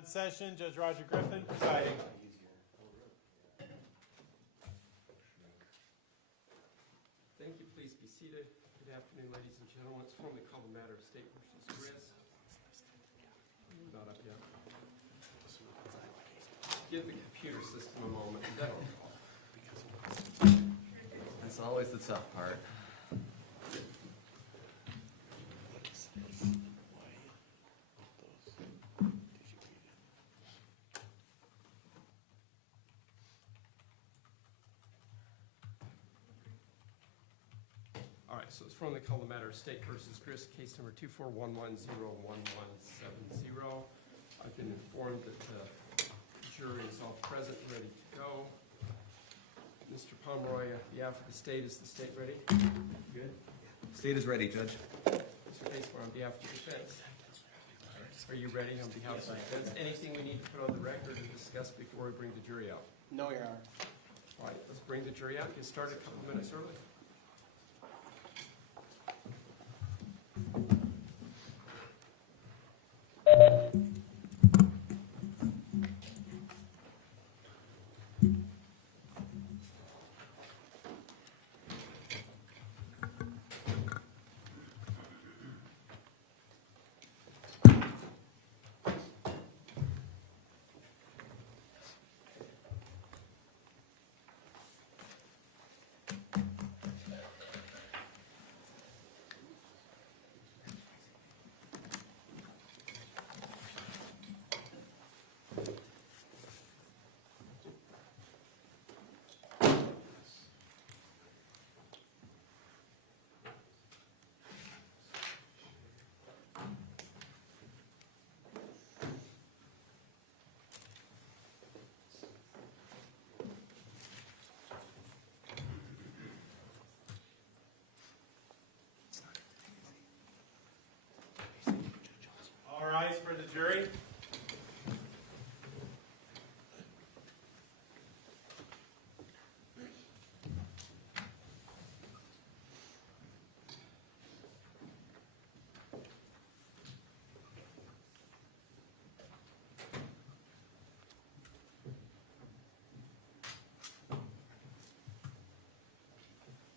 In session, Judge Roger Griffin presiding. Thank you. Please be seated. Good afternoon, ladies and gentlemen. It's formally called the matter of State v. Grist. Not up yet. Give the computer system a moment. That's always the tough part. All right, so it's formally called the matter of State v. Grist, case number 241101170. I've been informed that the jury is all present, ready to go. Mr. Pomeroy, on behalf of the state, is the state ready? Good. State is ready, Judge. Mr. Casewar, on behalf of the defense. Are you ready on behalf of the defense? Anything we need to put on the record and discuss before we bring the jury out? No, Your Honor. All right, let's bring the jury out. Get started a couple minutes early. All rise for the jury.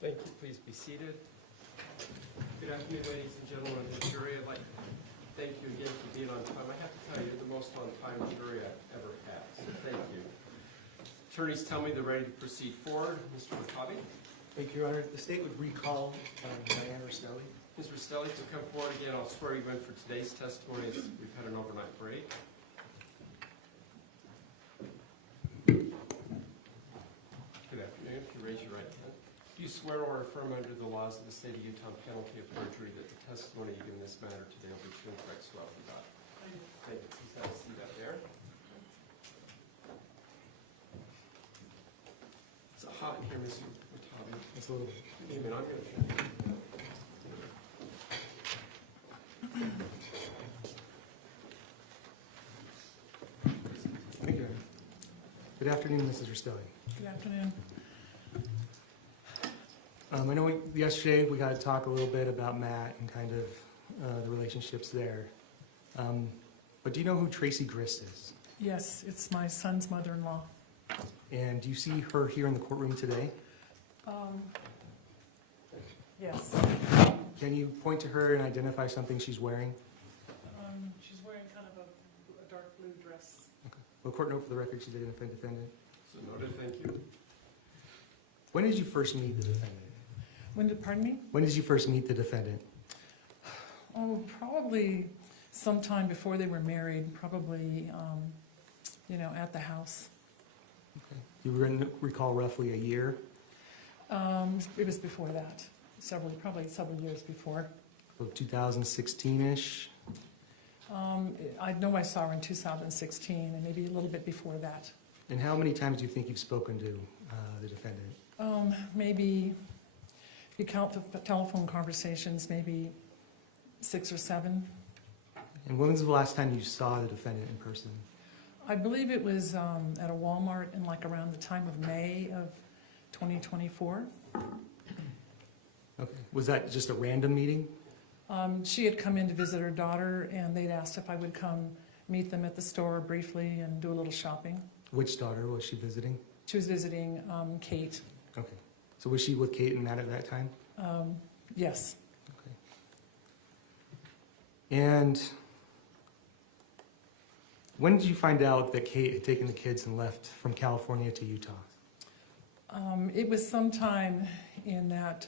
Thank you. Please be seated. Good afternoon, ladies and gentlemen of the jury. I'd like to thank you again for being on time. I have to tell you, you're the most on-time jury I've ever had, so thank you. Attorneys tell me they're ready to proceed forward. Mr. McCabe? Thank you, Your Honor. The state would recall Diane Restelli. Ms. Restelli, to come forward again, I'll swear you in for today's testimony as we've had an overnight break. Good afternoon. If you raise your right hand. Do you swear or affirm under the laws of the state of Utah on penalty of perjury that the testimony you give in this matter today will be true and correct, so help you God? Thank you. Please have a seat up there. It's hot in here, Mr. Matabi. It's a little. Wait a minute, I'm going to. Thank you, Your Honor. Good afternoon, Mrs. Restelli. Good afternoon. I know yesterday we got to talk a little bit about Matt and kind of the relationships there. But do you know who Tracey Grist is? Yes, it's my son's mother-in-law. And do you see her here in the courtroom today? Yes. Can you point to her and identify something she's wearing? She's wearing kind of a dark blue dress. Okay. Will the court note for the record she's identified defendant? So noted, thank you. When did you first meet the defendant? Pardon me? When did you first meet the defendant? Oh, probably sometime before they were married, probably, at the house. Okay. You recall roughly a year? It was before that, probably several years before. 2016-ish? I know I saw her in 2016, and maybe a little bit before that. And how many times do you think you've spoken to the defendant? Maybe, if you count the telephone conversations, maybe 6 or 7. And when was the last time you saw the defendant in person? I believe it was at a Walmart in around the time of May of 2024. Okay. Was that just a random meeting? She had come in to visit her daughter, and they'd asked if I would come meet them at the store briefly and do a little shopping. Which daughter was she visiting? She was visiting Kate. Okay. So was she with Kate and Matt at that time? Yes. Okay. And when did you find out that Kate had taken the kids and left from California to Utah? It was sometime in that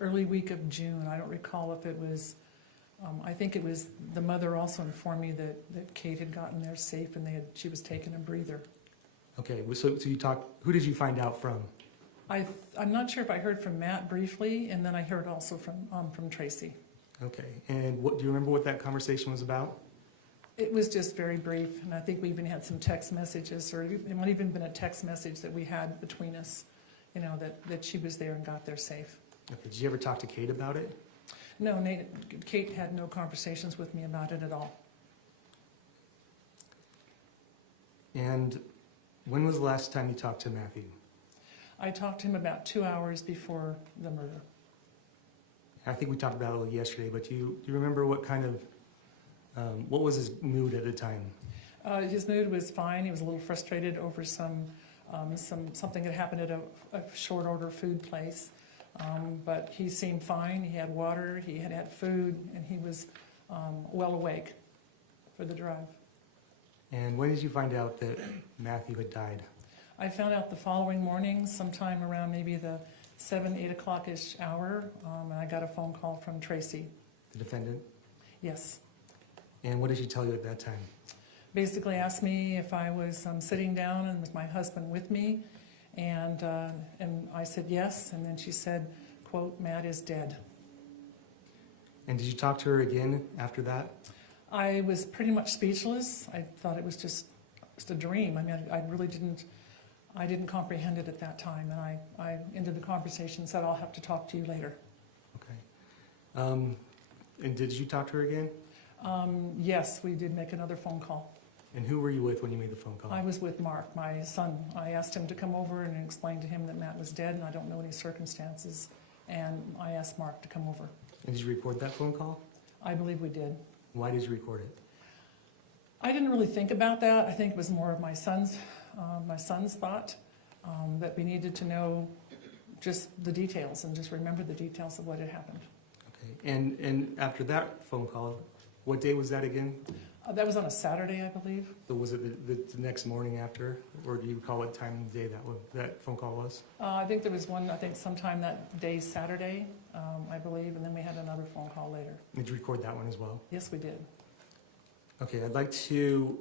early week of June. I don't recall if it was, I think it was, the mother also informed me that Kate had gotten there safe and she was taking a breather. Okay, so you talked, who did you find out from? I'm not sure if I heard from Matt briefly, and then I heard also from Tracey. Okay, and do you remember what that conversation was about? It was just very brief, and I think we even had some text messages, or it might even been a text message that we had between us, you know, that she was there and got there safe. Okay, did you ever talk to Kate about it? No, Kate had no conversations with me about it at all. And when was the last time you talked to Matthew? I talked to him about 2 hours before the murder. I think we talked about it a little yesterday, but do you remember what kind of, what was his mood at the time? His mood was fine. He was a little frustrated over something that happened at a short order food place. But he seemed fine. He had water, he had had food, and he was well awake for the drive. And when did you find out that Matthew had died? I found out the following morning, sometime around maybe the 7, 8 o'clock-ish hour, and I got a phone call from Tracey. The defendant? Yes. And what did she tell you at that time? Basically asked me if I was sitting down and was my husband with me, and I said yes, and then she said, quote, "Matt is dead." And did you talk to her again after that? I was pretty much speechless. I thought it was just a dream. I mean, I didn't comprehend it at that time, and I ended the conversation and said, "I'll have to talk to you later." Okay. And did you talk to her again? Yes, we did make another phone call. And who were you with when you made the phone call? I was with Mark, my son. I asked him to come over and explain to him that Matt was dead, and I don't know any circumstances. And I asked Mark to come over. And did you record that phone call? I believe we did. Why did you record it? I didn't really think about that. I think it was more of my son's thought, that we needed to know just the details and just remember the details of what had happened. Okay. And after that phone call, what day was that again? That was on a Saturday, I believe. So was it the next morning after, or do you recall what time of day that phone call was? I think there was one, I think sometime that day, Saturday, I believe, and then we had another phone call later. Did you record that one as well? Yes, we did. Okay, I'd like to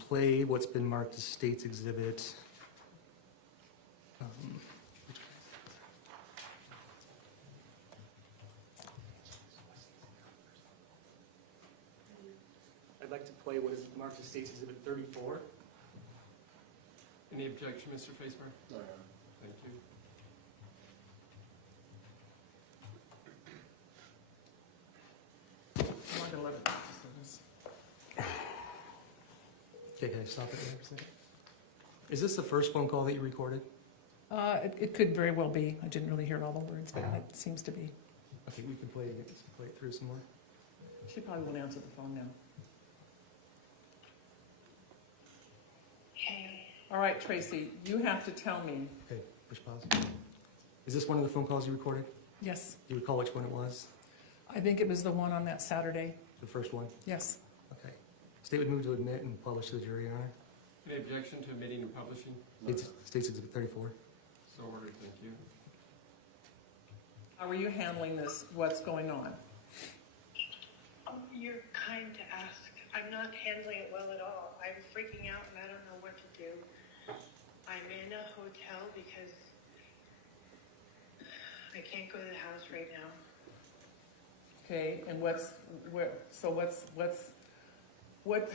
play what's been marked as State's Exhibit. I'd like to play what is marked as State's Exhibit 34. Any objection, Mr. Facebar? No. Thank you. Okay, can I stop it there for a second? Is this the first phone call that you recorded? It could very well be. I didn't really hear all the words, but it seems to be. Okay, we can play it through some more. She probably won't answer the phone now. All right, Tracey, you have to tell me. Okay, push pause. Is this one of the phone calls you recorded? Yes, Do you recall which one it was? I think it was the one on that Saturday. The first one? Yes. Okay. State would move to admit and publish to the jury, Your Honor. Any objection to admitting and publishing? State's Exhibit 34. So ordered, thank you. How are you handling this? What's going on? You're kind to ask. I'm not handling it well at all. I'm freaking out and I don't know what to do. I'm in a hotel because I can't go to the house right now. Okay, and what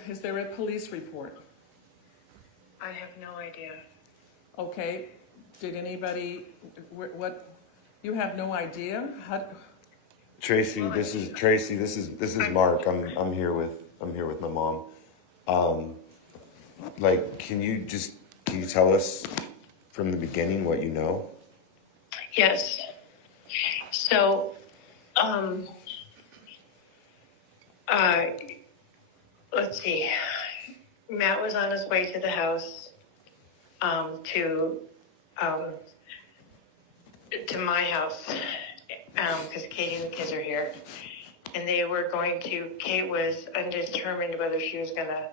is there a police report? I have no idea. Okay, did anybody, you have no idea? Tracey, this is Tracey. This is Mark. I'm here with my mom. Like, can you tell us from the beginning what you know? Yes. So, let's see. Matt was on his way to the house to my house because Katie and the kids are here. And they were going to, Kate was undetermined whether she was going to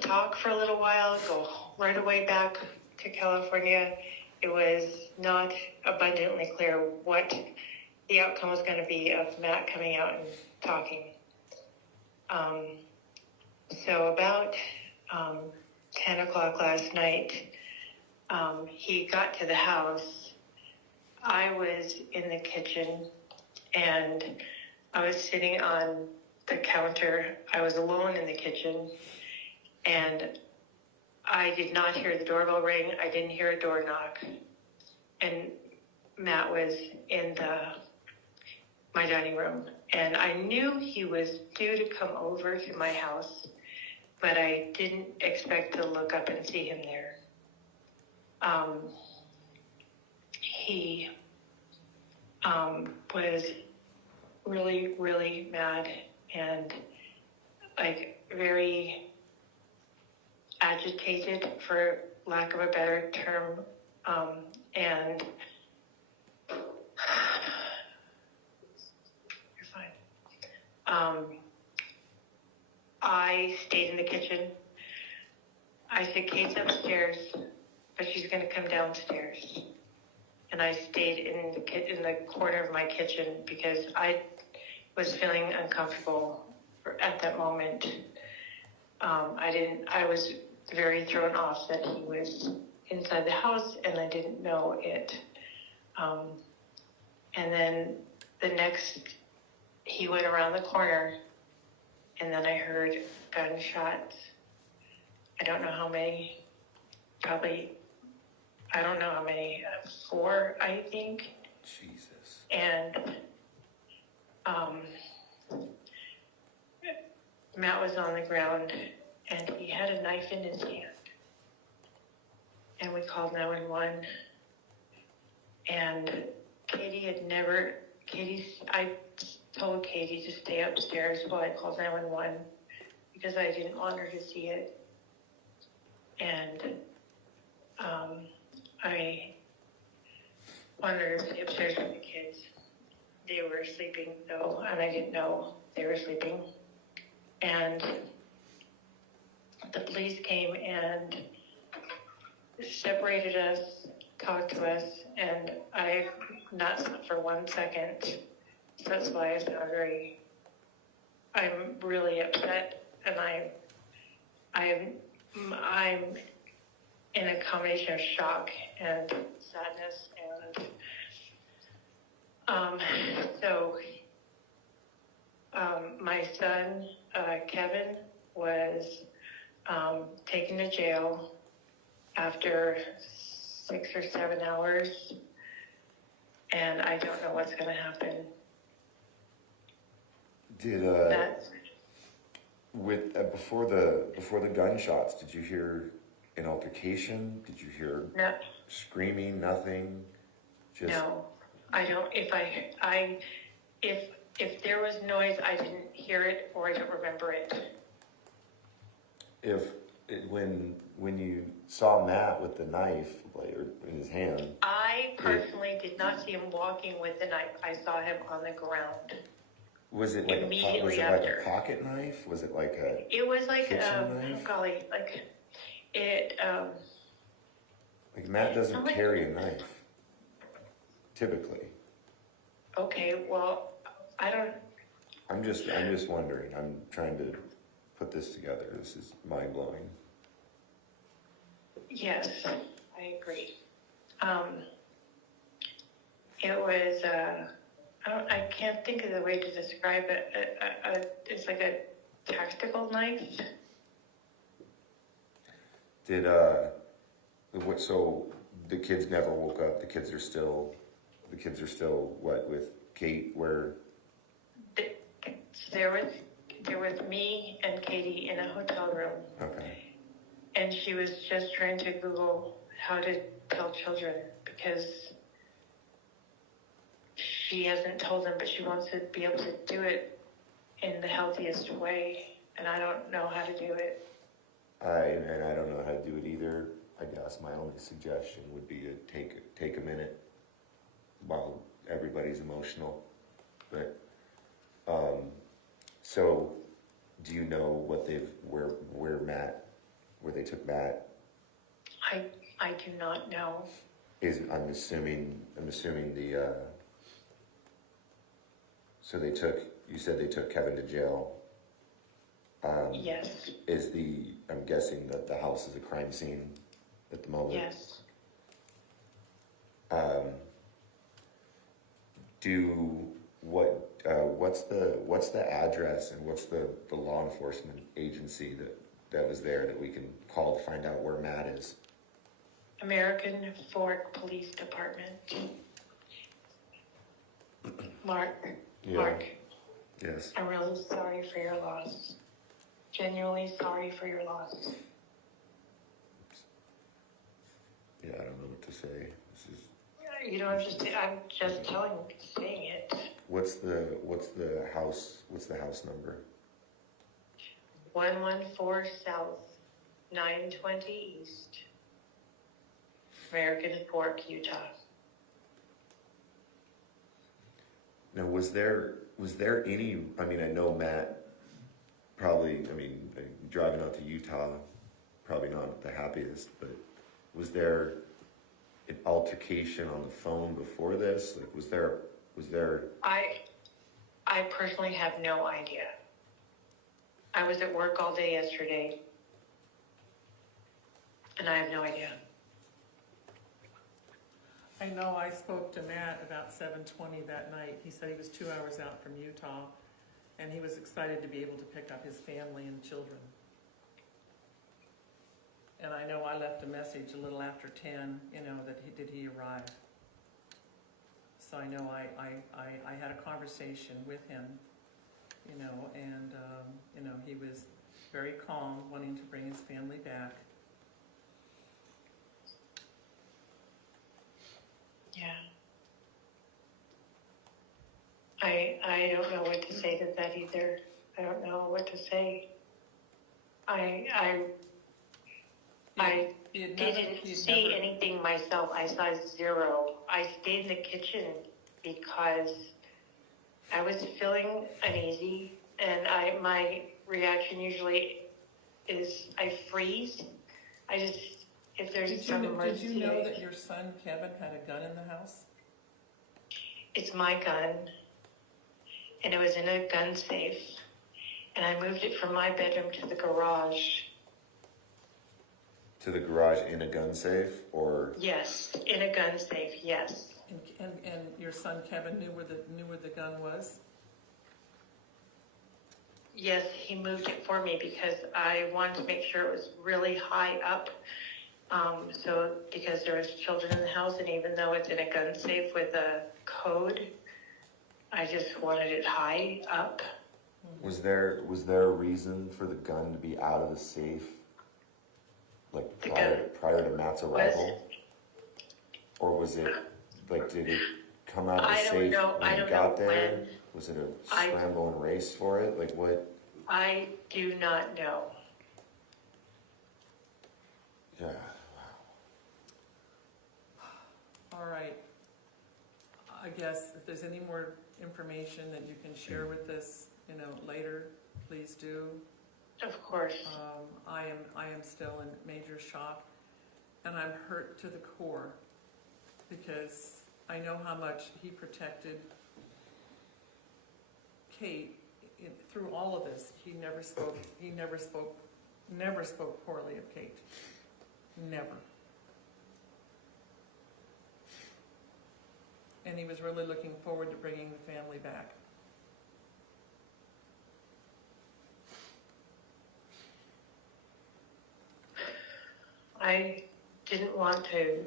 talk for a little while, go right away back to California. It was not abundantly clear what the outcome was going to be of Matt coming out and talking. So about 10 o'clock last night, he got to the house. I was in the kitchen and I was sitting on the counter. I was alone in the kitchen and I did not hear the doorbell ring. I didn't hear a door knock. And Matt was in my dining room. And I knew he was due to come over to my house, but I didn't expect to look up and see him there. He was really, really mad and like very agitated, for lack of a better term, and you're fine. I stayed in the kitchen. I said, Kate's upstairs, but she's going to come downstairs. And I stayed in the corner of my kitchen because I was feeling uncomfortable at that moment. I was very thrown off that he was inside the house and I didn't know it. And then he went around the corner and then I heard gunshots. I don't know how many, four, I think. Jesus. And Matt was on the ground and he had a knife in his hand. And we called 911. And I told Katie to stay upstairs while I called 911 because I didn't want her to see it. And I wanted her to stay upstairs with the kids. They were sleeping though, and I didn't know they were sleeping. And the police came and separated us, talked to us, and I not slept for 1 second. So that's why I'm really upset, and I'm in a combination of shock and sadness, and my son Kevin was taken to jail after 6 or 7 hours, and I don't know what's going to happen. Did That's before the gunshots, did you hear an altercation? Did you hear no. screaming? Nothing. Just No, I don't. If there was noise, I didn't hear it or I don't remember it. when you saw Matt with the knife in his hand. I personally did not see him walking with the knife. I saw him on the ground. Was it like Immediately like after. a pocket knife? Was it like a? It was like kitchen knife? Like Matt doesn't carry a knife, typically. Okay, well, I don't. I'm just wondering. I'm trying to put this together. This is mind blowing. Yes, I agree. It was. I can't think of the way to describe it. It's like a tactical knife. So the kids never woke up. The kids are still what, with Kate? Where? There was me and Katie in a hotel room. Okay. And she was just trying to Google how to tell children because she hasn't told them, but she wants to be able to do it in the healthiest way. And I don't know how to do it. And I don't know how to do it either. I guess my only suggestion would be to take a minute while everybody's emotional. But, so, do you know what where they took Matt? I do not know. I'm assuming so you said they took Kevin to jail. Yes, I'm guessing that the house is a crime scene at the moment. yes. What's the address and what's the law enforcement agency that was there that we can call to find out where Matt is? American Fork Police Department. Mark, Yeah. Mark, Yes. I'm really sorry for your loss. Genuinely sorry for your loss. Yeah, I don't know what to say. This is I'm just saying it. what's the house number? 114 South, 920 East, American Fork, Utah. Now, was there any? I mean, I know Matt. Probably. I mean, driving out to Utah, probably not the happiest. But was there an altercation on the phone before this? Like, was there? I personally have no idea. I was at work all day yesterday, and I have no idea. I know I spoke to Matt about 7:20 that night. He said he was 2 hours out from Utah, and he was excited to be able to pick up his family and children. And I know I left a message a little after 10, that he arrive. So I know I had a conversation with him, and, he was very calm, wanting to bring his family back. Yeah. I don't know what to say to that either. I don't know what to say. I didn't see anything myself. I saw zero. I stayed in the kitchen because I was feeling uneasy, and my reaction usually is I freeze. If there's some emergency. Did you know that your son Kevin had a gun in the house? It's my gun, and it was in a gun safe, and I moved it from my bedroom to the garage. To the garage in a gun safe, or? Yes, in a gun safe. Yes. And your son Kevin knew where the gun was? Yes, he moved it for me because I wanted to make sure it was really high up. Because there was children in the house, and even though it's in a gun safe with a code, I just wanted it high up. Was there a reason for the gun to be out of the safe, like prior to Matt's arrival, or was it like did it come out of the safe when you got there? Was it a scramble and race for it? Like what? I do not know. Yeah. All right. I guess if there's any more information that you can share with us, later, please do. Of course. I am still in major shock, and I'm hurt to the core because I know how much he protected Kate through all of this. He never spoke poorly of Kate. Never. And he was really looking forward to bringing the family back. I didn't want to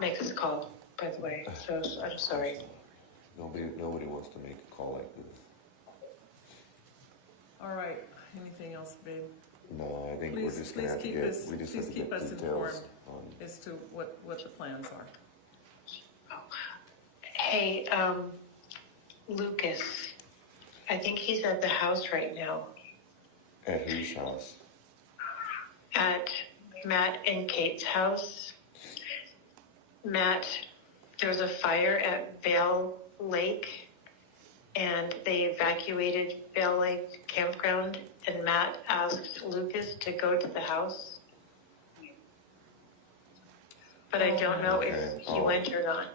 make this call, by the way, so I'm sorry. Nobody wants to make a call like this. All right. Anything else, babe? No, I think we're just gonna Please have to keep get. us, We just please have to keep get us details informed on. as to what the plans are. Hey, Lucas, I think he's at the house right now. At whose house? at Matt and Kate's house. Matt, there was a fire at Vale Lake, and they evacuated Vale Lake campground, and Matt asked Lucas to go to the house. But I don't know if he went or not.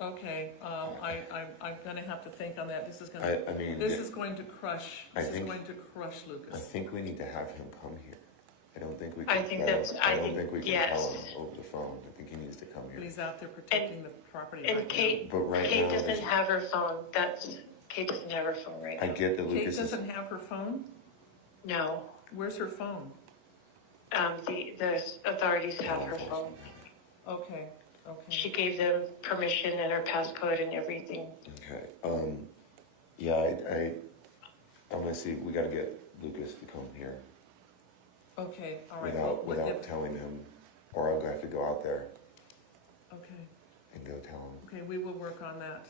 Okay, I'm gonna have to think on that. This is gonna, I mean, this is going to crush, I this is think- going to crush I Lucas. think we need to have him come here. I don't think we I can think tell, that's- I I don't think- think we can yes. tell him over the phone. I think he needs to come But here. he's out there protecting the property And right Kate, But right Kate now, doesn't it's- have her phone. Kate doesn't have her phone right I now. get that now. Kate Lucas is, doesn't have her phone? No, Where's her phone? the authorities have her phone. Okay, okay. She gave them permission and her passcode and everything. okay, yeah, I'm gonna see, we gotta get Lucas to come here Okay, all right. without telling him, or I'll have to go out there Okay, and go tell him. okay, we will work on that.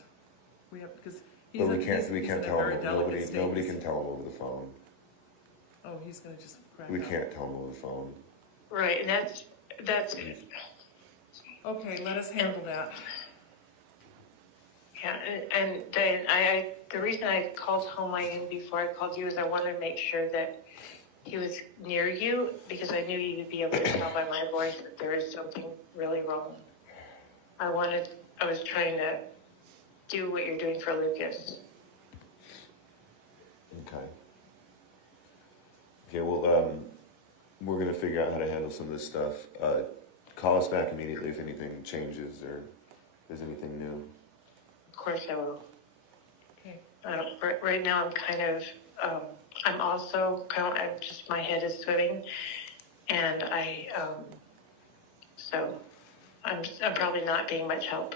We have, because he's But in we he's can't in a tell very him, delicate state. nobody can tell him over the phone. Oh, he's gonna just crack We up. can't tell him over the phone. Right, and that's, Okay, let us handle that. yeah, and Diane, the reason I called Homeland before I called you is I wanted to make sure that he was near you, because I knew you'd be able to tell by my voice that there is something really wrong. I was trying to do what you're doing for Lucas. Okay. Okay, well, we're gonna figure out how to handle some of this stuff. Call us back immediately if anything changes or there's anything new. Of course I will. Okay, Right now I'm kind of, I'm also, my head is swimming, and so I'm probably not being much help.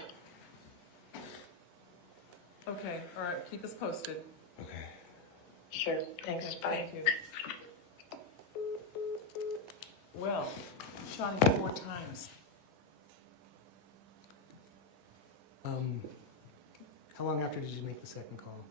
okay, all right, keep us posted. Okay. Sure, thanks, Okay, bye. thank you. Well, shot him 4 times. How long after did you make the second call?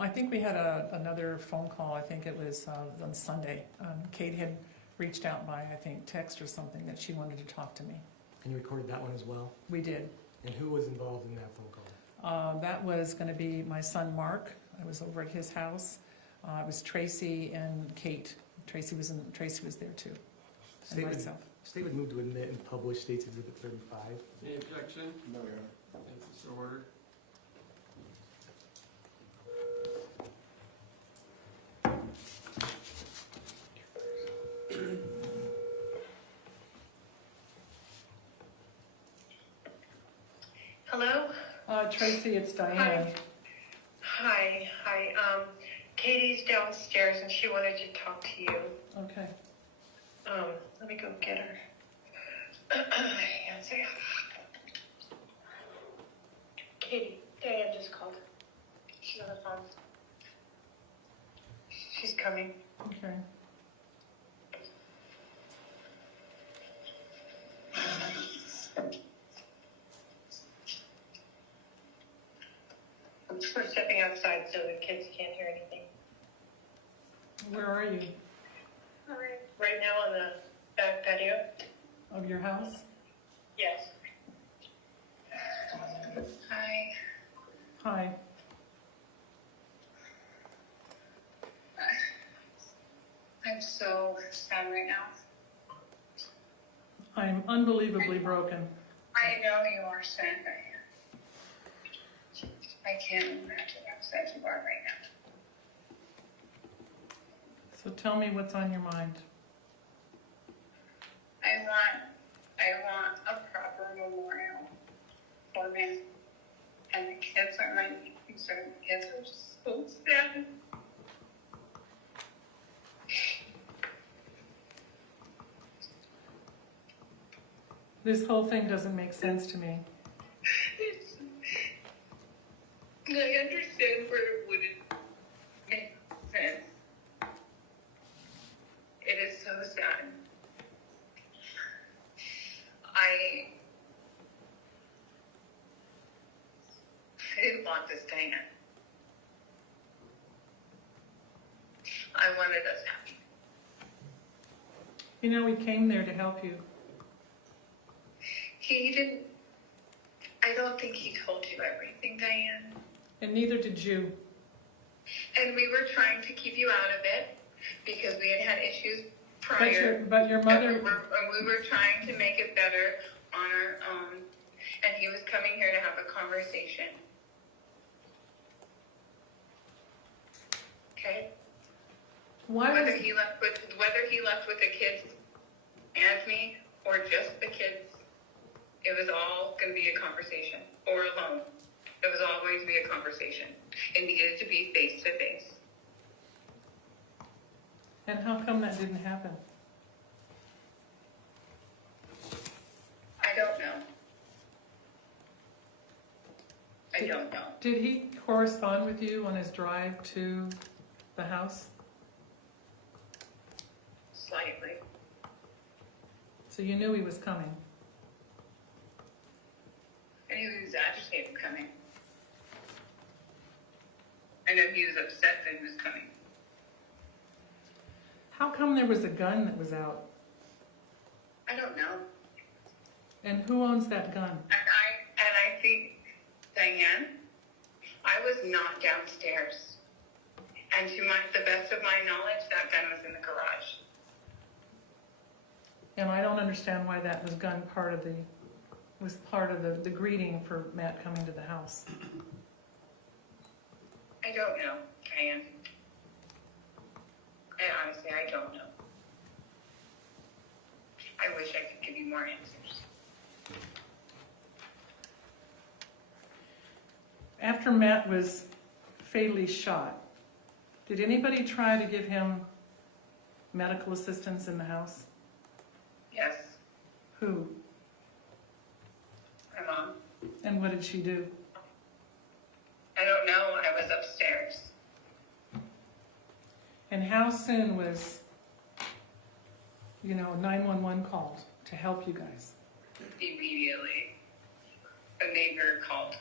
I think we had another phone call, I think it was on Sunday. Kate had reached out by, I think, text or something that she wanted to talk to me. And you recorded that one as well? We did. And who was involved in that phone call? That was gonna be my son, Mark. I was over at his house. It was Tracy and Kate. Tracy was there too, and State would, myself. state would move to admit and publish State's Exhibit 35. Any objection? No, Your Honor. Thanks, so ordered. Hello? Tracy, it's Diane. Hi. Katie's downstairs and she wanted to talk to you. Okay. Let me go get her. Hang on a second. Katie, Diane just called. She's on the phone. She's coming. Okay. We're stepping outside so the kids can't hear anything. Where are you? Right now on the back patio? Of your house? Yes. Hi. Hi. I'm so sad right now. I'm unbelievably broken. I know you are sad. I can't imagine how sad you are right now. So tell me what's on your mind. I want a proper memorial for me. And the kids are my concern. The kids are just so sad. This whole thing doesn't make sense to me. I understand where it wouldn't make sense. It is so sad. I didn't want this to end. I wanted us happy. You know, we came there to help you. He didn't, I don't think he told you everything, Diane. And neither did you. And we were trying to keep you out of it because we had had issues prior. But your mother, And we were trying to make it better on our own. And he was coming here to have a conversation. Okay? why Whether was, he left with the kids and me or just the kids, it was all going to be a conversation. Or alone. It was all going to be a conversation. It needed to be face to face. and how come that didn't happen? I don't know. I don't know. Did he correspond with you on his drive to the house? Slightly. So you knew he was coming. And he was agitated coming. I know he was upset that he was coming. How come there was a gun that was out? I don't know. And who owns that gun? And I think, Diane, I was not downstairs. And to the best of my knowledge, that gun was in the garage. And I don't understand why that was part of the greeting for Matt coming to the house. I don't know, Diane. Honestly, I don't know. I wish I could give you more answers. After Matt was fatally shot, did anybody try to give him medical assistance in the house? Yes, Who? my mom. And what did she do? I don't know. I was upstairs. And how soon was, 911 called to help you guys? Immediately, a neighbor called.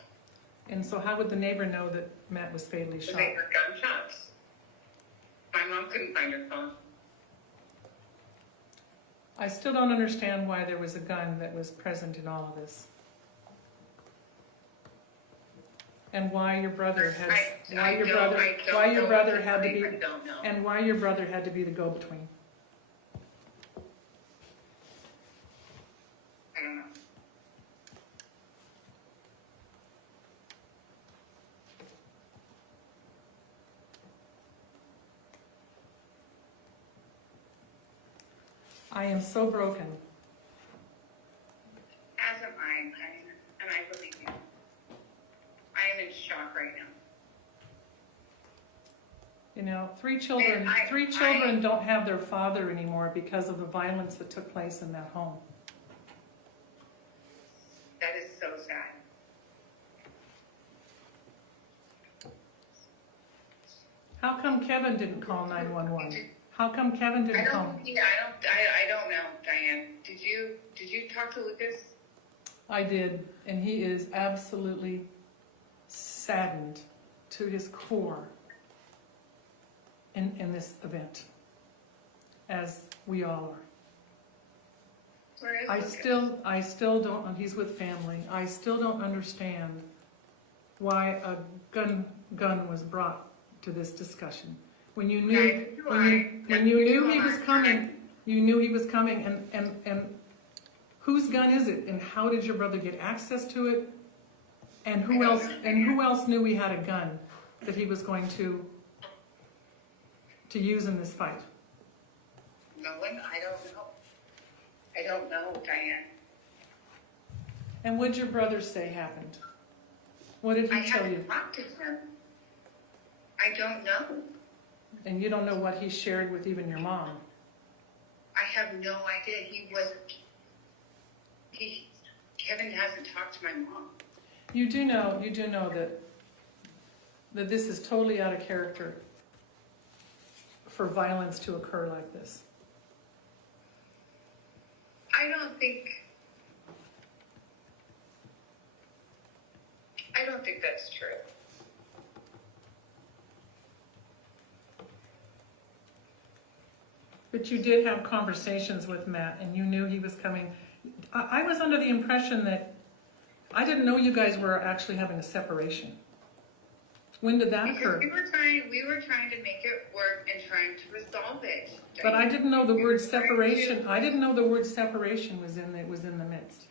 And so how would the neighbor know that Matt was fatally shot? They heard gunshots. My mom couldn't find her phone. I still don't understand why there was a gun that was present in all of this. And why your brother had to be the go-between. I don't know. I am so broken. As am I, and I believe you. I am in shock right now. Three children, And I- three children don't have their father anymore because of the violence that took place in that home. That is so sad. How come Kevin didn't call 911? How come Kevin I didn't don't. call? Yeah, I don't know, Diane. Did you talk to Lucas? I did, and he is absolutely saddened to his core in this event, as we all are. Where is I Lucas? still don't, he's with family, I still don't understand why a gun was brought to this discussion. When you knew, when you knew he was coming, you knew he was coming, and whose gun is it, and how did your brother get access to it? And who else knew he had a gun that he was going to use in this fight? No one. I don't know. I don't know, Diane. And what did your brother say happened? What did I he tell you? haven't talked to him. I don't know. And you don't know what he shared with even your mom. I have no idea. Kevin hasn't talked to my mom. You do know that this is totally out of character for violence to occur like this. I don't think that's true. But you did have conversations with Matt, and you knew he was coming. I was under the impression that, I didn't know you guys were actually having a separation. When did that Because occur? we were trying to make it work and trying to resolve it. But I didn't know the We word were trying separation, to- I didn't know the word separation was in the midst.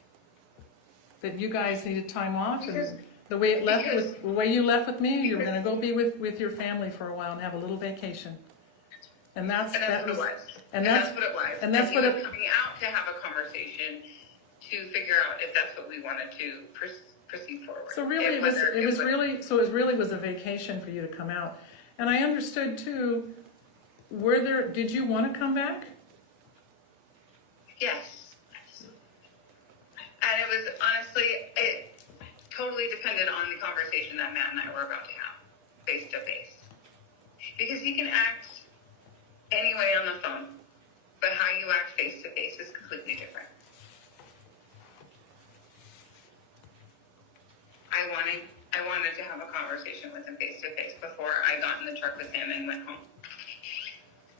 That you guys needed time off, Because- and the way you left with me, you were gonna go be with your family for a while and have a little vacation. And And that's what it was. and And that's- that's what it was. and that's he what was it- coming out to have a conversation to figure out if that's what we wanted to proceed forward. So really, If whether it was really a vacation for you to come out. And I understood too, did you want to come back? Yes. And it was honestly, it totally depended on the conversation that Matt and I were about to have, face to face. Because he can act any way on the phone, but how you act face to face is completely different. I wanted to have a conversation with him face to face before I got in the truck with him and went home.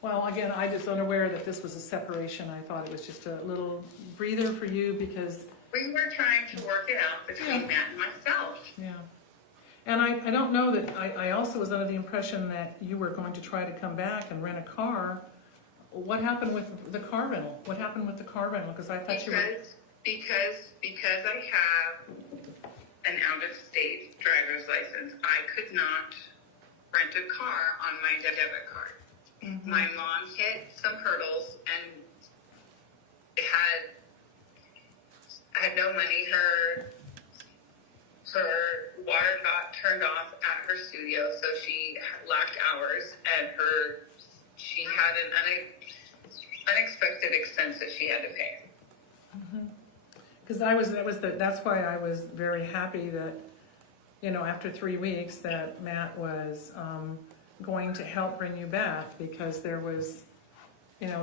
Well, again, I was unaware that this was a separation. I thought it was just a little breather for you because, We were trying to work it out between Yeah. Matt and myself. yeah. And I don't know that, I also was under the impression that you were going to try to come back and rent a car. What happened with the car rental? What happened with the car rental? Because I thought you were, Because I have an out-of-state driver's license, I could not rent a car on my debit card. Mm-hmm. My mom hit some hurdles and had no money. Her water got turned off at her studio, so she lacked hours, and she had an unexpected expense that she had to pay. because that's why I was very happy that, after 3 weeks, that Matt was going to help bring you back, because there was,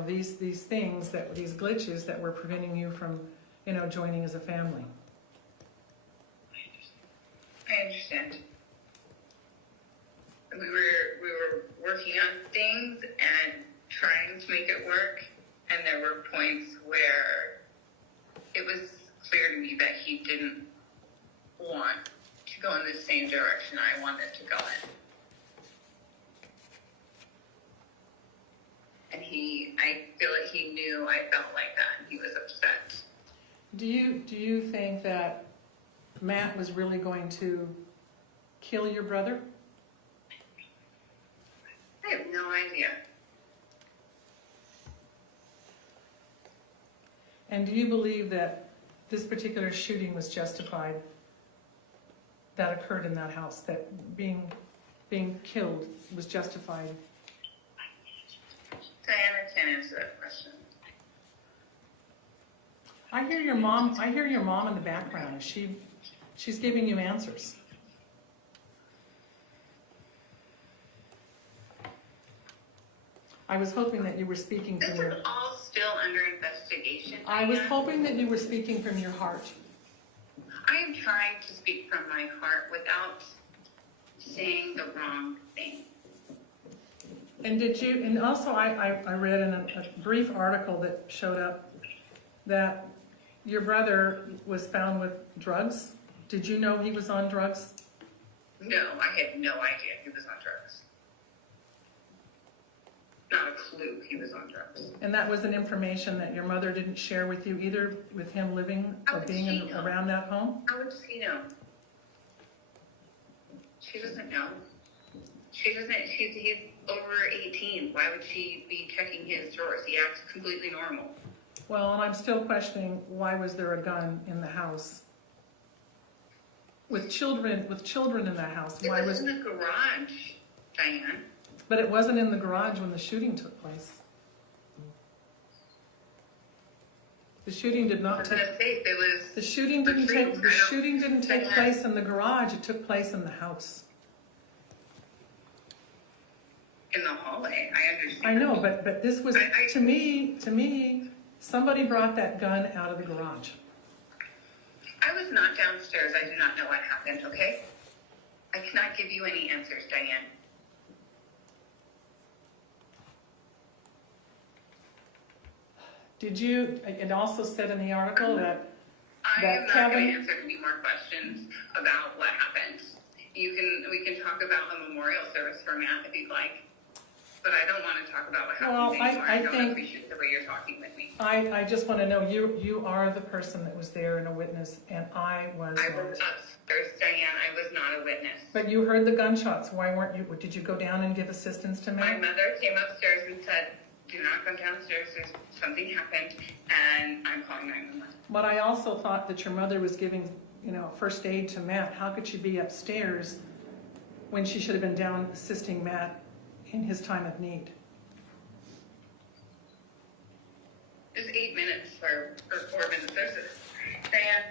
these things, these glitches that were preventing you from, joining as a family. I understand. We were working on things and trying to make it work, and there were points where it was clear to me that he didn't want to go in the same direction I wanted to go in. And I feel like he knew I felt like that, and he was upset. Do you think that Matt was really going to kill your brother? I have no idea. And do you believe that this particular shooting was justified, that occurred in that house, that being killed was justified? Diana can't answer that question. I hear your mom in the background. She's giving you answers. I was hoping that you were speaking This from your... is all still under investigation. I was Diana. hoping that you were speaking from your heart. I am trying to speak from my heart without saying the wrong thing. And also I read in a brief article that showed up that your brother was found with drugs. Did you know he was on drugs? No, I had no idea he was on drugs. Not a clue he was on drugs. And that was an information that your mother didn't share with you either, with him living How or would being she know? around that home? How would she know? She doesn't know. She's over 18. Why would she be checking his drawers? He acts completely normal. Well, and I'm still questioning, why was there a gun in the house? With children in that house, It why was was... in the garage, Diane. But it wasn't in the garage when the shooting took place. The shooting did I not was take... gonna say, if it was The shooting didn't take place in the garage, it took place in the house. in the hallway. I understand. I know, but this was, I- to me, somebody brought that gun out of the garage. I was not downstairs. I do not know what happened, okay? I cannot give you any answers, Diane. Did you, it also said in the article that I That am not going Kevin- to answer any more questions about what happened. We can talk about a memorial service for Matt if you'd like, but I don't want to talk about what Well, happened anymore. I I don't think- appreciate the way you're talking with me. I just want to know, you are the person that was there and a witness, and I was I not. was upstairs, Diane. I was not a witness. But you heard the gunshots. Why weren't you? Did you go down and give assistance to My Matt? mother came upstairs and said, "Do not come downstairs. There's something happened," and I'm calling 911. But I also thought that your mother was giving, first aid to Matt. How could she be upstairs when she should have been down assisting Matt in his time of need? There's 8 minutes or 4 minutes. Diane,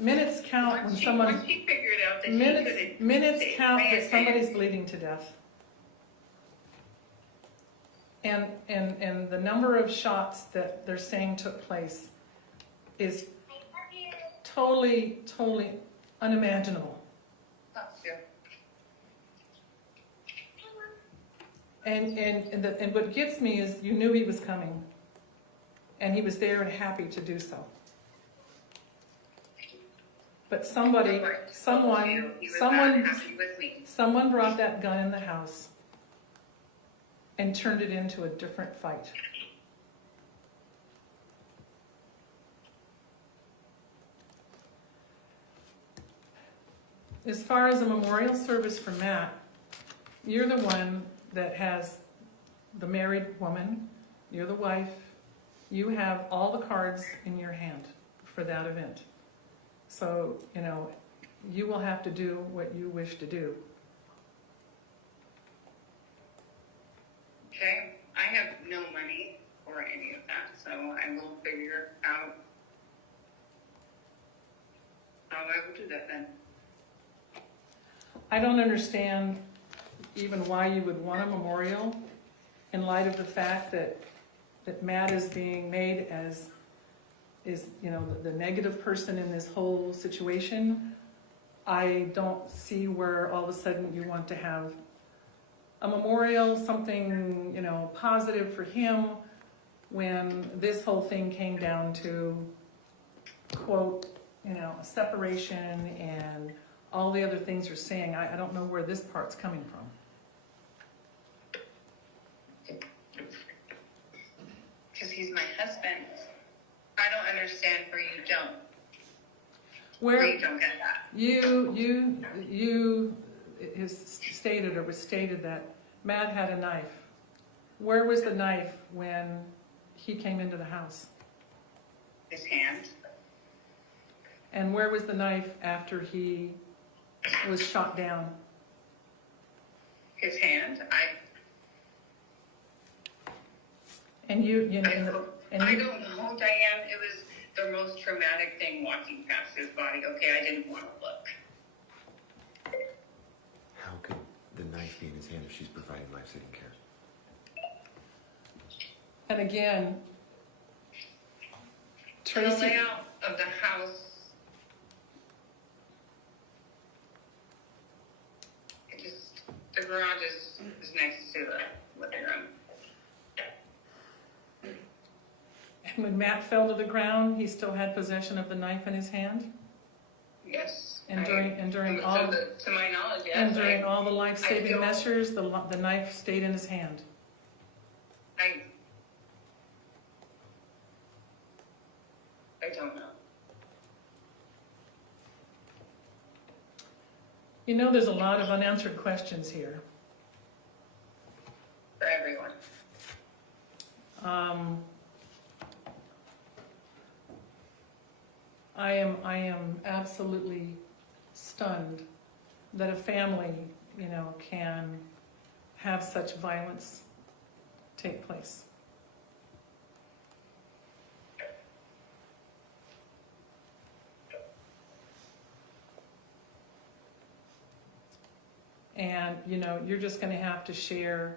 Minutes count when someone. Once she figured out that she couldn't Minutes say, count Diane, that somebody's bleeding to death. And the number of shots that they're saying took place is totally unimaginable. And what gets me is you knew he was coming, and he was there and happy to do so. But someone He was not happy with me. someone brought that gun in the house and turned it into a different fight. As far as a memorial service for Matt, you're the one that has the married woman, you're the wife, you have all the cards in your hand for that event. So, you will have to do what you wish to do. Okay, I have no money for any of that, so I will figure out how I will do that then. I don't understand even why you would want a memorial in light of the fact that Matt is being made as the negative person in this whole situation. I don't see where all of a sudden you want to have a memorial, something, positive for him, when this whole thing came down to, quote, a separation and all the other things you're saying. I don't know where this part's coming from. Because he's my husband. I don't understand where you don't. Where You don't get that. you is stated or was stated that Matt had a knife. Where was the knife when he came into the house? His hand. And where was the knife after he was shot down? His hand. And you know, I don't know, Diane. It was the most traumatic thing walking past his body. Okay, I didn't want to look. How could the knife be in his hand if she's providing life-saving care? And again, The Tracey, layout of the house. The garage is next to the living room. and when Matt fell to the ground, he still had possession of the knife in his hand? Yes. And during to all my knowledge, yes. and during all the life-saving don't- measures, the knife stayed in his hand. I don't know. There's a lot of unanswered questions here. For everyone. I am absolutely stunned that a family, can have such violence take place. And, you're just going to have to share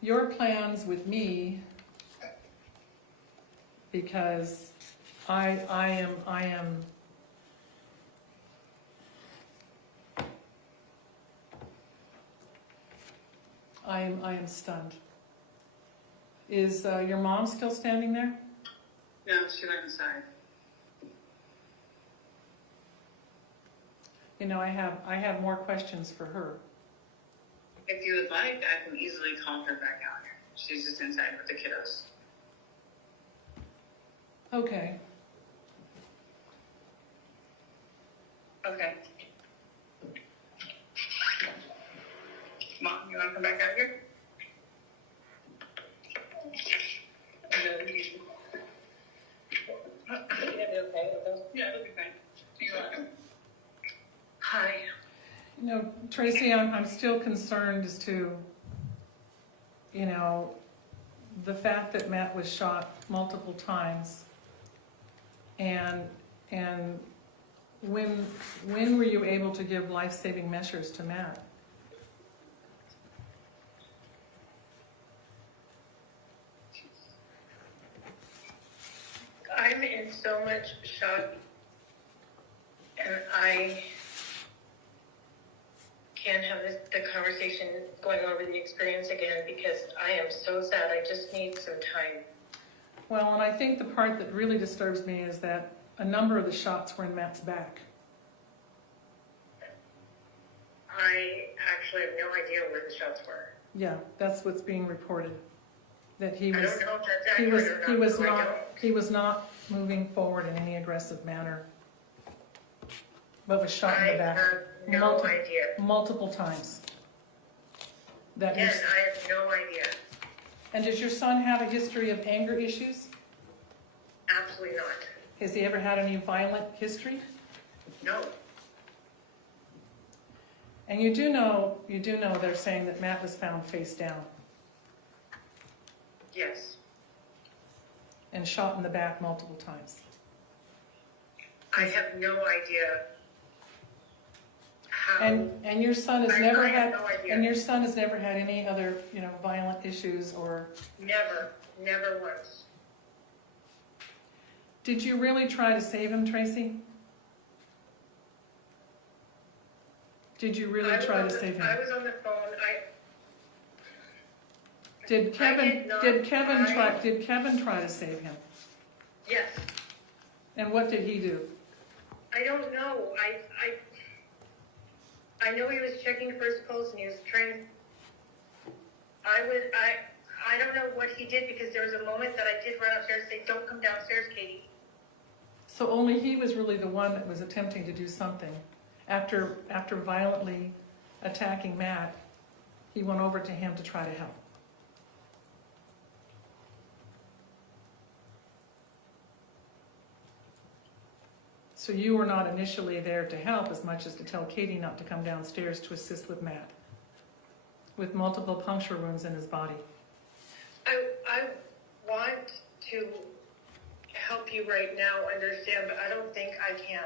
your plans with me, because I am stunned. Is your mom still standing there? No, she went inside. You know, I have more questions for her. If you would like, I can easily call her back out here. She's just inside with the kiddos. Okay. Okay. Mom, you want to come back out here? Yeah, it'll be fine. You're welcome. Hi. You know, Tracy, I'm still concerned as to, you know, the fact that Matt was shot multiple times. And when were you able to give life-saving measures to Matt? I'm in so much shock, and I can't have the conversation going over the experience again because I am so sad. I just need some time. Well, and I think the part that really disturbs me is that a number of the shots were in Matt's back. I actually have no idea where the shots were. Yeah, that's what's being reported. That he I was, don't know if that's he accurate was, or not. he was so I not, don't. he was not moving forward in any aggressive manner, but was shot in the back. I have no Multi- idea. multiple times. That Again, is, I have no idea. and does your son have a history of anger issues? Absolutely not. Has he ever had any violent history? No. And you do know they're saying that Matt was found face down Yes. and shot in the back multiple times. I have no idea how. And your son has never I have had, no idea. and your son has never had any other, you know, violent issues or. Never once. Did you really try to save him, Tracy? Did you really try to save him? I was on the phone. Did Kevin did not try to save him? Yes. And what did he do? I don't know. I know he was checking for his pulse and he was trying. I don't know what he did because there was a moment that I did run upstairs and say, "Don't come downstairs, Katie." So only he was really the one that was attempting to do something. After violently attacking Matt, he went over to him to try to help. So you were not initially there to help as much as to tell Katie not to come downstairs to assist with Matt, with multiple puncture wounds in his body. I want to help you right now understand, but I don't think I can.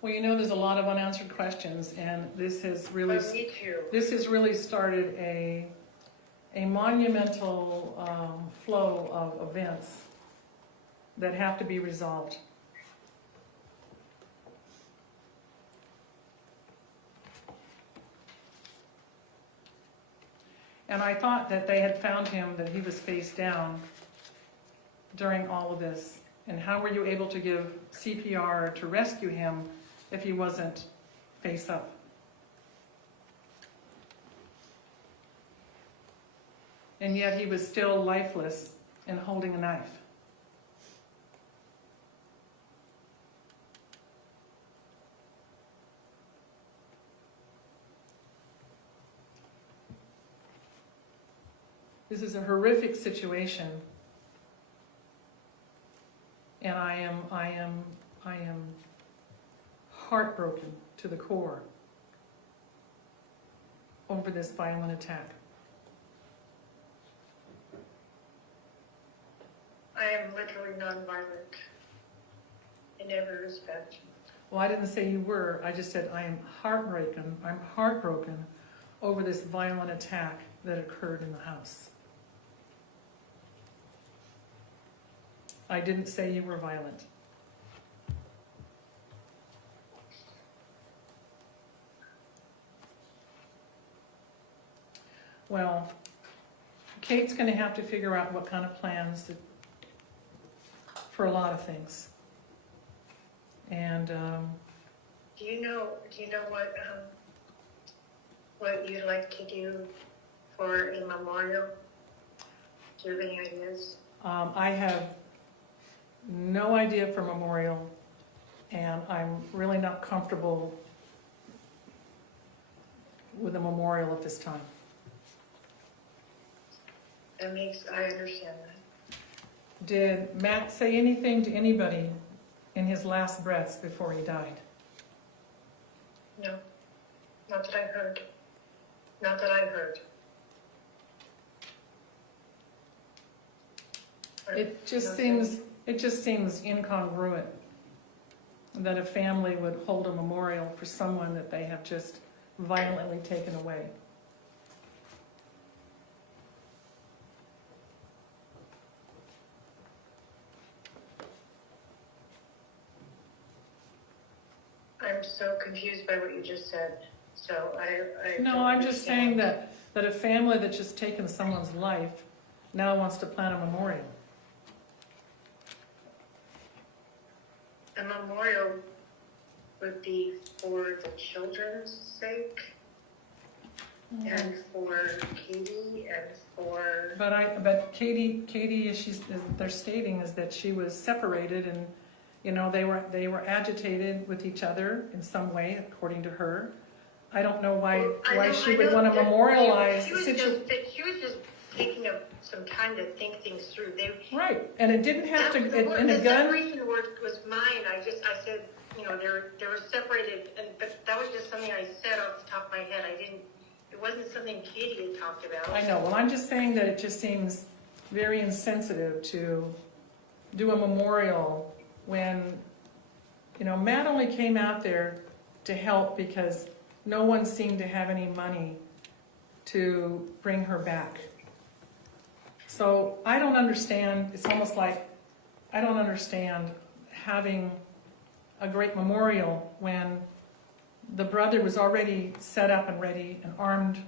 Well, you know, there's a lot of unanswered questions, and this has really, But me too. this has really started a monumental flow of events that have to be resolved. And I thought that they had found him, that he was face down during all of this. And how were you able to give CPR to rescue him if he wasn't face up? And yet he was still lifeless and holding a knife. This is a horrific situation. And I am heartbroken to the core over this violent attack. I am literally nonviolent in every respect. Well, I didn't say you were. I just said I am heartbroken. I'm heartbroken over this violent attack that occurred in the house. I didn't say you were violent. Well, Kate's gonna have to figure out what kind of plans for a lot of things. And, Do you know what you'd like to do for a memorial? Do you have any ideas? I have no idea for memorial, and I'm really not comfortable with a memorial at this time. I understand that. Did Matt say anything to anybody in his last breaths before he died? No, not that I heard. Not that I heard. It just Nothing. seems incongruent that a family would hold a memorial for someone that they have just violently taken away. I'm so confused by what you just said. So I No, don't I'm just saying understand. that a family that's just taken someone's life now wants to plan a memorial. A memorial would be for the children's sake and for Katie and for. But Katie, as they're stating, is that she was separated, and you know they were agitated with each other in some way, according to her. I don't know why she would want to memorialize the situation. She was just taking some time to think things through. Right, and it didn't have to. The In a gun. separation word was mine. I said, you know, they were separated, but that was just something I said off the top of my head. It wasn't something Katie had talked about. I know. Well, I'm just saying that it just seems very insensitive to do a memorial when, you know, Matt only came out there to help because no one seemed to have any money to bring her back. So I don't understand. It's almost like I don't understand having a great memorial when the brother was already set up and ready and armed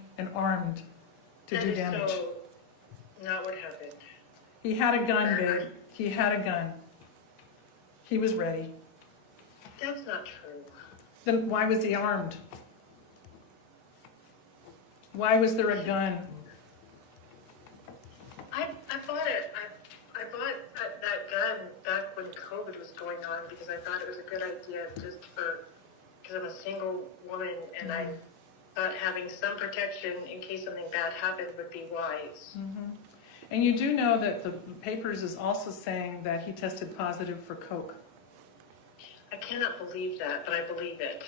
to do damage. So, not what happened. He had a gun, babe. He had a gun. He was ready. That's not true. Then why was he armed? Why was there a gun? I bought it. I bought that gun back when COVID was going on because I thought it was a good idea because I'm a single woman and I thought having some protection in case something bad happened would be wise. Mm-hmm. And you do know that the papers is also saying that he tested positive for coke. I cannot believe that, but I believe it.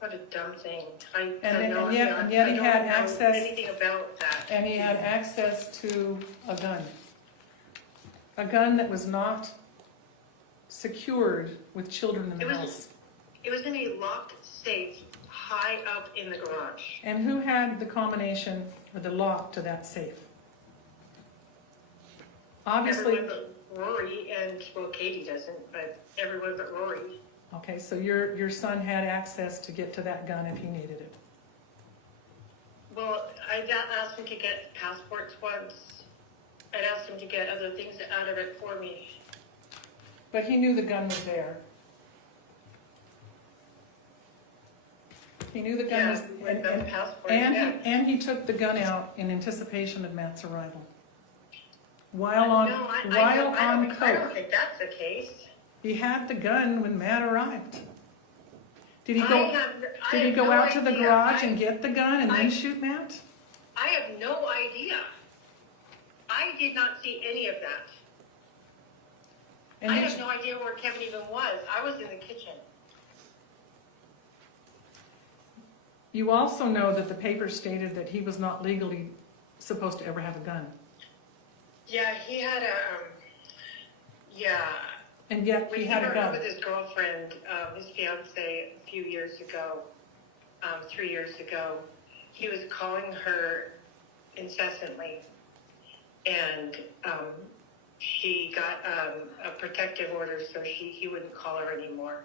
What a dumb thing. And yet he had access. Anything about that. And he had access to a gun. A gun that was not secured with children in the house. It was in a locked safe high up in the garage. And who had the combination or the lock to that safe? Obviously. Everyone but Rory, and well, Katie doesn't, but everyone but Rory. Okay, so your son had access to get to that gun if he needed it. Well, I asked him to get passports once. I'd asked him to get other things out of it for me. But he knew the gun was there. He knew the gun was, with those passports, and he took the gun out in anticipation of Matt's arrival. While on I don't coke. think that's the case. He had the gun when Matt arrived. Did he I go have no out to the idea. garage and get the gun and then shoot Matt? I have no idea. I did not see any of that. And I did have no idea where Kevin even was. I was in the kitchen. you also know that the paper stated that he was not legally supposed to ever have a gun. Yeah, he had And yet When he he had a broke up gun. with his girlfriend, his fiance, a few years ago, 3 years ago, he was calling her incessantly, and she got a protective order, so he wouldn't call her anymore.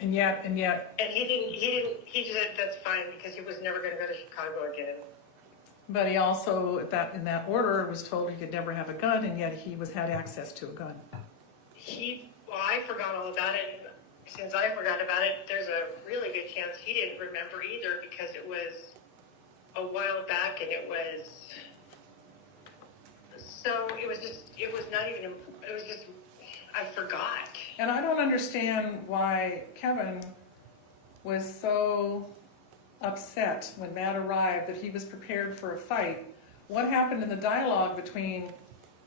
And yet, And he said that's fine because he was never going to go to Chicago again. But he also, in that order, was told he could never have a gun, and yet he had access to a gun. Well, I forgot all about it. Since I forgot about it, there's a really good chance he didn't remember either, because it was a while back, and it was I forgot. And I don't understand why Kevin was so upset when Matt arrived that he was prepared for a fight. What happened in the dialogue between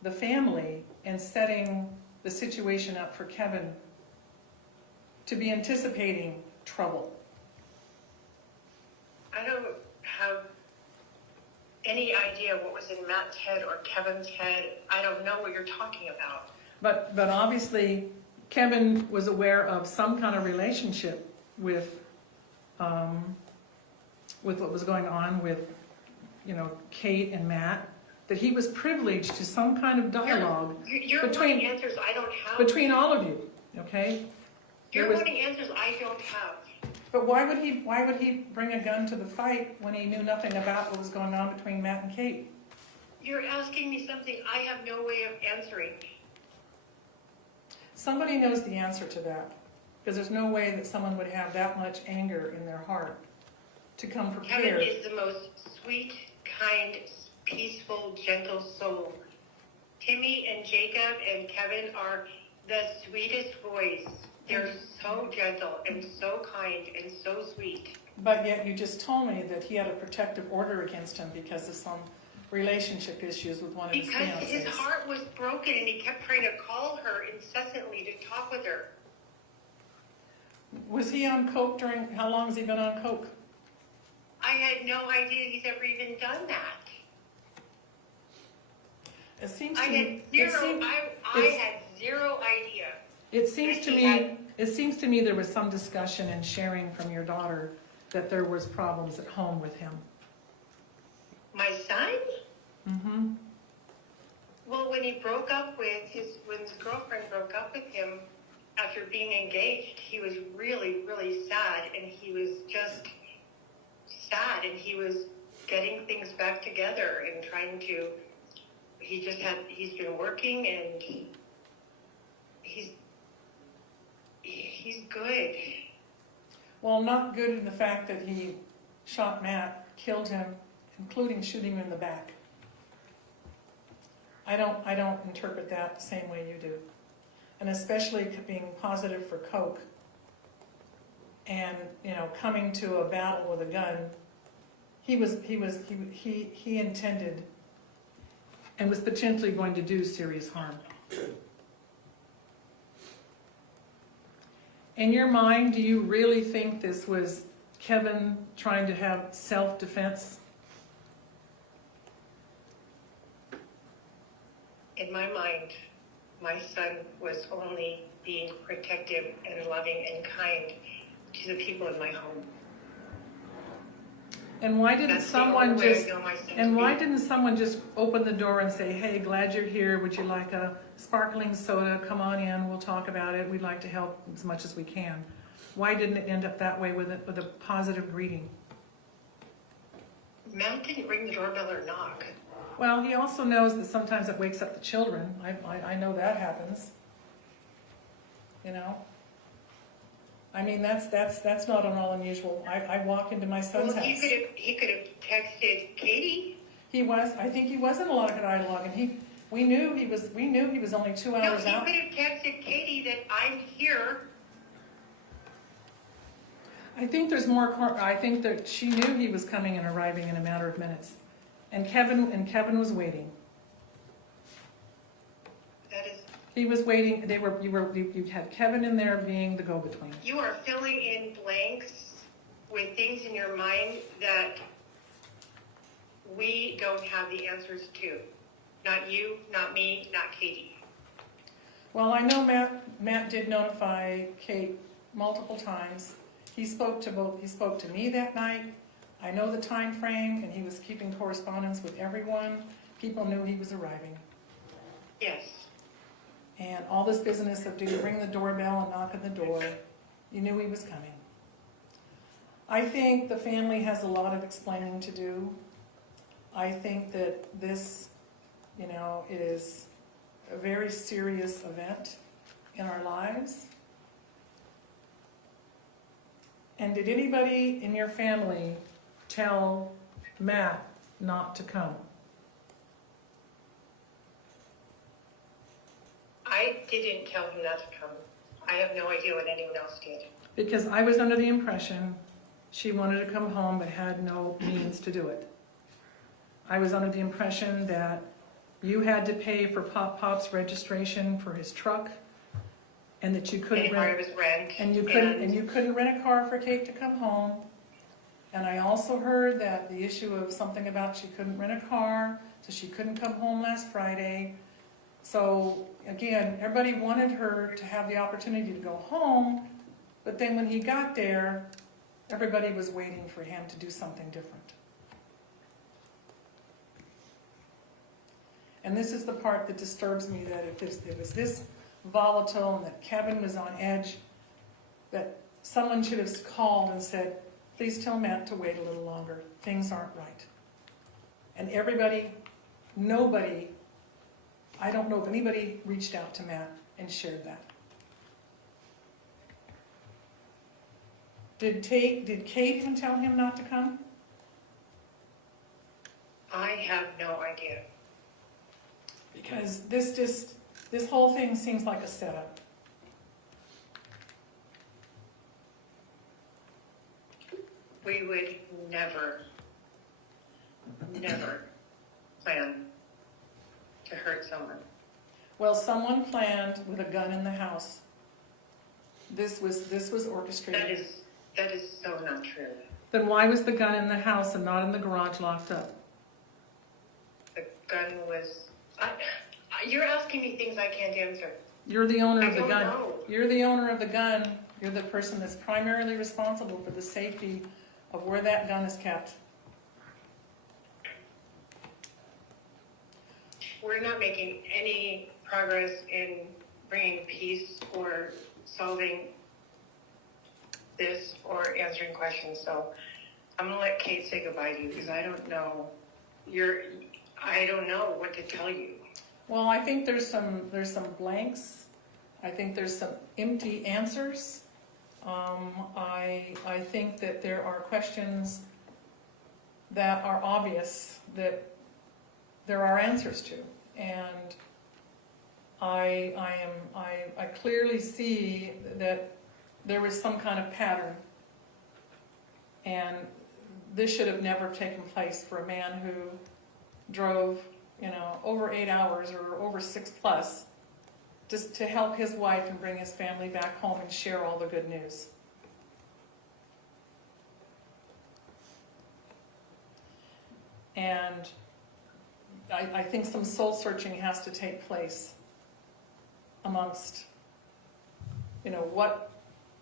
the family and setting the situation up for Kevin to be anticipating trouble? I don't have any idea what was in Matt's head or Kevin's head. I don't know what you're talking about. But obviously Kevin was aware of some kind of relationship with what was going on with, Kate and Matt, that he was privileged to some kind of dialogue You're wanting answers I don't have. between all of you, okay? You're wanting answers I don't have. But why would he bring a gun to the fight when he knew nothing about what was going on between Matt and Kate? You're asking me something I have no way of answering. Somebody knows the answer to that, because there's no way that someone would have that much anger in their heart to come Kevin prepared. is the most sweet, kind, peaceful, gentle soul. Timmy and Jacob and Kevin are the sweetest boys. They're so gentle and so kind and so sweet. But yet you just told me that he had a protective order against him because of some relationship issues with one of his Because his fiancés. heart was broken and he kept trying to call her incessantly to talk with her. Was he on coke how long has he been on coke? I had no idea he's ever even done that. It seems I to had me, zero. I had zero idea. it seems to me there was some discussion and sharing from your daughter that there was problems at home with him. My son? Mm-hmm. Well, when he broke up with when his girlfriend broke up with him after being engaged, he was really, really sad, and he was just sad, and he was getting things back together and trying to. He's been working, and he's good. Well, not good in the fact that he shot Matt, killed him, including shooting him in the back. I don't interpret that the same way you do. And especially being positive for coke and, coming to a battle with a gun, he intended and was potentially going to do serious harm. In your mind, do you really think this was Kevin trying to have self-defense? In my mind, my son was only being protective and loving and kind to the people in my home. And why didn't That's the only way I know my son to be. didn't someone just open the door and say, "Hey, glad you're here. Would you like a sparkling soda? Come on in. We'll talk about it. We'd like to help as much as we can." Why didn't it end up that way with a positive greeting? Matt didn't ring the doorbell or knock. Well, he also knows that sometimes it wakes up the children. I know that happens. I mean, that's not at all unusual. I walk into my son's Well, house. he could have texted Katie. I think he was in a lot of dialogue, and we knew he was only 2 No, hours he out. could have texted Katie that I'm here. I think there's more. I think that she knew he was coming and arriving in a matter of minutes, and Kevin was waiting. That is, He was waiting. You had Kevin in there being the go-between. you are filling in blanks with things in your mind that we don't have the answers to. Not you, not me, not Katie. Well, I know Matt did notify Kate multiple times. He spoke to me that night. I know the time frame, and he was keeping correspondence with everyone. People knew he was arriving. Yes. And all this business of do you ring the doorbell and knock on the door, you knew he was coming. I think the family has a lot of explaining to do. I think that this, you know, is a very serious event in our lives. And did anybody in your family tell Matt not to come? I didn't tell him not to come. I have no idea what anyone else did. Because I was under the impression she wanted to come home but had no means to do it. I was under the impression that you had to pay for Pop's registration for his truck, and that you couldn't Pay part of rent, his rent. and you couldn't rent a car for Kate to come home. And I also heard that the issue of something about she couldn't rent a car, so she couldn't come home last Friday. So again, everybody wanted her to have the opportunity to go home, but then when he got there, everybody was waiting for him to do something different. And this is the part that disturbs me, that if it was this volatile and that Kevin was on edge, that someone should have called and said, please tell Matt to wait a little longer. Things aren't right. And everybody, nobody, I don't know if anybody reached out to Matt and shared that. Did Kate even tell him not to come? I have no idea. Because this whole thing seems like a setup. We would never plan to hurt someone. Well, someone planned with a gun in the house. This was orchestrated. That is so not true. Then why was the gun in the house and not in the garage locked up? The gun was... you're asking me things I can't answer. You're the owner of the I don't gun. know. You're the owner of the gun. You're the person that's primarily responsible for the safety of where that gun is kept. We're not making any progress in bringing peace or solving this or answering questions. So I'm gonna let Kate say goodbye to you, because I don't know. I don't know what to tell you. Well, I think there's some blanks. I think there's some empty answers. I think that there are questions that are obvious that there are answers to, and I clearly see that there was some kind of pattern, and this should have never taken place for a man who drove, over 8 hours or over 6+, just to help his wife and bring his family back home and share all the good news. And I think some soul searching has to take place amongst,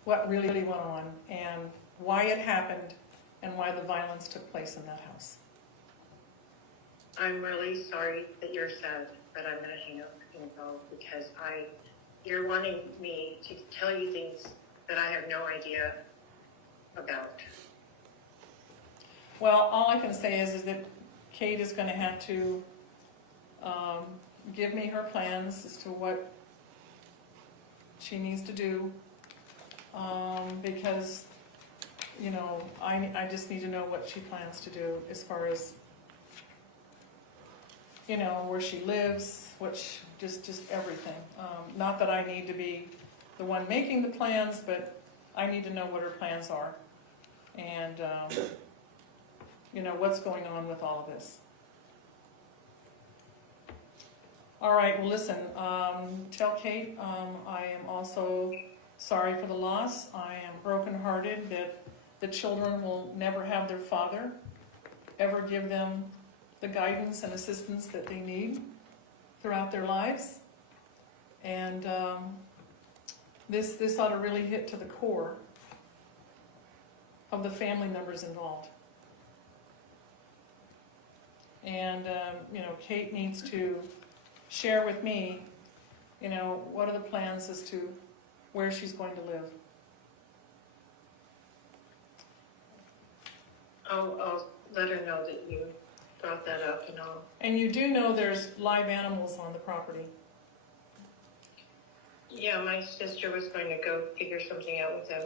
what really went on and why it happened and why the violence took place in that house. I'm really sorry that you're sad, but I'm gonna hang up and go, because you're wanting me to tell you things that I have no idea about. Well, all I can say is that Kate is going to have to give me her plans as to what she needs to do, because, I just need to know what she plans to do as far as, where she lives, just everything. Not that I need to be the one making the plans, but I need to know what her plans are, and what's going on with all of this. All right, well, listen, tell Kate I am also sorry for the loss. I am brokenhearted that the children will never have their father ever give them the guidance and assistance that they need throughout their lives. And this ought to really hit to the core of the family members involved. And, Kate needs to share with me, what are the plans as to where she's going to live. I'll let her know that you brought that up and all. And you do know there's live animals on the property. Yeah, my sister was going to go figure something out with them.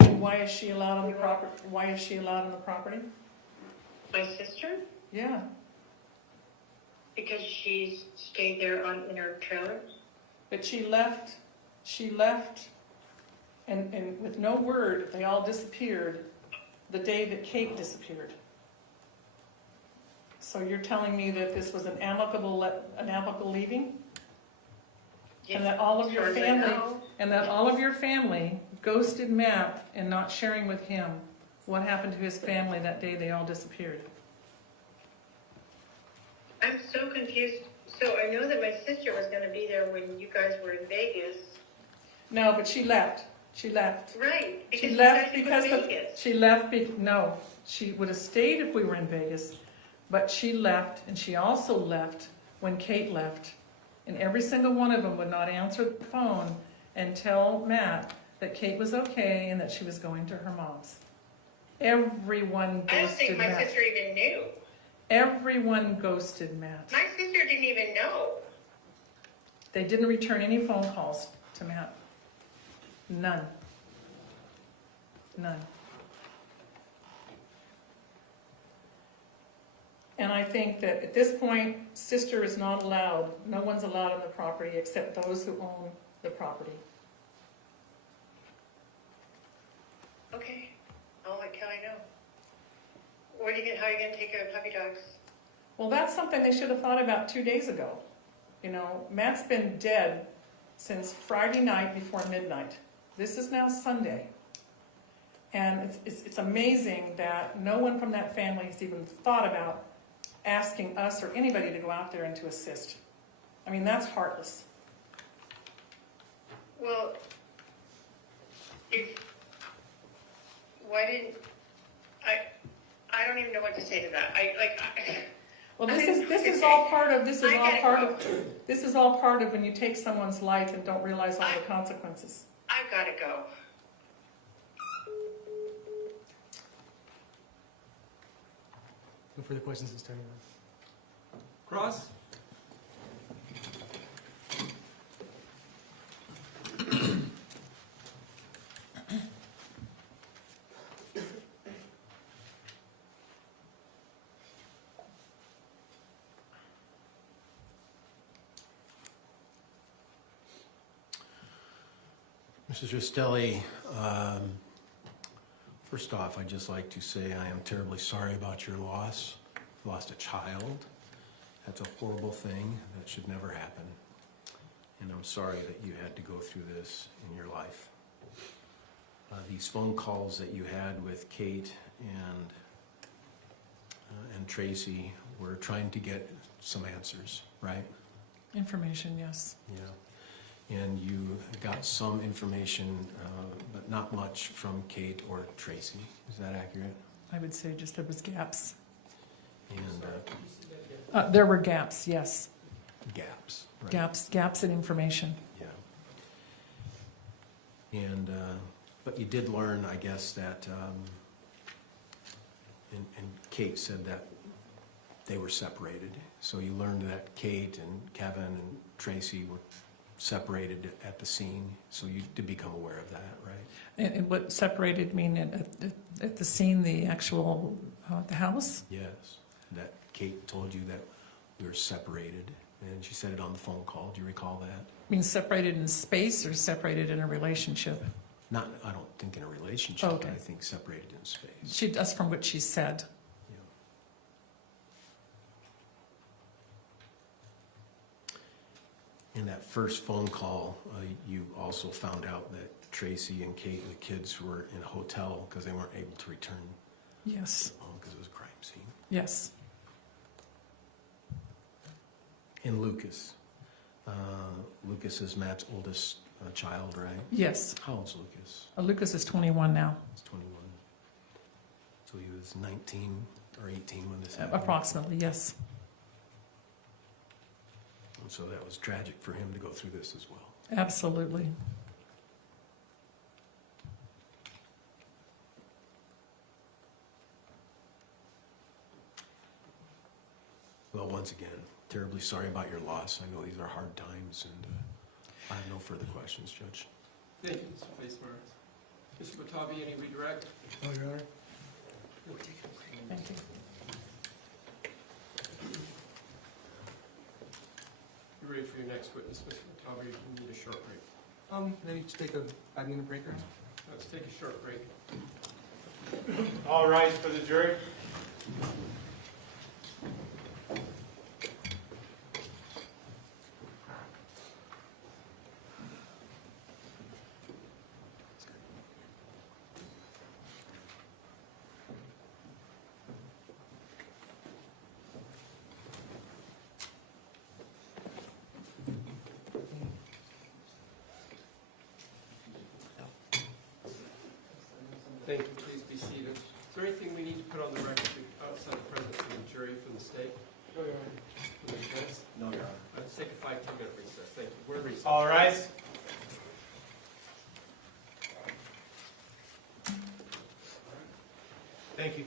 And why is she allowed on the property? Why is she allowed on the property? My sister? Yeah. Because she stayed there in her trailer. But she left, and with no word, they all disappeared the day that Kate disappeared. So you're telling me that this was an amicable leaving? And that all of your family ghosted Matt and not sharing with him what happened to his family that day they all disappeared? I'm so confused. So I know that my sister was going to be there when you guys were in Vegas. No, but she left. She left. Right. She left because no, she would have stayed if we were in Vegas, but she left, and she also left when Kate left, and every single one of them would not answer the phone and tell Matt that Kate was okay and that she was going to her mom's. Everyone ghosted Matt. I don't think my sister even knew. Everyone ghosted Matt. My sister didn't even know. They didn't return any phone calls to Matt. None. None. And I think that at this point, sister is not allowed. No one's allowed on the property except those who own the property. Okay. I'll let Kelly know. How are you going to take care of puppy dogs? Well, that's something they should have thought about 2 days ago. You know, Matt's been dead since Friday night before midnight. This is now Sunday. And it's amazing that no one from that family has even thought about asking us or anybody to go out there and to assist. I mean, that's heartless. Well, I don't even know what to say to that. Well, this is all part of when you take someone's life and don't realize all the consequences. I've got to go. No further questions this time. Cross? Mrs. Restelli, first off, I'd just like to say I am terribly sorry about your loss. You lost a child. That's a horrible thing. That should never happen. And I'm sorry that you had to go through this in your life. These phone calls that you had with Kate and Tracey were trying to get some answers, right? Information, yes. Yeah. And you got some information, but not much from Kate or Tracey. Is that accurate? I would say just there was gaps. And There were gaps, yes. gaps. Right? Gaps in information. Yeah. And but you did learn, I guess, that and Kate said that they were separated. So you learned that Kate and Kevin and Tracey were separated at the scene, so you did become aware of that, right? And what separated mean at the scene, the actual, the house? Yes, that Kate told you that we were separated, and she said it on the phone call. Do you recall that? Mean separated in space or separated in a relationship? Not, I don't think in a relationship, Okay. but I think separated in space. She does from what she said. In that first phone call, you also found out that Tracey and Kate and the kids were in a hotel because they weren't able to return Yes, because it was a crime scene. yes. And Lucas. Lucas is Matt's oldest child, right? Yes. How old's Lucas? Lucas is 21 now, He's 21. So he was 19 or 18 when this happened? approximately, yes. And so that was tragic for him to go through this as well. Absolutely. once again, terribly sorry about your loss. I know these are hard times, and I have no further questions, Judge. Thank you, Mr. Place-Marks. Mr. Batavi, any redirect? Oh, Your Honor. Thank you. You ready for your next witness, Mr. Batavi? You need a short break. Maybe just take a 5-minute break or so? Let's take a short break. All rise for the jury. Thank you. Please be seated. Is there anything we need to put on the record outside the presence of the jury from the state? No, Your Honor. From the defense? No, Your Honor. Let's take a 5-10-minute recess. Thank you. We're recessed. All rise. Thank you.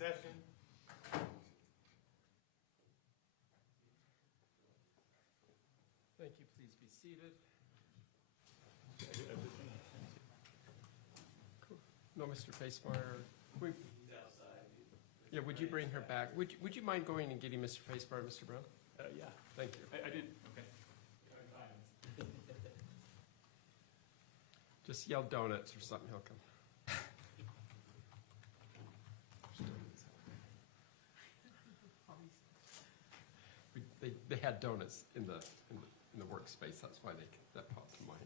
session. Thank you. Please be seated. No, Mr. Facemeyer. Yeah, would you bring her back? Would you mind going and getting Mr. Facemeyer, Mr. Brown? Yeah, Thank you. I did, okay. Just yell donuts or something, he'll come. They had donuts in the workspace. That's why that popped to mind.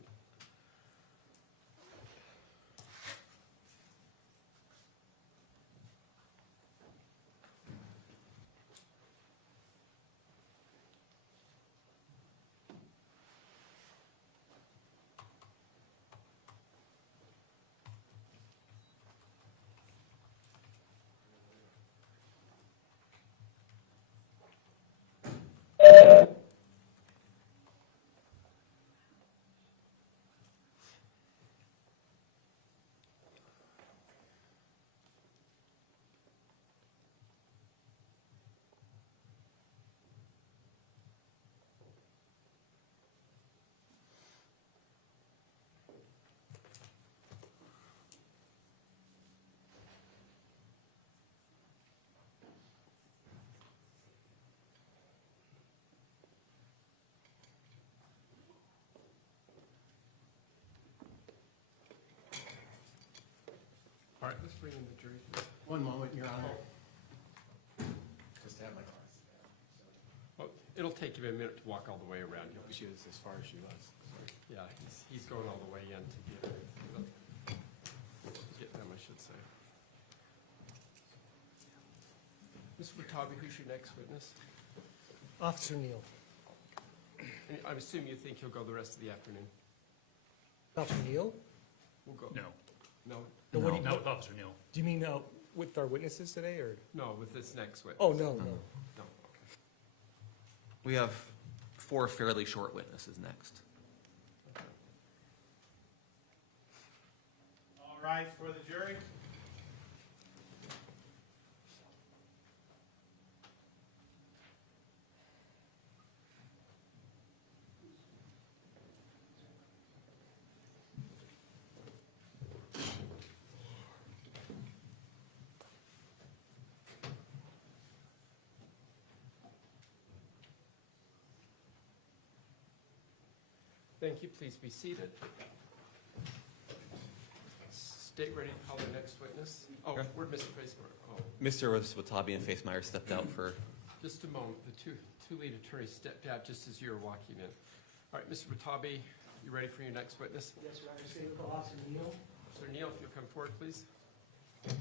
All right, let's bring in the jury. One moment, Your Honor. Just have my cards. Well, it'll take you a minute to walk all the way around. She was as far as she was. Yeah, he's going all the way in to get them, I should say. Mr. Watabe, who's your next witness? Officer Neal. And I assume you think he'll go the rest of the afternoon? Officer Neal? We'll go. No, No? No, what do you, not with Officer Neal. do you mean with our witnesses today, or? No, with this next witness. Oh, no, no. No, okay. We have 4 fairly short witnesses next. All rise for the jury. Thank you. Please be seated. State ready to call the next witness. Oh, where'd Mr. Facemeyer? Oh, Mr. Watabe and Facemeyer stepped out for... just a moment. The two lead attorneys stepped out just as you were walking in. All right, Mr. Watabe, you ready for your next witness? Yes, Your Honor. State with Officer Neal. Sir Neal, if you'll come forward, please. If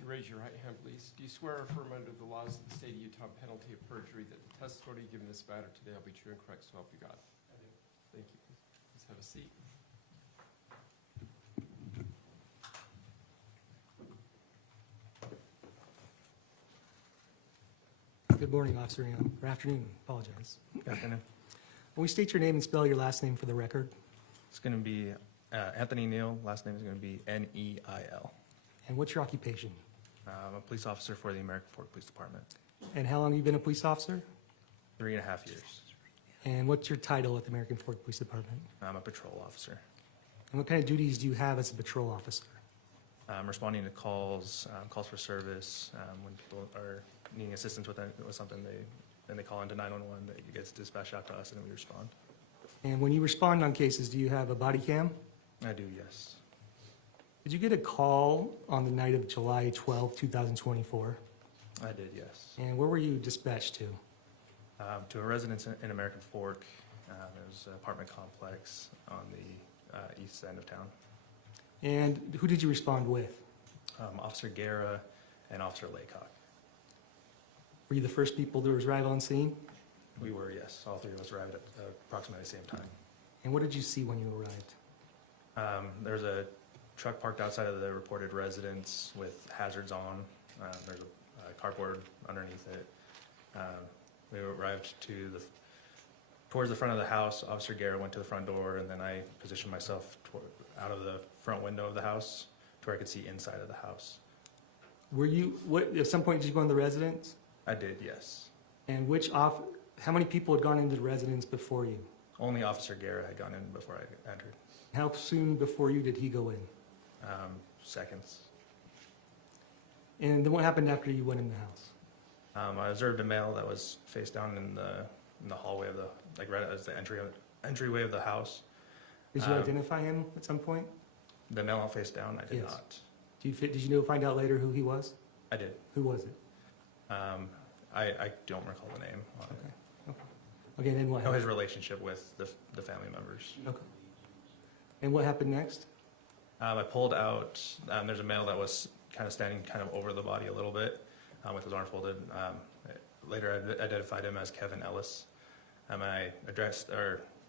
you raise your right hand, please. Do you swear or affirm under the laws of the state of Utah, penalty of perjury, that the testimony given this matter today will be true and correct, so help you God? I do. Thank you. Please have a seat. Good morning, Officer Neal. Or afternoon, apologize. Good afternoon. Can we state your name and spell your last name for the record? It's going to be Anthony Neal. Last name is going to be Neil. And what's your occupation? I'm a police officer for the American Fork Police Department. And how long have you been a police officer? 3.5 years. And what's your title at the American Fork Police Department? I'm a patrol officer. And what kind of duties do you have as a patrol officer? I'm responding to calls, calls for service, when people are needing assistance with something, they call into 911, that gets dispatched out to us, and then we respond. And when you respond on cases, do you have a body cam? I do, yes. Did you get a call on the night of July 12, 2024? I did, yes. And where were you dispatched to? To a residence in American Fork. There's an apartment complex on the east end of town. And who did you respond with? Officer Guerra and Officer Laycock. Were you the first people to arrive on scene? We were, yes. All 3 of us arrived at approximately the same time. And what did you see when you arrived? There's a truck parked outside of the reported residence with hazards on. There's a cardboard underneath it. We arrived towards the front of the house. Officer Guerra went to the front door, and then I positioned myself out of the front window of the house to where I could see inside of the house. At some point, did you go in the residence? I did, yes. And how many people had gone into the residence before you? Only Officer Guerra had gone in before I entered. How soon before you did he go in? Seconds. And then what happened after you went in the house? I observed a male that was face down in the hallway of right as the entryway of the house. Did you identify him at some point? The male face down, I did Yes. not. Did you find out later who he was? I did. Who was it? I don't recall the name. Okay, then what I know his happened? relationship with the family members. Okay. And what happened next? I pulled out, there's a male that was kind of standing kind of over the body a little bit with his arm folded. Later I identified him as Kevin Ellis. I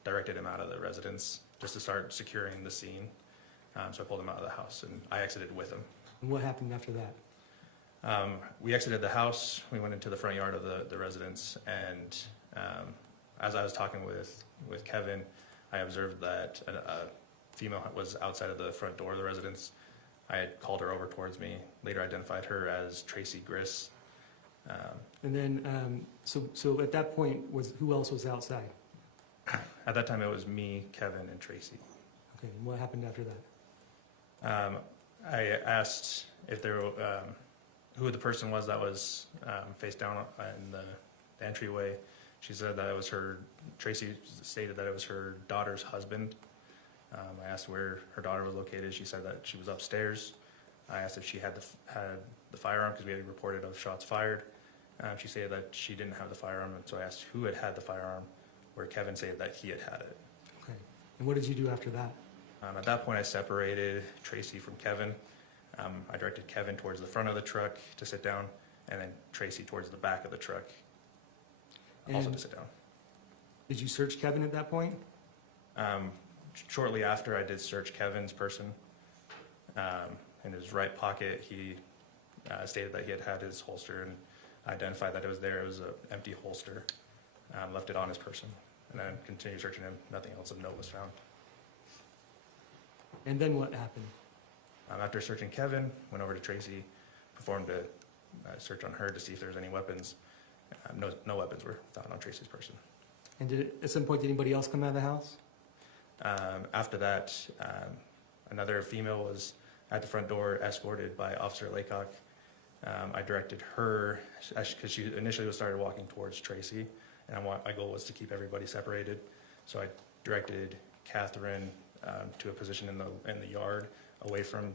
directed him out of the residence just to start securing the scene. So I pulled him out of the house and I exited with him. And what happened after that? We exited the house, we went into the front yard of the residence, and as I was talking with Kevin, I observed that a female was outside of the front door of the residence. I had called her over towards me, later identified her as Tracey Grist. And then, so at that point, who else was outside? At that time, it was me, Kevin, and Tracey. Okay, and what happened after that? I asked if who the person was that was face down in the entryway. She said that it was Tracey stated that it was her daughter's husband. I asked where her daughter was located. She said that she was upstairs. I asked if she had the firearm because we had reported of shots fired. She said that she didn't have the firearm, and so I asked who had the firearm, where Kevin said that he had it. Okay, and what did you do after that? At that point, I separated Tracey from Kevin. I directed Kevin towards the front of the truck to sit down, and then Tracey towards the back of the truck also to sit down. Did you search Kevin at that point? Shortly after, I did search Kevin's person. In his right pocket, he stated that he had his holster, and I identified that it was there. It was an empty holster. Left it on his person, and then continued searching him. Nothing else of note was found. And then what happened? After searching Kevin, went over to Tracey, performed a search on her to see if there was any weapons. No weapons were found on Tracey's person. And at some point, did anybody else come out of the house? After that, another female was at the front door, escorted by Officer Laycock. I directed her, because she initially started walking towards Tracey, and my goal was to keep everybody separated. So I directed Kathryn to a position in the yard, away from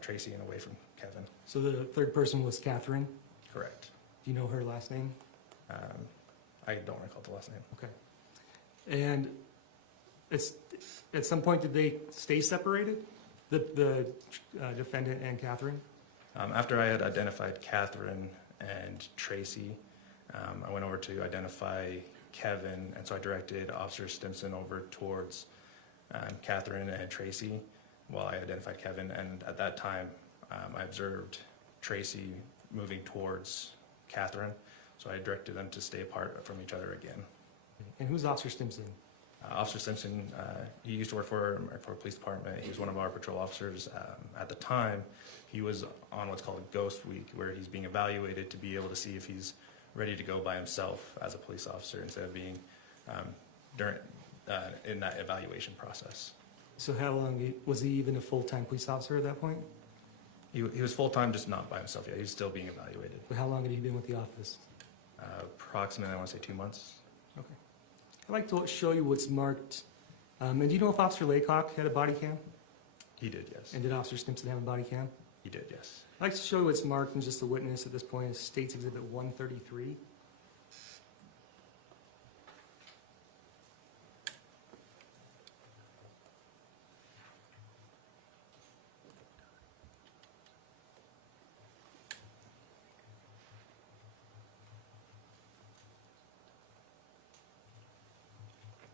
Tracey and away from Kevin. So the third person was Kathryn? Correct. Do you know her last name? I don't recall the last name. Okay. And at some point, did they stay separated, the defendant and Kathryn? After I had identified Kathryn and Tracey, I went over to identify Kevin, and so I directed Officer Stimson over towards Kathryn and Tracey while I identified Kevin, and at that time I observed Tracey moving towards Kathryn, so I directed them to stay apart from each other again. And who's Officer Stimson? Officer Simpson, he used to work for a police department. He was one of our patrol officers. At the time, he was on what's called a ghost week, where he's being evaluated to be able to see if he's ready to go by himself as a police officer instead of being in that evaluation process. So how long, was he even a full-time police officer at that point? He was full-time, just not by himself yet. He was still being evaluated. But how long had he been with the office? Approximately, I want to say 2 months. Okay. I'd like to show you what's marked. And do you know if Officer Laycock had a body cam? He did, yes. And did Officer Stimson have a body cam? He did, yes. I'd like to show you what's marked and just a witness at this point is State's Exhibit 133.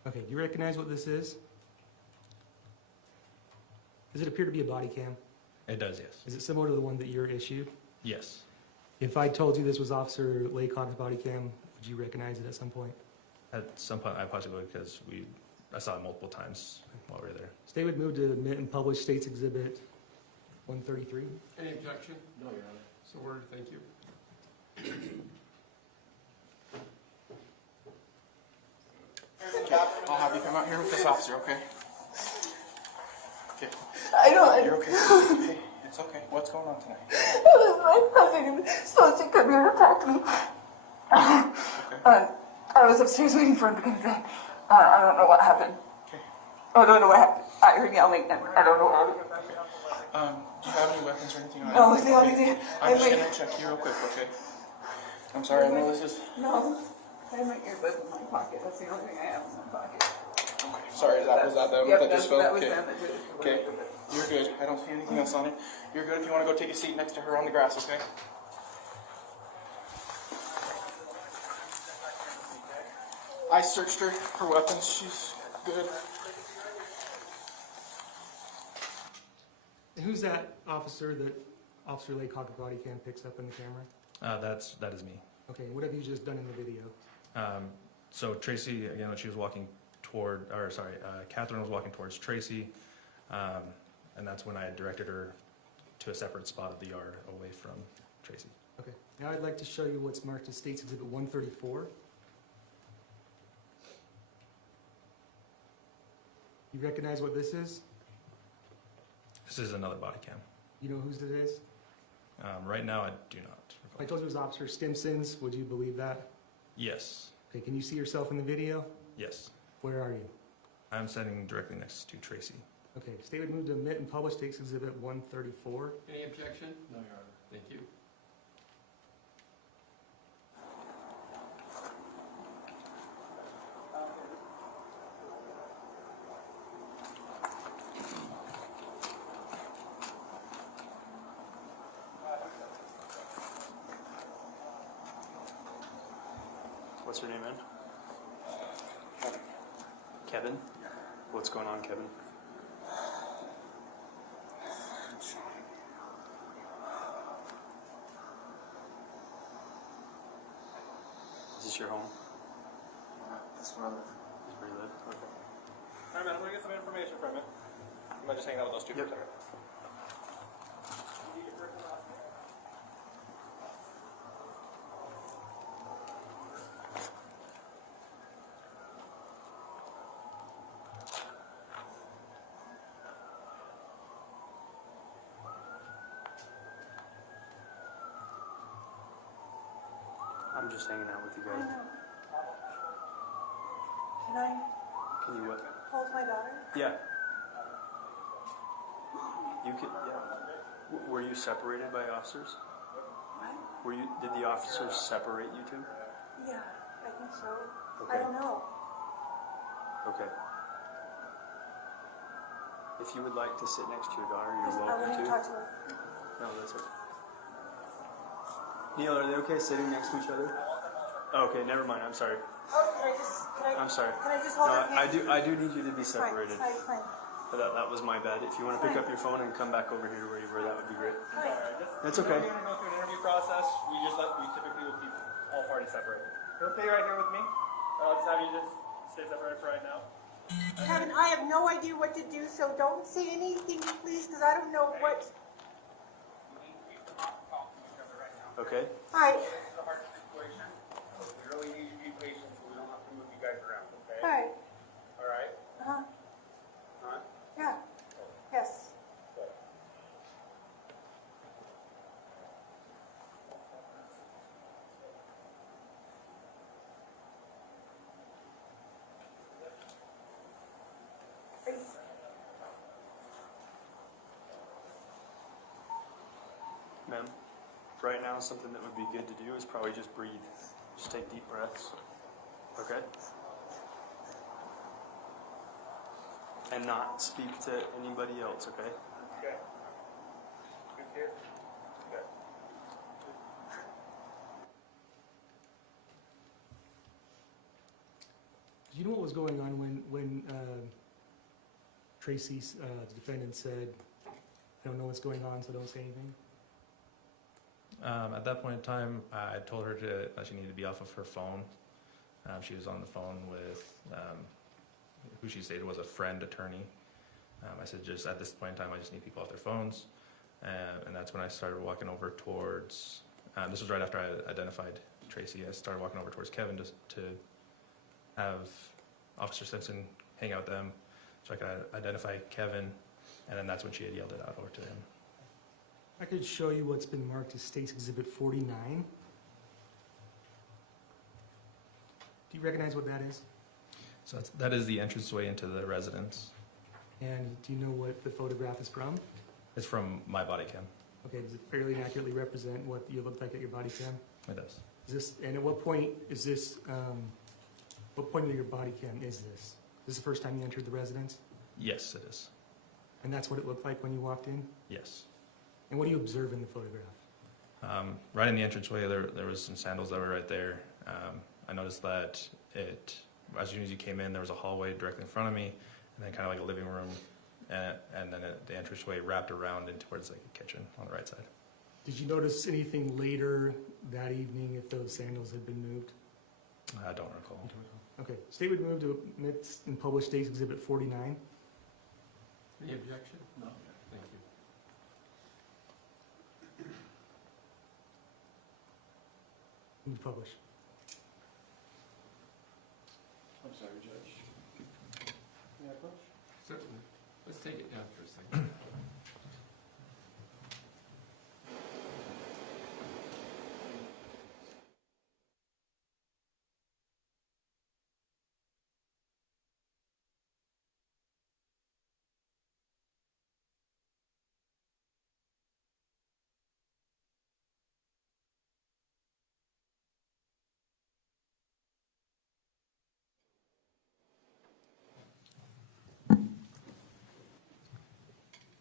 Okay, do you recognize what this is? Does it appear to be a body cam? It does, yes. Is it similar to the one that you're issued? Yes. If I told you this was Officer Laycock's body cam, would you recognize it at some point? At some point, I possibly would, because I saw it multiple times while we were there. State would move to admit and publish State's Exhibit 133. Any objection? No, Your Honor. So ordered, thank you. I'll have you come out here with this officer, okay? Okay. I don't. You're okay. Okay. It's okay. What's going on tonight? It was my cousin. He was supposed to come here and attack me. I was upstairs waiting for him to come down. I don't know what happened. Okay. I don't know what happened. I heard yelling and I don't know what happened. Do you have any weapons or anything? No, the only thing. I'm just gonna check you real quick, okay? I'm sorry, I know this is... No. I have my earbuds in my pocket. That's the only thing I have in my pocket. Okay. Sorry, was that them Yep, that just fell? that was Okay. them that did it. Okay. You're good. I don't see anything else on it. You're good if you want to go take a seat next to her on the grass, okay? I searched her for weapons. She's good. And who's that officer that Officer Laycock body cam picks up in the camera? That is me. Okay, what have you just done in the video? So Tracey, again, when she was walking toward, Kathryn was walking towards Tracey, and that's when I had directed her to a separate spot of the yard away from Tracey. Okay, now I'd like to show you what's marked as State's Exhibit 134. You recognize what this is? This is another body cam. You know whose it is? Right now, I do not If I recall. told you it was Officer Stimson's, would you believe that? Yes, Okay, can you see yourself in the video? yes. Where are you? I'm standing directly next to Tracey. Okay, State would move to admit and publish State's Exhibit 134. Any objection? No, Your Honor. Thank you. What's your name, man? Kevin? What's going on, Kevin? Is this your home? That's where I live. Is where you live? Okay. All right, man, I'm going to get some information from you. I'm going to just hang out with those two for a second. I'm just hanging out with you guys. Can you what? hold my daughter? Yeah. You could, yeah. Were you separated by officers? What? Did the officers separate you two? Yeah, I think so. Okay. I don't know. Okay. If you would like to sit next to your daughter, I you're welcome want to to. talk to her. No, that's okay. Neil, are they okay sitting next to each other? Oh, okay, never mind. I'm sorry. Oh, I'm sorry. Can I just hold No, her? I do need you to be separated. Fine. But that was my bad. If you want to pick up your phone and come back over here where you were, that would be great. Fine. That's okay. We're going to go through an interview process. We typically will keep all parties separated. You'll stay right here with me. I'll just have you just stay separated for right now. Kevin, I have no idea what to do, so don't say anything, please, because I don't know what. Okay. Hi. This is a hard situation. We really need you to be patient so we don't have to move you guys around, okay? Hi. All right? Uh-huh. Huh? Yeah. Yes. Ma'am, right now something that would be good to do is probably just breathe. Just take deep breaths. Okay? And not speak to anybody else, okay? Okay. Good here? Good. Do you know what was going on when Tracey, the defendant, said, "I don't know what's going on, so don't say anything"? At that point in time, I told her that she needed to be off of her phone. She was on the phone with who she stated was a friend attorney. I said, just at this point in time, I just need people off their phones. And that's when I started walking over towards, this was right after I identified Tracey. I started walking over towards Kevin to have Officer Simpson hang out with them so I could identify Kevin. And then that's when she had yelled it out over to him. I could show you what's been marked as State's Exhibit 49. Do you recognize what that is? So that is the entranceway into the residence. And do you know what the photograph is from? It's from my body cam. Okay, does it fairly accurately represent what you look like at your body cam? It does. Is this, and at what point is this, what point of your body cam is this? Is this the first time you entered the residence? Yes, it is. And that's what it looked like when you walked in? Yes. And what do you observe in the photograph? Right in the entranceway, there was some sandals that were right there. I noticed that as soon as you came in, there was a hallway directly in front of me, and then kind of like a living room, and then the entranceway wrapped around in towards like a kitchen on the right side. Did you notice anything later that evening if those sandals had been moved? I don't recall. Okay, State would move to admit and publish State's Exhibit 49. Any objection? No. Thank you. Move to publish. I'm sorry, Judge. May I approach? Certainly. Let's take it down for a second.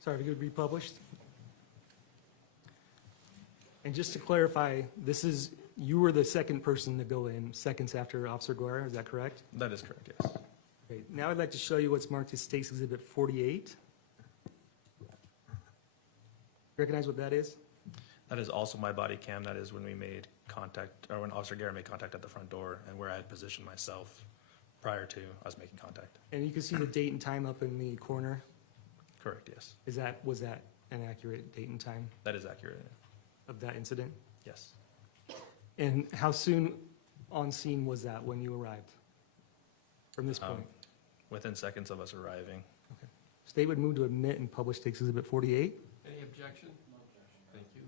Sorry, if you could be republished. And just to clarify, you were the second person to go in, seconds after Officer Guerra, is that correct? That is correct, yes. Okay, now I'd like to show you what's marked as State's Exhibit 48. Recognize what that is? That is also my body cam. That is when we made contact, or when Officer Guerra made contact at the front door, and where I had positioned myself prior to us making contact. And you can see the date and time up in the corner. Correct, yes. Was that an accurate date and time That is accurate. of that incident? Yes. And how soon on scene was that when you arrived? From this point? Within seconds of us arriving. State would move to admit and publish State's Exhibit 48. Any objection? No objection. Thank you.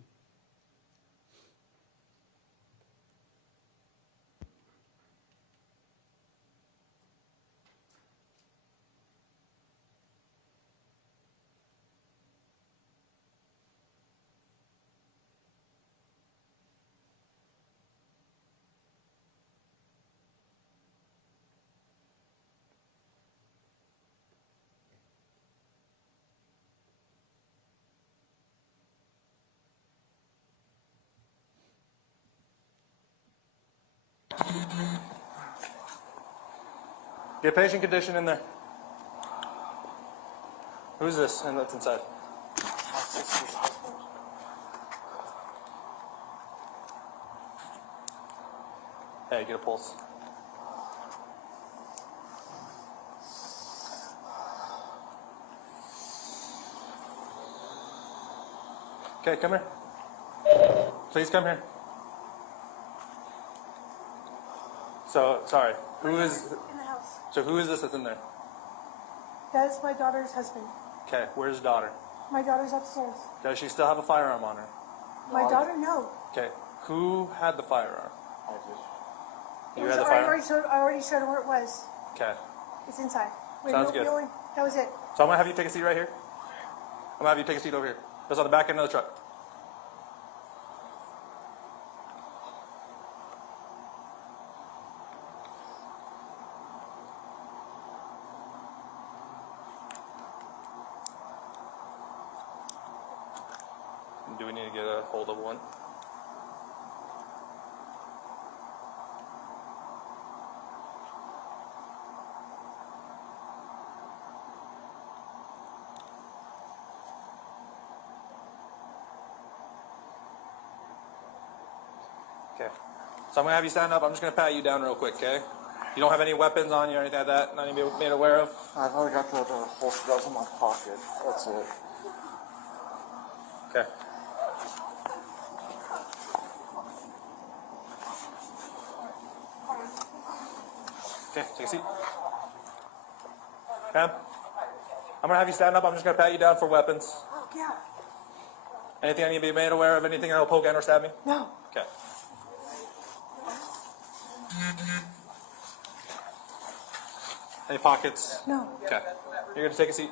Get patient condition in there. Who's this? And that's inside. Hey, get a pulse. Okay, come here. Please come here. So, sorry. Who is... In the house. So who is this that's in there? That is my daughter's husband. Okay, where's daughter? My daughter's upstairs. Does she still have a firearm on her? My daughter, no. Okay, who had the firearm? You It was- had the I firearm? already showed her where it was. Okay. It's inside. Sounds good. That was it. So I'm gonna have you take a seat right here. I'm gonna have you take a seat over here. That's on the back end of the truck. Do we need to get a hold of one? Okay. So I'm gonna have you stand up. I'm just gonna pat you down real quick, okay? You don't have any weapons on you or anything like that? Not even made aware of? I've only got the holster that was in my pocket. That's it. Okay. Okay, take a seat. Ma'am, I'm gonna have you stand up. I'm just gonna pat you down for weapons. Oh, yeah. Anything I need to be made aware of? Anything that'll poke at or stab me? No. Okay. Any pockets? No. Okay. You're gonna take a seat.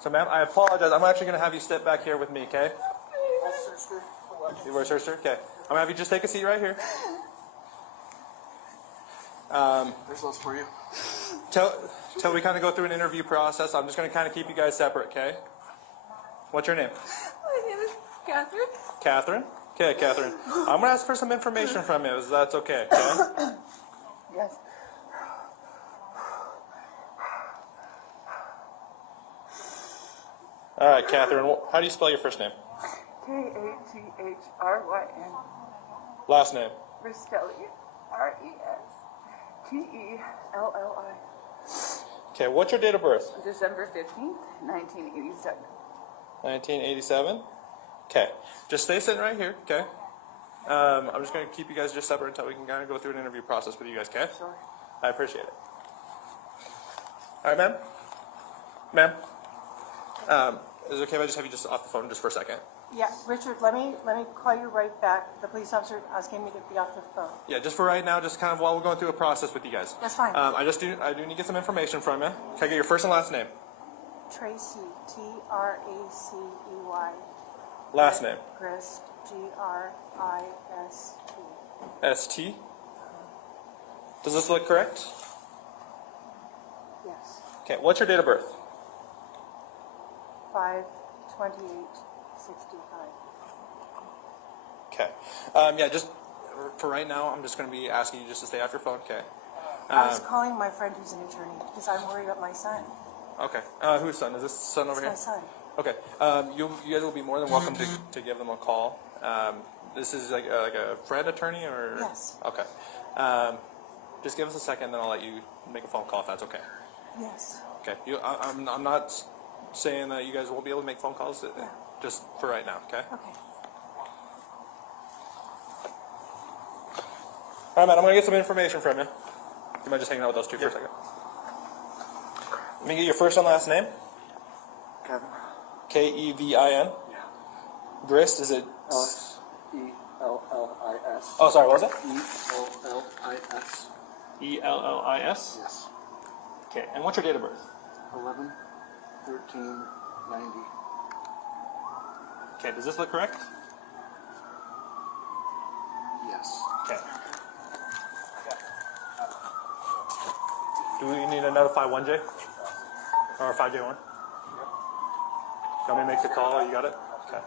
So, ma'am, I apologize. I'm actually gonna have you sit back here with me, okay? You were a searcher? Okay. I'm gonna have you just take a seat right here. There's those for you. Till we kind of go through an interview process, I'm just gonna kind of keep you guys separate, okay? What's your name? My name is Kathryn. Kathryn? Okay, Kathryn. I'm gonna ask for some information from you, if that's okay, okay? Yes. All right, Kathryn, how do you spell your first name? Kathryn. Last name? Restelli. Restelli. Okay, what's your date of birth? December 15th, 1987. 1987? Okay, just stay sitting right here, okay? I'm just gonna keep you guys just separate until we can kind of go through an interview process with you guys, okay? Sure. I appreciate it. All right, ma'am? Ma'am? Is it okay if I just have you just off the phone just for a second? Yeah, Richard, let me call you right back. The police officer asking me to be off the phone. Yeah, just for right now, just kind of while we're going through a process with you guys. That's fine. I do need to get some information from you. Can I get your first and last name? Tracey, Tracey. Last name? Grist, Grist. ST? Does this look correct? Yes. Okay, what's your date of birth? 5/28/65. Okay. Yeah, just for right now, I'm just going to be asking you just to stay off your phone, okay? I was calling my friend who's an attorney because I'm worried about my son. Okay. Whose son? Is this son over It's here? my son. Okay. You guys will be more than welcome to give them a call. This is like a friend attorney or? Yes. Okay. Just give us a second, then I'll let you make a phone call if that's okay. Yes. Okay. I'm not saying that you guys won't be able to make phone calls. Yeah. Just for right now, okay? Okay. All right, man. I'm gonna get some information from you. You mind just hanging out with those two for a second? Let me get your first and last name. Kevin. Kevin. Yeah. Grist, is it? Ellis. ELLIS. Oh, sorry, what was it? ELLIS. ELLIS? Yes. Okay, and what's your date of birth? 11/13/90. Okay, does this look correct? Yes. Okay. Do we need to notify 1J? Or 5J1? You want me to make the call? You got it? Okay.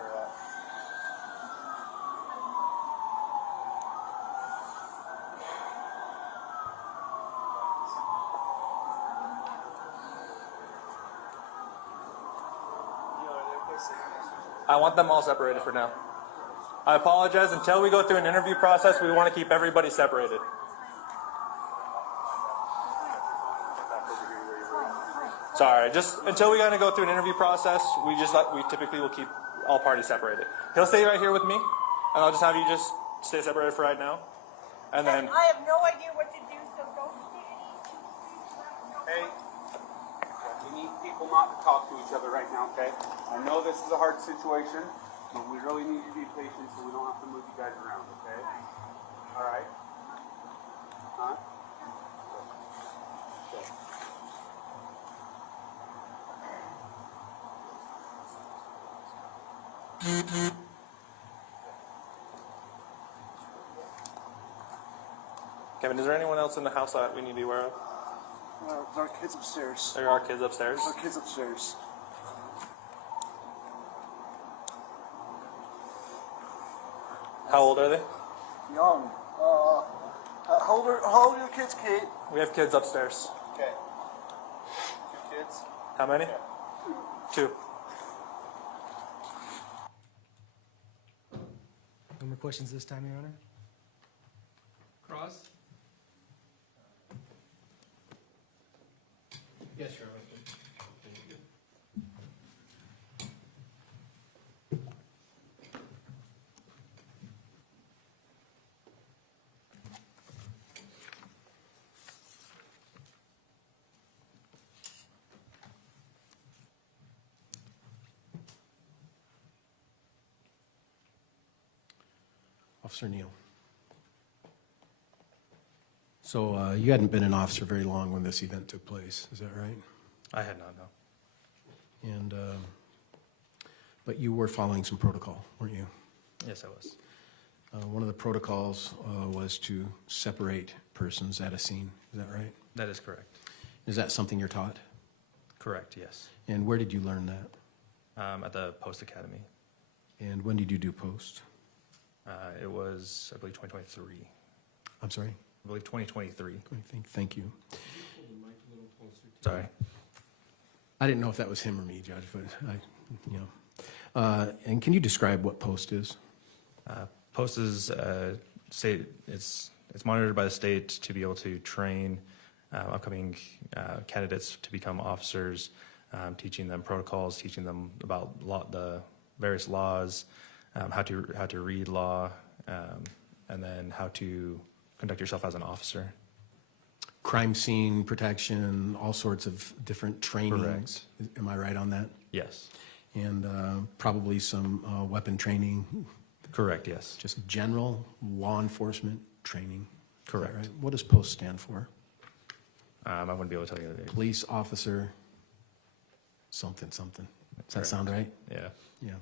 I want them all separated for now. I apologize. Until we go through an interview process, we want to keep everybody separated. Sorry, just until we gotta go through an interview process, we typically will keep all parties separated. He'll stay right here with me, and I'll just have you just stay separated for right now, and then. I have no idea what to do, so don't say anything. Hey, we need people not to talk to each other right now, okay? I know this is a hard situation, but we really need you to be patient so we don't have to move you guys around, okay? All right? Huh? Okay. Kevin, is there anyone else in the house that we need to be aware of? There are kids upstairs. There are kids upstairs. There are kids upstairs. How old are they? Young. How old are your kids, Kate? We have kids upstairs. Okay. 2 kids? How many? 2. more questions this time, Your Honor? Cross? Yes, Your Honor. Officer Neal. So you hadn't been an officer very long when this event took place, is that right? I had not, no. And but you were following some protocol, weren't you? Yes, I was. One of the protocols was to separate persons at a scene, is that right? That is correct. Is that something you're taught? Correct, yes. And where did you learn that? At the Post Academy. And when did you do post? It was, I believe, 2023. I'm sorry? I believe 2023. Thank you. Sorry. I didn't know if that was him or me, Judge, but and can you describe what post is? Post is state. It's monitored by the state to be able to train upcoming candidates to become officers, teaching them protocols, teaching them about the various laws, how to read law, and then how to conduct yourself as an officer. Crime scene protection, all sorts of different trainings. Correct. Am I right on that? Yes. And probably some weapon training. Correct, yes. Just general law enforcement training. Correct. Right? What does POST stand for? I wouldn't be able to tell you the name. Police officer something. Does that sound right? Yeah. Yeah.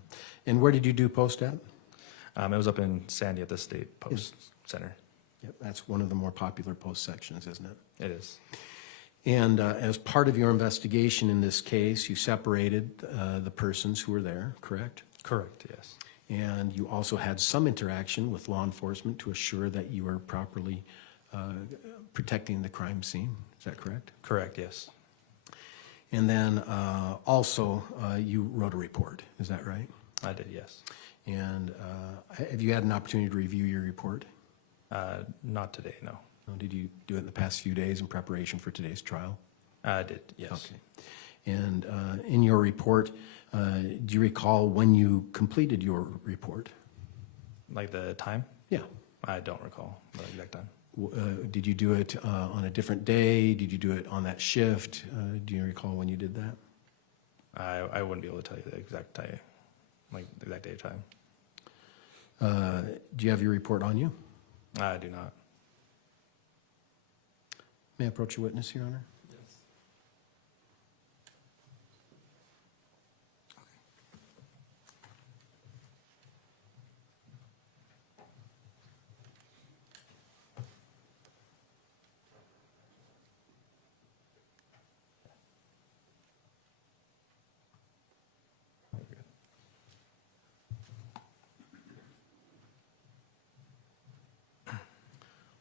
And where did you do POST at? It was up in Sandy at the State Post Center. Yep, that's one of the more popular post sections, isn't it? It is. And as part of your investigation in this case, you separated the persons who were there, correct? Correct, yes. And you also had some interaction with law enforcement to assure that you were properly protecting the crime scene. Is that correct? Correct, yes. And then also you wrote a report. Is that right? I did, yes. And have you had an opportunity to review your report? Not today, no. Did you do it in the past few days in preparation for today's trial? I did, yes. Okay. And in your report, do you recall when you completed your report? Like the time? Yeah. I don't recall the exact time. Did you do it on a different day? Did you do it on that shift? Do you recall when you did that? I wouldn't be able to tell you the exact time, like the exact day or time. Do you have your report on you? I do not. May I approach your witness, Your Honor? Yes.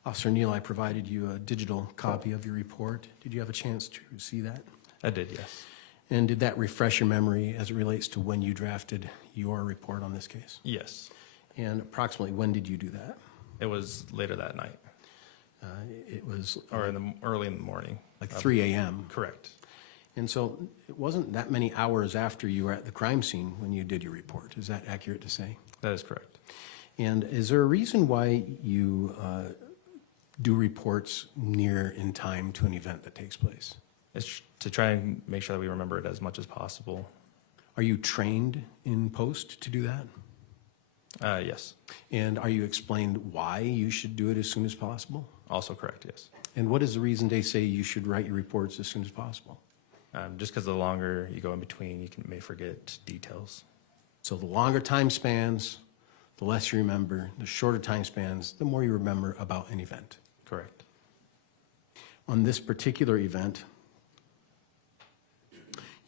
Officer Neal, I provided you a digital copy of your report. Did you have a chance to see that? I did, yes. And did that refresh your memory as it relates to when you drafted your report on this case? Yes. And approximately when did you do that? It was later that night. It was Or early in the morning. like 3 a.m. Correct. And so it wasn't that many hours after you were at the crime scene when you did your report. Is that accurate to say? That is correct. And is there a reason why you do reports near in time to an event that takes place? It's to try and make sure that we remember it as much as possible. Are you trained in post to do that? Yes. And are you explained why you should do it as soon as possible? Also correct, yes. And what is the reason they say you should write your reports as soon as possible? Just because the longer you go in between, you may forget details. So the longer time spans, the less you remember. The shorter time spans, the more you remember about an event. Correct. On this particular event,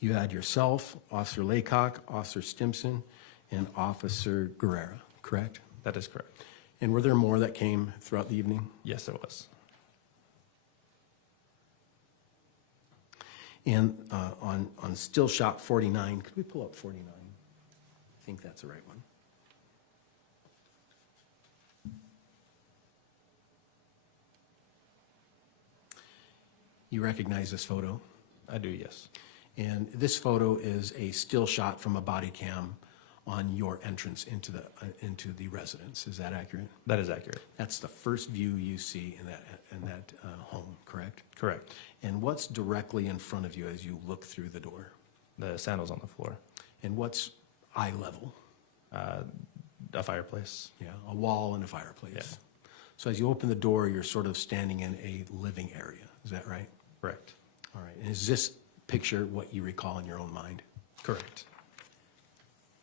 you had yourself, Officer Laycock, Officer Stimson, and Officer Guerrera, correct? That is correct. And were there more that came throughout the evening? Yes, there was. And on still shot 49, could we pull up 49? I think that's the right one. You recognize this photo? I do, yes. And this photo is a still shot from a body cam on your entrance into the residence. Is that accurate? That is accurate. That's the first view you see in that home, correct? Correct. And what's directly in front of you as you look through the door? The sandals on the floor. And what's eye level? A fireplace. Yeah, a wall and a fireplace. Yeah. So as you open the door, you're sort of standing in a living area. Is that right? Correct. All right. And is this picture what you recall in your own mind? Correct.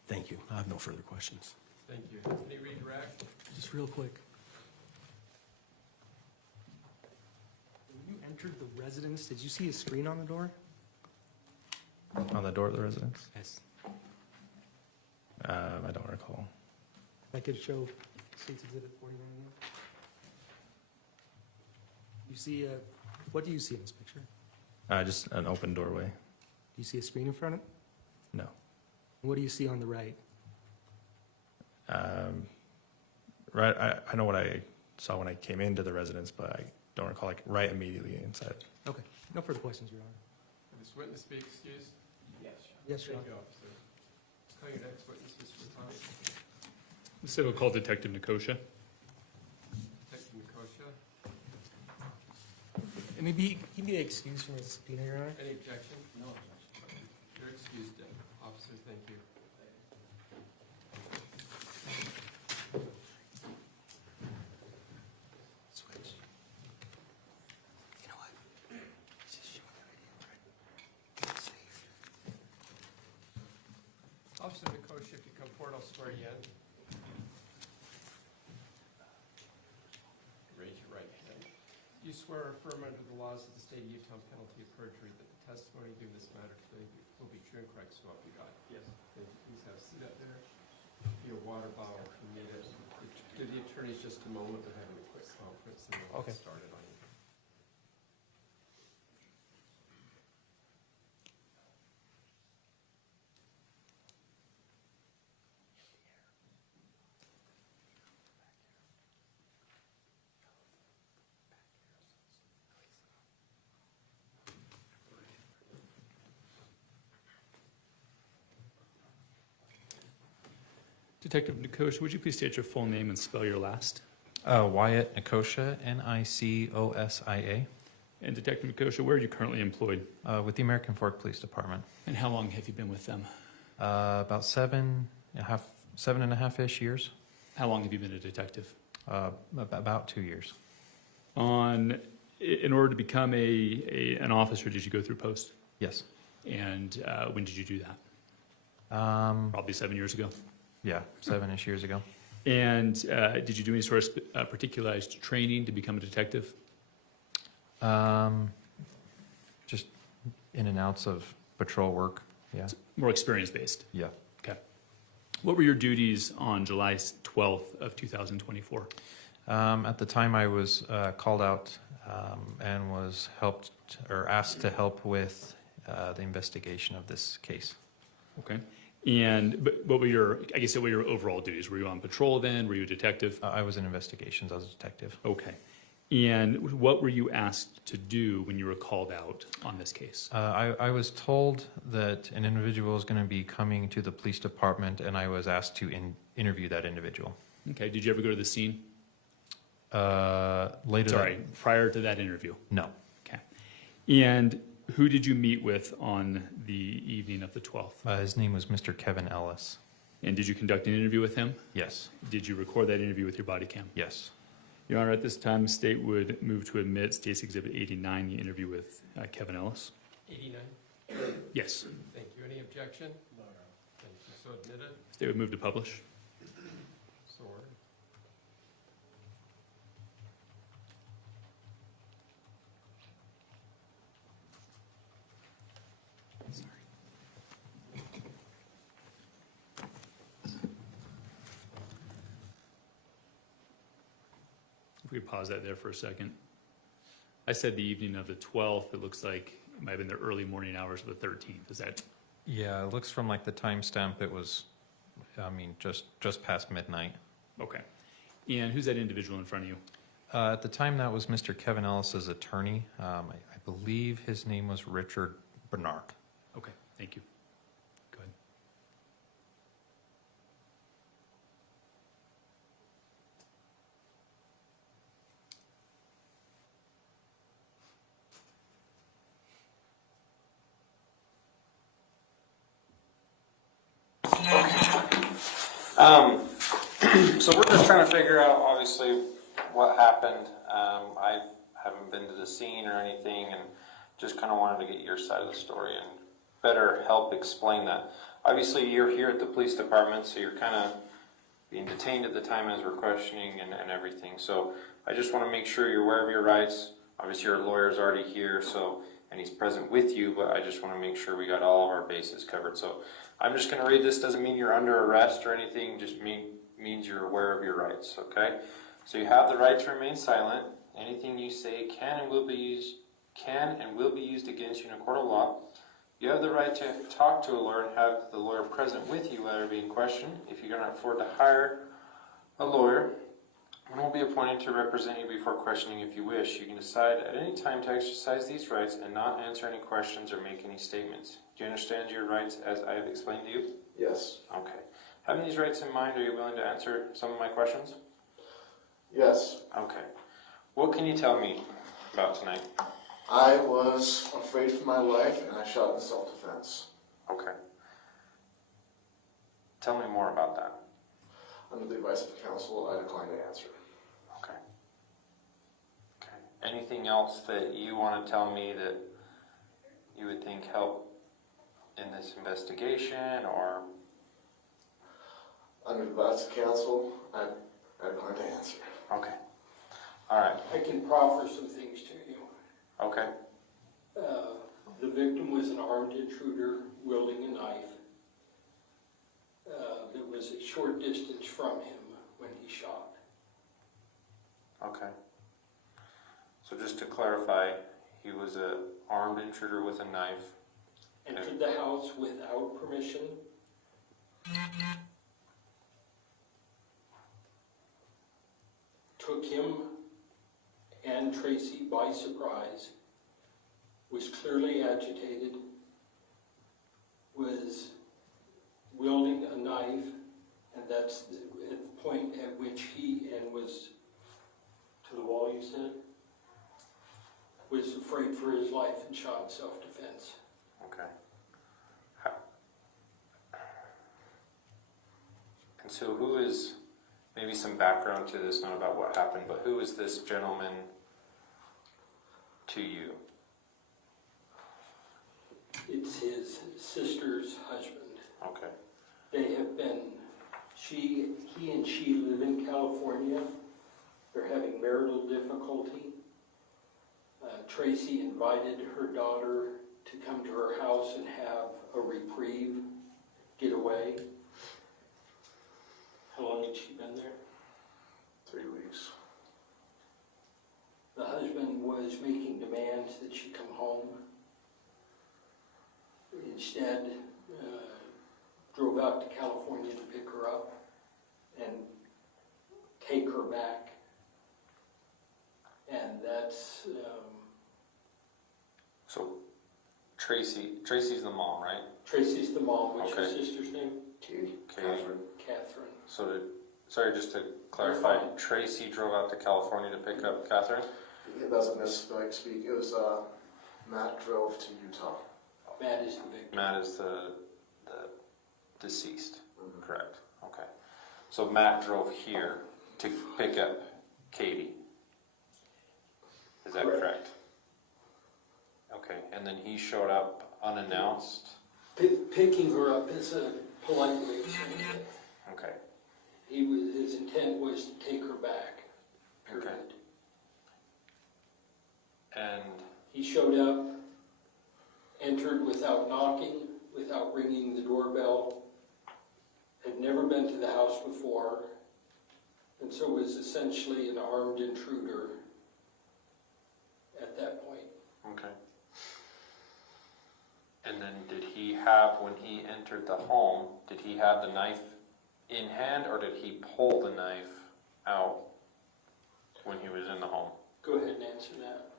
Thank you. I have no further questions. Thank you. Any redirect? Just real quick. When you entered the residence, did you see a screen on the door? On the door of the residence? Yes. I don't recall. If I could show State's Exhibit 41 again. You see what do you see in this picture? Just an open doorway. Do you see a screen in front of it? No. What do you see on the right? Right. I know what I saw when I came into the residence, but I don't recall like right immediately inside. Okay. No further questions, Your Honor. Will this witness be excused? Yes. Yes, Your Thank Honor. you, officer. Call your next witness, Mr. Thomas. So we'll call Detective Nicosia. Detective Nicosia. And maybe he be excused from his subpoena, Your Honor. Any objection? No objection. You're excused, then. Officer, thank you. Switch. You know what? Just show me the video, right? Officer Nicosia, if you come forward, I'll swear you in. Raise your right hand. You swear or affirm under the laws of the state of Utah, on penalty of perjury, that the testimony given this matter today will be true and correct, so help you God? Yes. Thank you. Please have a seat up there. Be a water bottle if you need it. Give the attorneys just a moment. We're having a quick conference and we'll get started on you. Detective Nicosia, would you please state your full name and spell your last? Wyatt Nicosia, Nicosia. And Detective Nicosia, where are you currently employed? With the American Fork Police Department. And how long have you been with them? About 7.5-ish years. How long have you been a detective? About 2 years. In order to become an officer, did you go through post? Yes. And when did you do that? Probably 7 years ago. Yeah, 7-ish years ago. And did you do any sort of particularized training to become a detective? Just in and outs of patrol work. Yeah. It's more experience-based? Yeah. Okay. What were your duties on July 12th of 2024? At the time I was called out and was asked to help with the investigation of this case. Okay. And what were your overall duties? Were you on patrol then? Were you a detective? I was in investigations. I was a detective. Okay. And what were you asked to do when you were called out on this case? I was told that an individual was going to be coming to the police department, and I was asked to interview that individual. Okay. Did you ever go to the scene? Later. Sorry, prior to that interview? No. Okay. And who did you meet with on the evening of the 12th? His name was Mr. Kevin Ellis. And did you conduct an interview with him? Yes. Did you record that interview with your body cam? Yes. Your Honor, at this time, the state would move to admit State's Exhibit 89, the interview with Kevin Ellis. 89? Yes. Thank you. Any objection? No. Thank you. So admitted. State would move to publish. So ordered. If we could pause that there for a second. I said the evening of the 12th. It looks like it might have been the early morning hours of the 13th. Is that? Yeah, it looks from like the timestamp. It was, just past midnight. Okay. And who's that individual in front of you? At the time, that was Mr. Kevin Ellis's attorney. I believe his name was Richard Bernard. Okay, thank you. Go ahead. So we're just trying to figure out, obviously, what happened. I haven't been to the scene or anything, and just kind of wanted to get your side of the story and better help explain that. Obviously, you're here at the police department, so you're kind of being detained at the time as we're questioning and everything. So I just want to make sure you're aware of your rights. Obviously, your lawyer's already here, so and he's present with you, but I just want to make sure we got all of our bases covered. So I'm just going to read this. Doesn't mean you're under arrest or anything, just means you're aware of your rights, okay? So you have the right to remain silent. Anything you say can and will be used against you in a court of law. You have the right to talk to a lawyer and have the lawyer present with you while you're being questioned. If you cannot afford to hire a lawyer, one will be appointed to represent you before questioning if you wish. You can decide at any time to exercise these rights and not answer any questions or make any statements. Do you understand your rights as I have explained to you? Yes. Okay. Having these rights in mind, are you willing to answer some of my questions? Yes. Okay. What can you tell me about tonight? I was afraid for my life and I shot in self-defense. Okay. Tell me more about that. Under the advice of counsel, I decline to answer. Okay. Okay. Anything else that you want to tell me that you would think help in this investigation, or? Under the advice of counsel, I decline to answer. Okay. All right. I can proffer some things to you. Okay. The victim was an armed intruder wielding a knife that was a short distance from him when he shot. Okay. So just to clarify, he was an armed intruder with a knife. Entered the house without permission. Took him and Tracey by surprise. Was clearly agitated. Was wielding a knife, and that's at the point at which he, and was to the wall, you said, was afraid for his life and shot in self-defense. Okay. And so who is, maybe some background to this, not about what happened, but who is this gentleman to you? It's his sister's husband. Okay. They have been, he and she live in California. They're having marital difficulty. Tracey invited her daughter to come to her house and have a reprieve, get away. How long had she been there? 3 weeks. The husband was making demands that she come home. Instead, drove out to California to pick her up and take her back. And that's... So, Tracey's the mom, right? Tracey's the mom. What's Okay. your sister's name? Katie. Kathryn. So sorry, just to clarify, Tracey drove out to California to pick up Kathryn? It doesn't misspeak. It was Matt drove to Utah. Matt is the victim. Matt is the deceased, correct? Okay. So Matt drove here to pick up Katie. Is that correct? Okay, and then he showed up unannounced? Picking her up is a polite way of saying it. Okay. His intent was to take her back. Period. Okay. And he showed up, entered without knocking, without ringing the doorbell, had never been to the house before, and so was essentially an armed intruder at that point. okay. And then did he have, when he entered the home, did he have the knife in hand, or did he pull the knife out when he was in the home? Go ahead and answer that.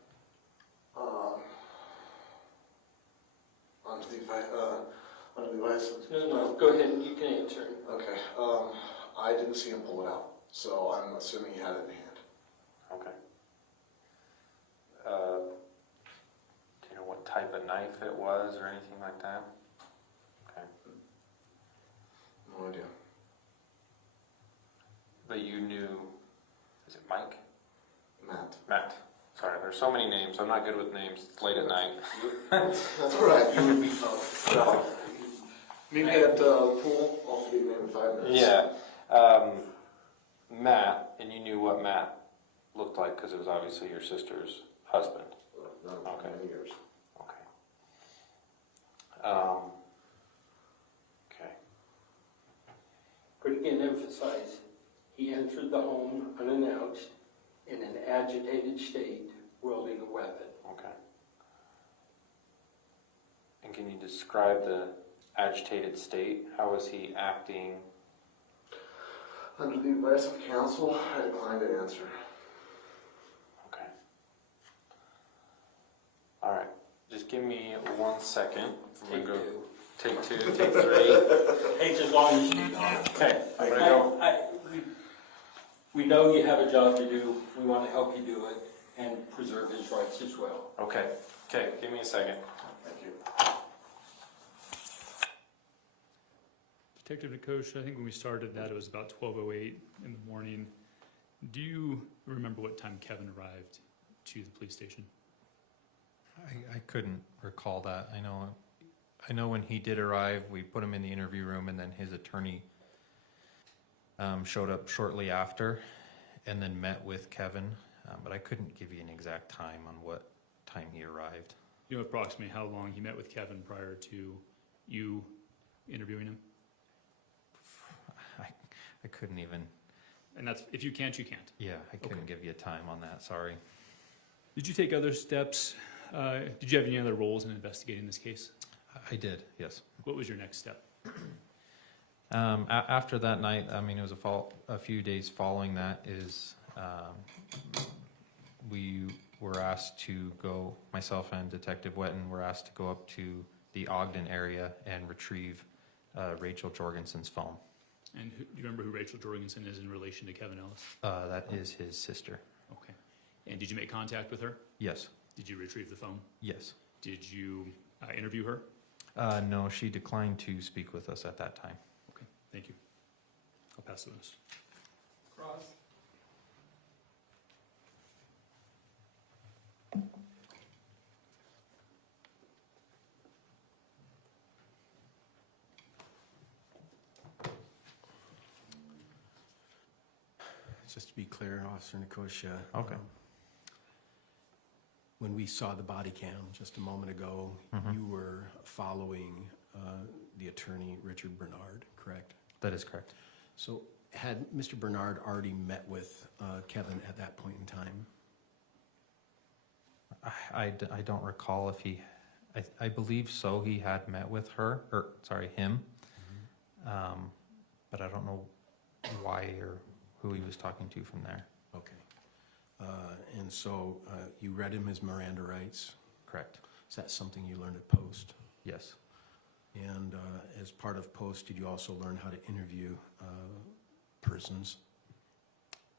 Under the license. No, go ahead, you can answer. Okay, I didn't see him pull it out, so I'm assuming he had it in hand. Okay. Do you know what type of knife it was or anything like that? Okay. No idea. But you knew, is it Mike? Matt. Matt. Sorry, there's so many names. I'm not good with names. It's late at night. That's all right. You would be fine. Meet me at pool. I'll feed you in 5 minutes. Yeah. Matt, and you knew what Matt looked like because it was obviously your sister's husband. Okay. Many years. Okay. Okay. But again, emphasize, he entered the home unannounced in an agitated state, wielding a weapon. Okay. And can you describe the agitated state? How was he acting? Under the advice of counsel, I declined to answer. Okay. All right. Just give me 1 second. Take two. Take 2, take 3. Takes as long as you need. Okay, I'm gonna go. We know you have a job to do. We want to help you do it and preserve his rights as well. Okay, give me a second. Thank you. Detective Nicosia, I think when we started that, it was about 12:08 in the morning. Do you remember what time Kevin arrived to the police station? I couldn't recall that. I know when he did arrive, we put him in the interview room, and then his attorney showed up shortly after, and then met with Kevin. But I couldn't give you an exact time on what time he arrived. You know approximately how long he met with Kevin prior to you interviewing him? I couldn't even. And that's, if you can't, you can't. Yeah, I couldn't give you a time on that, sorry. Did you take other steps? Did you have any other roles in investigating this case? I did, yes. What was your next step? After that night, it was a few days following that is we were asked to go, myself and Detective Wetton were asked to go up to the Ogden area and retrieve Rachel Jorgensen's phone. And do you remember who Rachel Jorgensen is in relation to Kevin Ellis? That is his sister. Okay. And did you make contact with her? Yes. Did you retrieve the phone? Yes. Did you interview her? No, she declined to speak with us at that time. Okay, thank you. I'll pass the witness. Cross. Just to be clear, Officer Nicosia. Okay. When we saw the body cam just a moment ago, you were following the attorney, Richard Bernard, correct? That is correct. So had Mr. Bernard already met with Kevin at that point in time? I don't recall if he, I believe so, he had met with her, him. But I don't know why or who he was talking to from there. Okay. And so you read him his Miranda rights? Correct. Is that something you learned at Post? Yes. And as part of Post, did you also learn how to interview persons?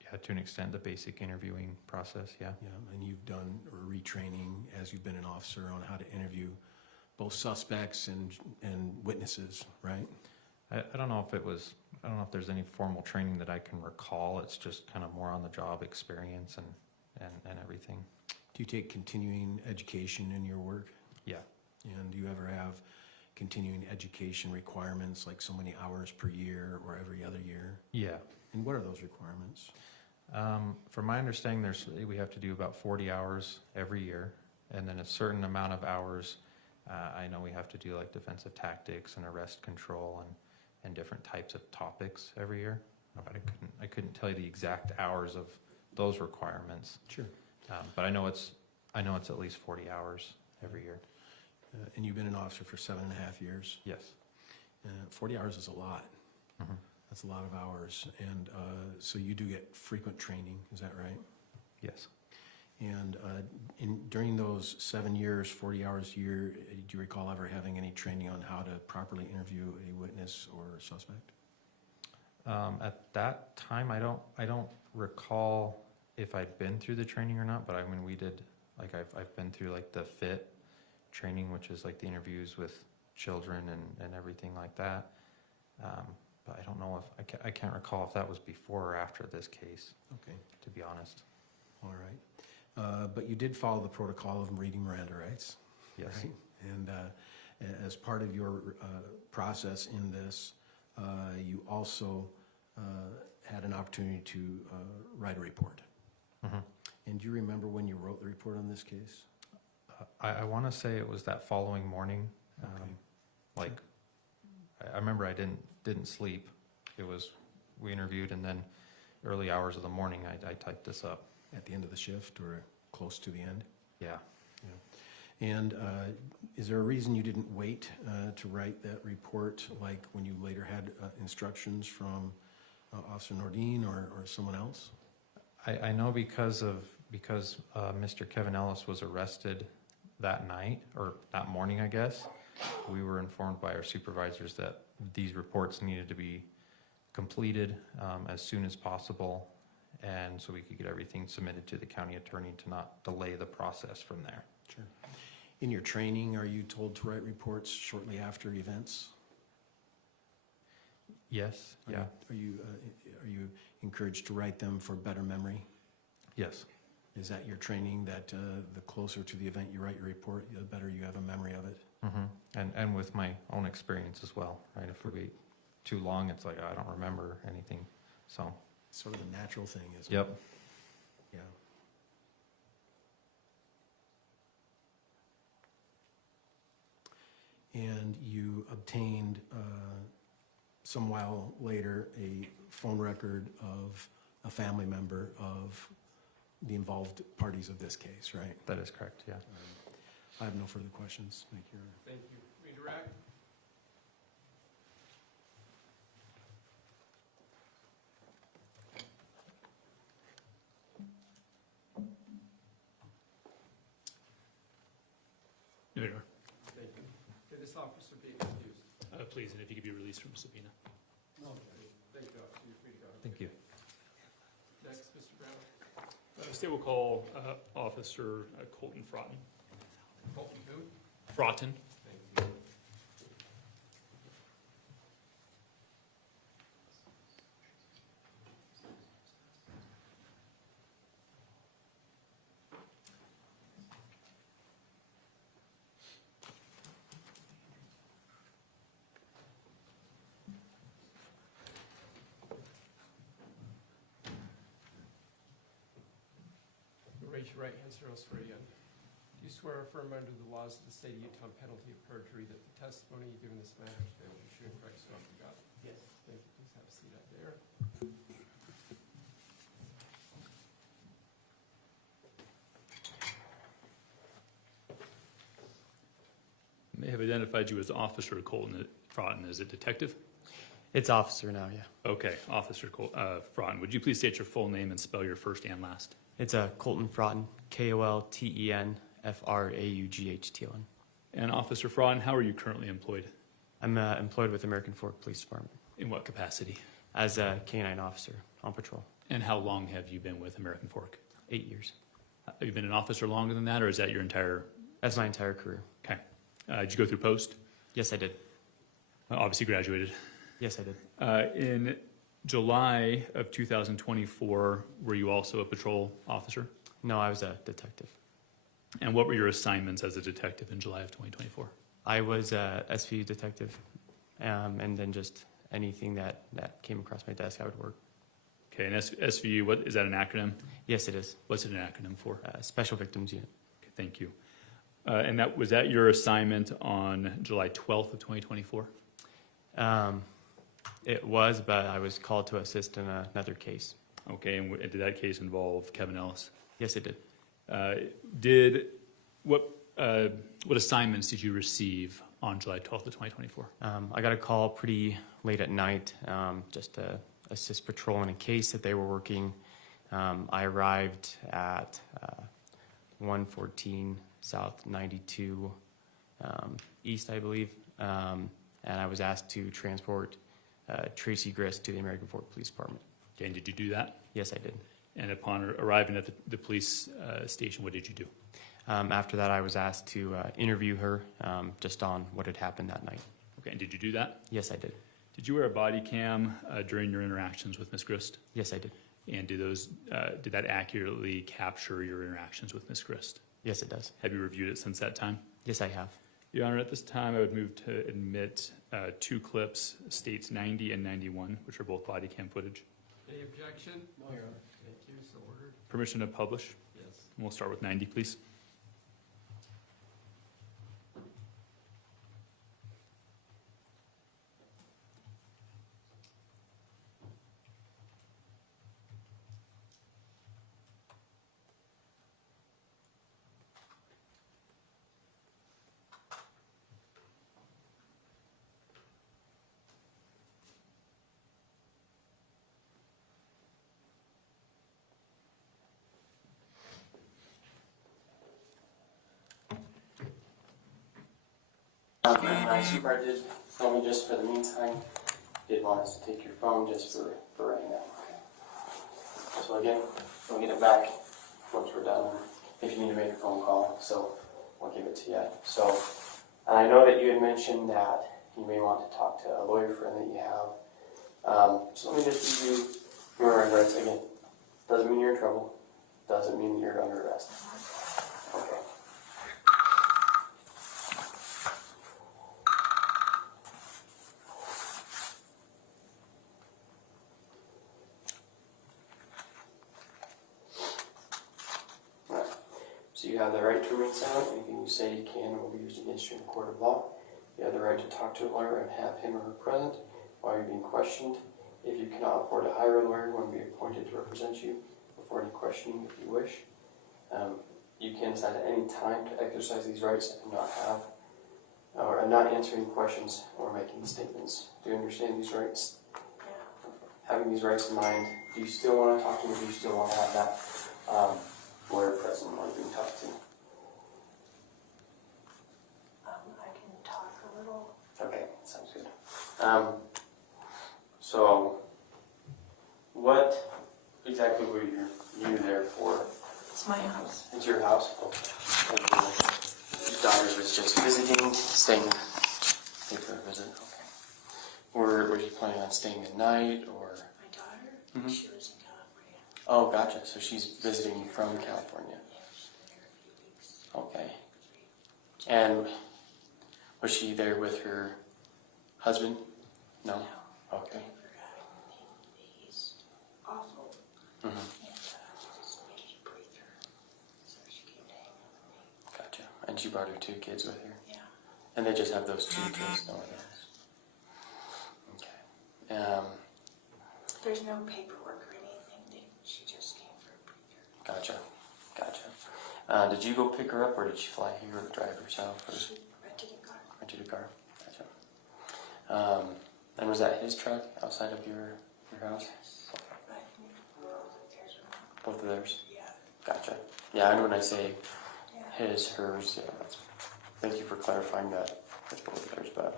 Yeah, to an extent, the basic interviewing process, yeah. Yeah, and you've done retraining as you've been an officer on how to interview both suspects and witnesses, right? I don't know if it was, I don't know if there's any formal training that I can recall. It's just kind of more on the job experience and everything. Do you take continuing education in your work? Yeah. And do you ever have continuing education requirements, like so many hours per year or every other year? Yeah. And what are those requirements? From my understanding, we have to do about 40 hours every year, and then a certain amount of hours. I know we have to do like defensive tactics and arrest control and different types of topics every year. But I couldn't tell you the exact hours of those requirements. Sure. But I know it's at least 40 hours every year. And you've been an officer for 7.5 years? Yes. 40 hours is a lot. Mm-hmm. That's a lot of hours. And so you do get frequent training, is that right? Yes. And during those 7 years, 40 hours a year, do you recall ever having any training on how to properly interview a witness or suspect? At that time, I don't recall if I'd been through the training or not, but I mean, we did, like, I've been through like the FIT training, which is like the interviews with children and everything like that. But I don't know if, I can't recall if that was before or after this case. Okay. To be honest. All right. But you did follow the protocol of reading Miranda rights. Yes. Right? And as part of your process in this, you also had an opportunity to write a report. Mm-hmm. And do you remember when you wrote the report on this case? I want to say it was that following morning. Okay. Like, I remember I didn't sleep. It was, we interviewed, and then early hours of the morning, I typed this up. At the end of the shift or close to the end? Yeah. And is there a reason you didn't wait to write that report, like when you later had instructions from Officer Nordine or someone else? I know because Mr. Kevin Ellis was arrested that night, or that morning, I guess, we were informed by our supervisors that these reports needed to be completed as soon as possible, and so we could get everything submitted to the county attorney to not delay the process from there. Sure. In your training, are you told to write reports shortly after events? Yes. Yeah. Are you encouraged to write them for better memory? Yes. Is that your training, that the closer to the event you write your report, the better you have a memory of it? Mm-hmm. And with my own experience as well, right? If we wait too long, it's like I don't remember anything. So it's sort of a natural thing, isn't Yep. it? Yeah. And you obtained, some while later, a phone record of a family member of the involved parties of this case, right? That is correct, yeah. I have no further questions. Thank you. Thank you. Redirect. No, you are. Thank you. Can this officer be excused? Please, and if you could be released from subpoena. No. Thank you, officer. You're free to go. Thank you. Next, Mr. Brown. State will call Officer Colton Frafton. Colton who? Frafton. Thank you. Raise your right hand, sir. I'll swear you in. Do you swear or affirm under the laws of the state of Utah on penalty of perjury that the testimony you give in this matter today will be true and correct, so help you God? Yes. Thank you. Please have a seat out there. May have identified you as Officer Colton Frafton. Is it detective? It's officer now, yeah. Okay, Officer Frafton. Would you please state your full name and spell your first and last? It's Colton Fraughton, Kolten Fraughton. And Officer Frafton, how are you currently employed? I'm employed with American Fork Police Department. In what capacity? As a K-9 officer on patrol. And how long have you been with American Fork? 8 years. Have you been an officer longer than that, or is that your entire? That's my entire career. Okay. Did you go through post? Yes, I did. Obviously graduated. Yes, I did. In July of 2024, were you also a patrol officer? No, I was a detective. And what were your assignments as a detective in July of 2024? I was a SVU detective, and then just anything that came across my desk, I would work. Okay, and SVU, what is that an acronym? Yes, it is. What's it an acronym for? Special Victims Unit. Okay, thank you. And was that your assignment on July 12th of 2024? It was, but I was called to assist in another case. Okay, and did that case involve Kevin Ellis? Yes, it did. What assignments did you receive on July 12th of 2024? I got a call pretty late at night, just to assist patrol in a case that they were working. I arrived at 114 South 92 East, I believe. And I was asked to transport Tracey Grist to the American Fork Police Department. Okay, and did you do that? Yes, I did. And upon arriving at the police station, what did you do? After that, I was asked to interview her just on what had happened that night. Okay, and did you do that? Yes, I did. Did you wear a body cam during your interactions with Ms. Grist? Yes, I did. And did that accurately capture your interactions with Ms. Grist? Yes, it does. Have you reviewed it since that time? Yes, I have. Your Honor, at this time, I would move to admit 2 clips, states 90 and 91, which are both body cam footage. Any objection? No, Your Honor. Thank you, so ordered. Permission to publish? Yes. And we'll start with 90, please. My supervisor did tell me just for the meantime, did want us to take your phone just for right now. So again, we'll get it back once we're done, if you need to make a phone call, so we'll give it to you. So, I know that you had mentioned that you may want to talk to a lawyer friend that you have. So let me just give you your rights again. Doesn't mean you're in trouble. Doesn't mean you're under arrest. Okay. So you have the right to remain silent. Anything you say can or will be used against you in a court of law. You have the right to talk to a lawyer and have him or her present while you're being questioned. If you cannot afford to hire a lawyer, one will be appointed to represent you before any questioning if you wish. You can decide at any time to exercise these rights and not answer any questions or make any statements. Do you understand these rights? Having these rights in mind, do you still want to talk to me? Do you still want to have that lawyer present while you're being talked to? I can talk a little. Okay, sounds good. So, what exactly were you there for? It's my house. It's your house? Okay. Your daughter was just visiting, staying for a visit? Okay. Were you planning on staying the night, or? My daughter? Mm-hmm. She lives in California. Oh, gotcha. So she's visiting from California. Okay. And was she there with her husband? No? Okay. He's awful. Mm-hmm. And just needed a breather. So she came to hang out with me. Gotcha. And she brought her 2 kids with her? Yeah. And they just have those 2 kids, no one else? Okay. There's no paperwork or anything. She just came for a breather. Gotcha. Gotcha. Did you go pick her up, or did she fly here or drive herself? Or? She rented a car. Rented a car. Gotcha. And was that his truck outside of your house? Yes. But both of theirs were not. Both of theirs? Yeah. Gotcha. Yeah, I know when I say his, hers, yeah, thank you for clarifying that. It's both of theirs, but.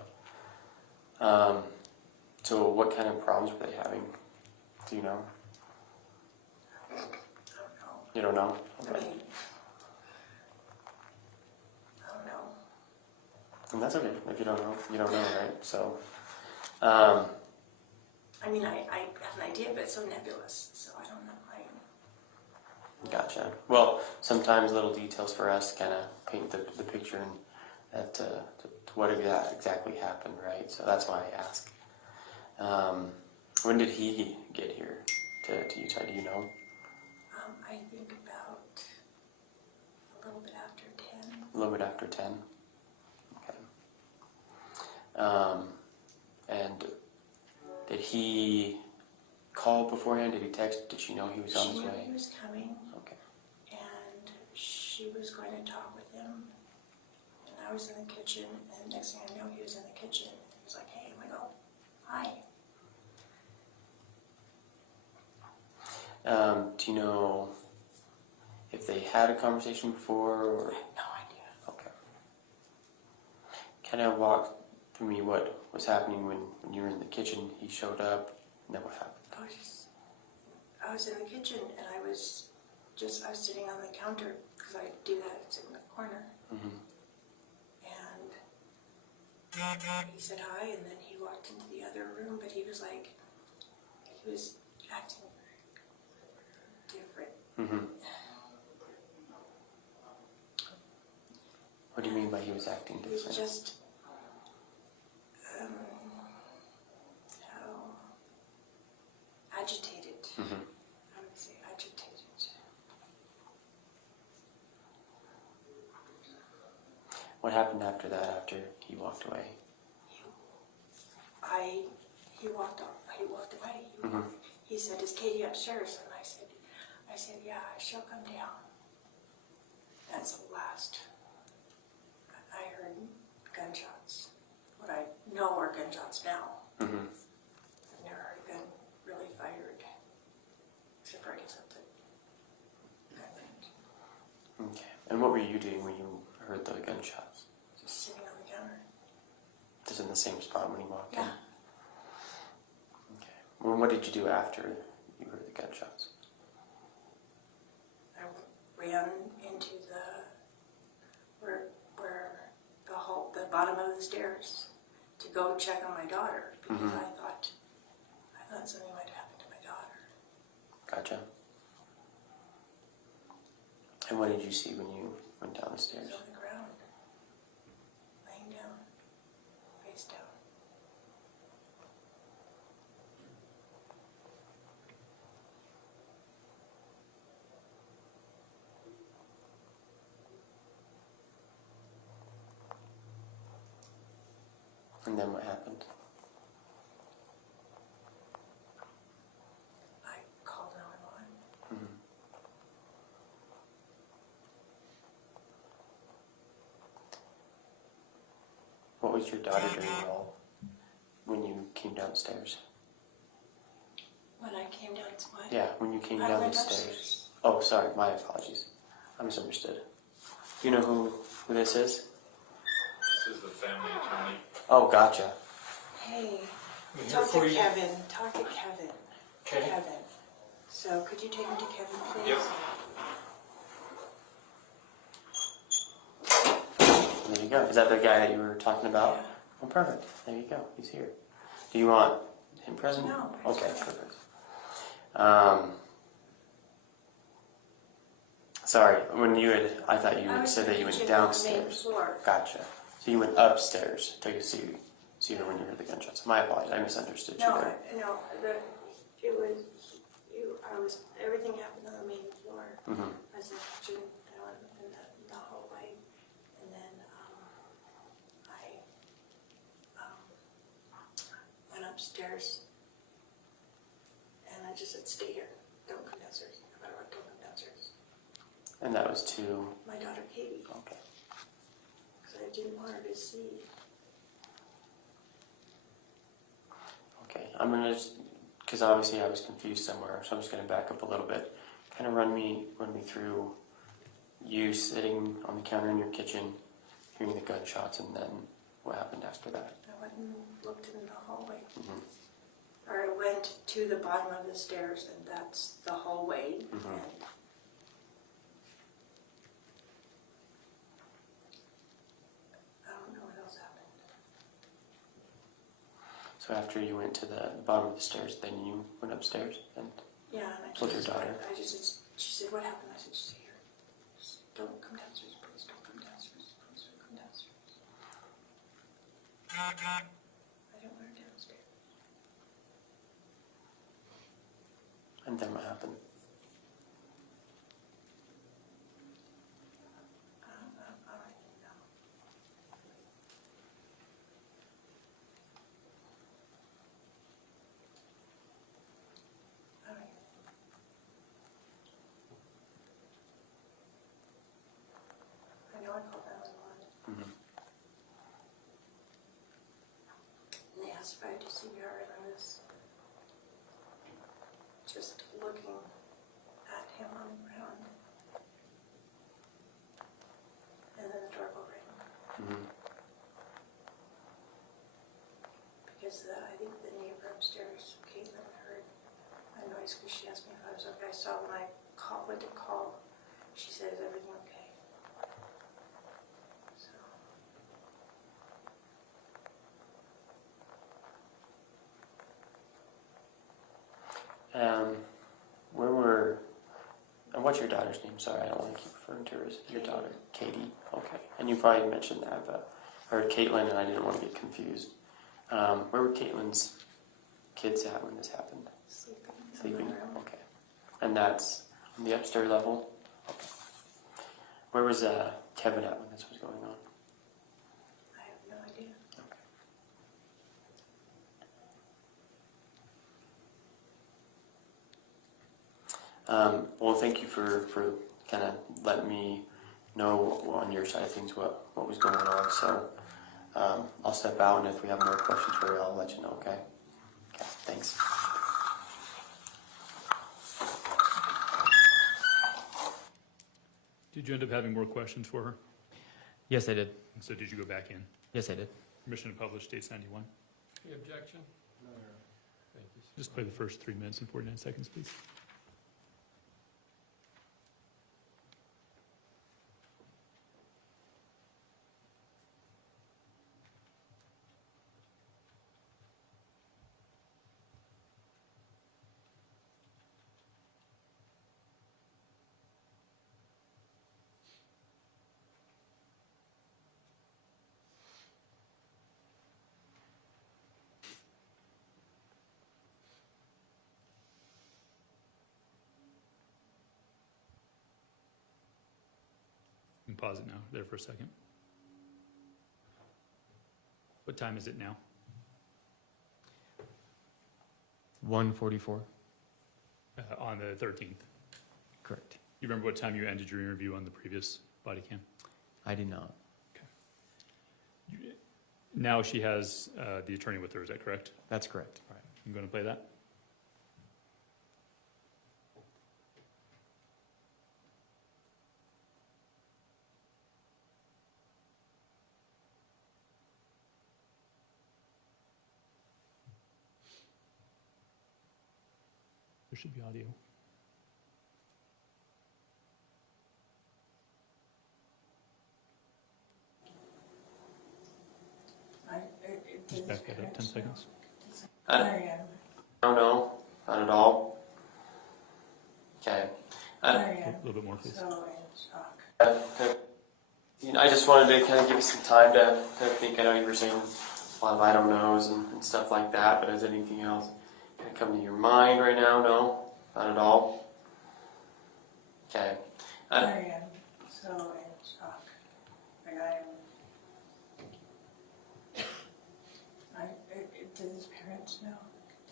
So what kind of problems were they having? Do you know? I don't know. You don't know? Okay. I mean, I don't know. And that's okay. If you don't know, you don't know, right? So, I mean, I have an idea, but it's so nebulous, so I don't know. gotcha. Well, sometimes little details for us kind of paint the picture and to what exactly happened, right? So that's why I ask. When did he get here to Utah? Do you know? I think about a little bit after 10. A little bit after 10. Okay. And did he call beforehand? Did he text? Did she know he was on his way? She knew he was coming. Okay. And she was going to talk with him. And I was in the kitchen, and next thing I know, he was in the kitchen. He was like, "Hey," I'm like, "Oh, hi." Do you know if if they had a conversation before, or? I have no idea. Okay. Kind of walk through me what was happening when you were in the kitchen. He showed up, and then what happened? I was in the kitchen and I was sitting on the counter because I do that, it's in the corner. Mm-hmm. And he said hi, and then he walked into the other room, but he was acting different. Mm-hmm. What do you mean by he was acting He was different? just, how agitated. Mm-hmm. I would say agitated. What happened after that, after he walked away? He walked away. Mm-hmm. He said, "Is Katie upstairs?" And I said, "Yeah, she'll come down." That's the last. I heard gunshots. What I know are gunshots now. Mm-hmm. I've never heard a gun really fired, except for I guess at the gun range. Okay. And what were you doing when you heard the gunshots? Just sitting on the counter. Just in the same spot when he walked in? Yeah. Okay. Well, what did you do after you heard the gunshots? I ran into the bottom of the stairs to go check on my daughter because Mm-hmm. I thought something might happen to my daughter. Gotcha. And what did you see when you went down the She stairs? was on the ground, laying down, face down. And then what happened? I called 911. Mm-hmm. What was your daughter doing all when you came downstairs? When I came down, what? Yeah, when you came I down the went stairs. upstairs. Oh, sorry, my apologies. I misunderstood. Do you know who this is? This is the family attorney. Oh, gotcha. Hey, I'm talk here to for you. Kevin. Talk to Kevin. Okay. Kevin. So, could you take him to Kevin, please? Yep. There you go. Is that the guy that you were talking about? Yeah. Oh, perfect. There you go. He's here. Do you want him present? No. Okay, perfect. Sorry, when you had, I thought you I had was said that you in the went kitchen on the main downstairs. floor. Gotcha. So you went upstairs to see her when you heard the gunshots. My apologies. I misunderstood you No, there. everything happened on the main floor. Mm-hmm. I was in the kitchen, I went in the hallway, and then I went upstairs, and I just said, "Stay here, don't come downstairs." Don't come downstairs. And that was to... My daughter Katie, Okay. because I didn't want her to see. Okay, I'm gonna just, because obviously I was confused somewhere, so I'm just gonna back up a little bit. Kind of run me through you sitting on the counter in your kitchen, hearing the gunshots, and then what happened after that. I went and looked in the hallway. Mm-hmm. Or I went to the bottom of the stairs, and that's the hallway. Mm-hmm. And I don't know what else happened. So after you went to the bottom of the stairs, then you went upstairs and Yeah, and told your daughter. she said, "What happened?" I said, "Stay here. Just don't come downstairs, please. Don't come downstairs. Please don't come downstairs." I didn't want her downstairs. And then what happened? I don't know. I know I called 911. Mm-hmm. And they asked if I do CPR, and I was just looking at him on the ground. then the doorbell rang. Mm-hmm. Because I think the neighbor upstairs, Caitlin, heard a noise because she asked me if I was okay. So when I went to call, she said, "Is everything okay?" So. And what's your daughter's name? Sorry, I don't want to keep referring to her as your daughter. Katie. Okay. And you probably mentioned that, but I heard Caitlin and I didn't want to get confused. Where were Caitlin's kids at when this happened? Sleeping? Okay. And that's on the upstairs level? Okay. Where was Kevin at when this was going on? I have no idea. Well, thank you for kind of letting me know on your side of things what was going on. So I'll step out, and if we have more questions for you, I'll let you know, okay? Okay, thanks. Did you end up having more questions for her? Yes, I did. So did you go back in? Yes, I did. Permission to publish States 91. Any objection? No. Thank you. Just play the first 3 minutes and 49 seconds, please. And pause it now, there for a second. What time is it now? 1:44. On the 13th. Correct. You remember what time you ended your interview on the previous body cam? I did not. Now she has the attorney with her, is that correct? That's correct. All right, I'm going to play that. There should be audio. Just back that up 10 seconds. No, not at all. Okay. A little bit more, please. I just wanted to kind of give you some time to think. I know you were saying a lot of I don't knows and stuff like that, but has anything else kind of come to your mind right now? No, not at all. Okay. I am so in shock. Like did his parents know?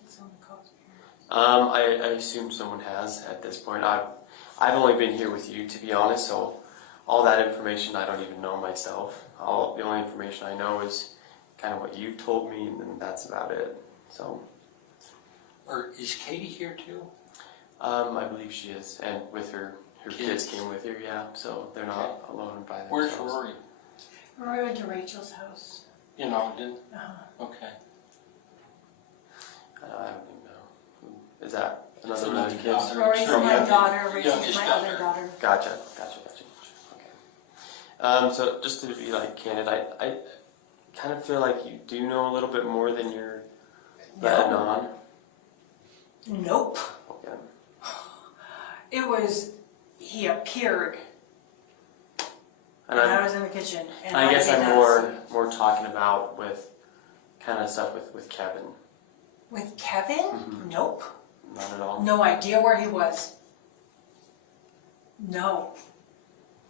Did someone call his parents? I assume someone has at this point. I've only been here with you, to be honest, so all that information I don't even know myself. The only information I know is kind of what you've told me, and then that's about it. So. Or is Katie here too? I believe she is, and with her kids came with her, yeah, so they're not alone by themselves. Where's Rory? Rory went to Rachel's house. In Ogden? Uh-huh. Okay. I don't even know. Is that another one of the kids? Rory's my daughter, Rachel's my other daughter. Gotcha. Okay. So just to be like candid, I kind of feel like you do know a little bit more than you're letting on. Nope. Okay. It was, he appeared, and I was in the kitchen. And I guess I'm more talking about with kind of stuff with Kevin. With Kevin? Mm-hmm. Nope. Not at all? No idea where he was. No.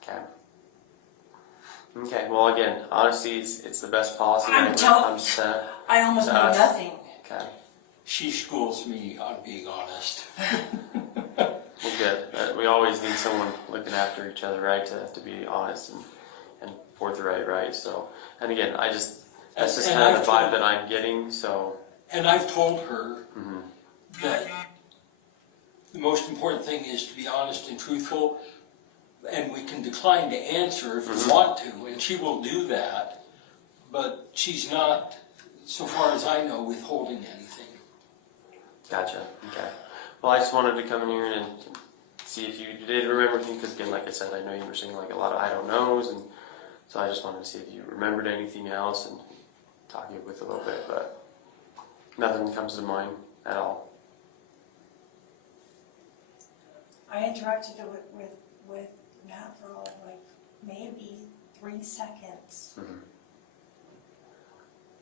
Okay. Okay, well again, honesty it's the best policy when it telling comes to I almost know us. nothing. Okay. She schools me on being honest. Well, good. We always need someone looking after each other, right? To be honest and forthright, right? So, and again, that's just kind of the vibe that I'm getting. So. And I've told her that the most important thing is to be honest and truthful, and we can decline to answer if we want to, and she will do that, but she's not, so far as I know, withholding anything. Gotcha. Okay. Well, I just wanted to come in here and see if you did remember anything, because again, like I said, I know you were saying like a lot of I don't knows, and so I just wanted to see if you remembered anything else and talk you with a little bit, but nothing comes to mind at all. I interacted with Matt for like maybe 3 seconds.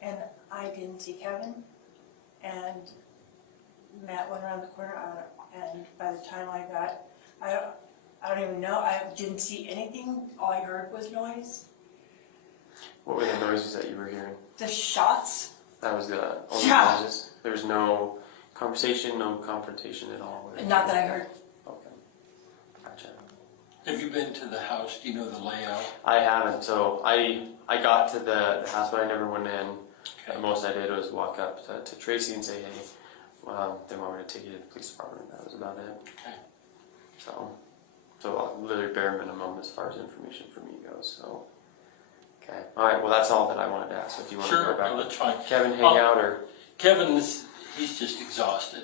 And I didn't see Kevin, and Matt went around the corner, and by the time I got, I don't even know, I didn't see anything, all I heard was noise. What were the noises that you were hearing? The shots. That was the only noises? There was no conversation, no confrontation at all? Not that I heard. Okay. Gotcha. Have you been to the house? Do you know the layout? I haven't. So I got to the house, but I never went in. Okay. The most I did was walk up to Tracey and say, hey, they want me to take you to the police department. That was about it. Okay. So literally bare minimum as far as information from you goes. So, okay. All right. Well, that's all that I wanted to ask. So if you want to go back, that's fine. Kevin, hang out or Kevin, he's just exhausted.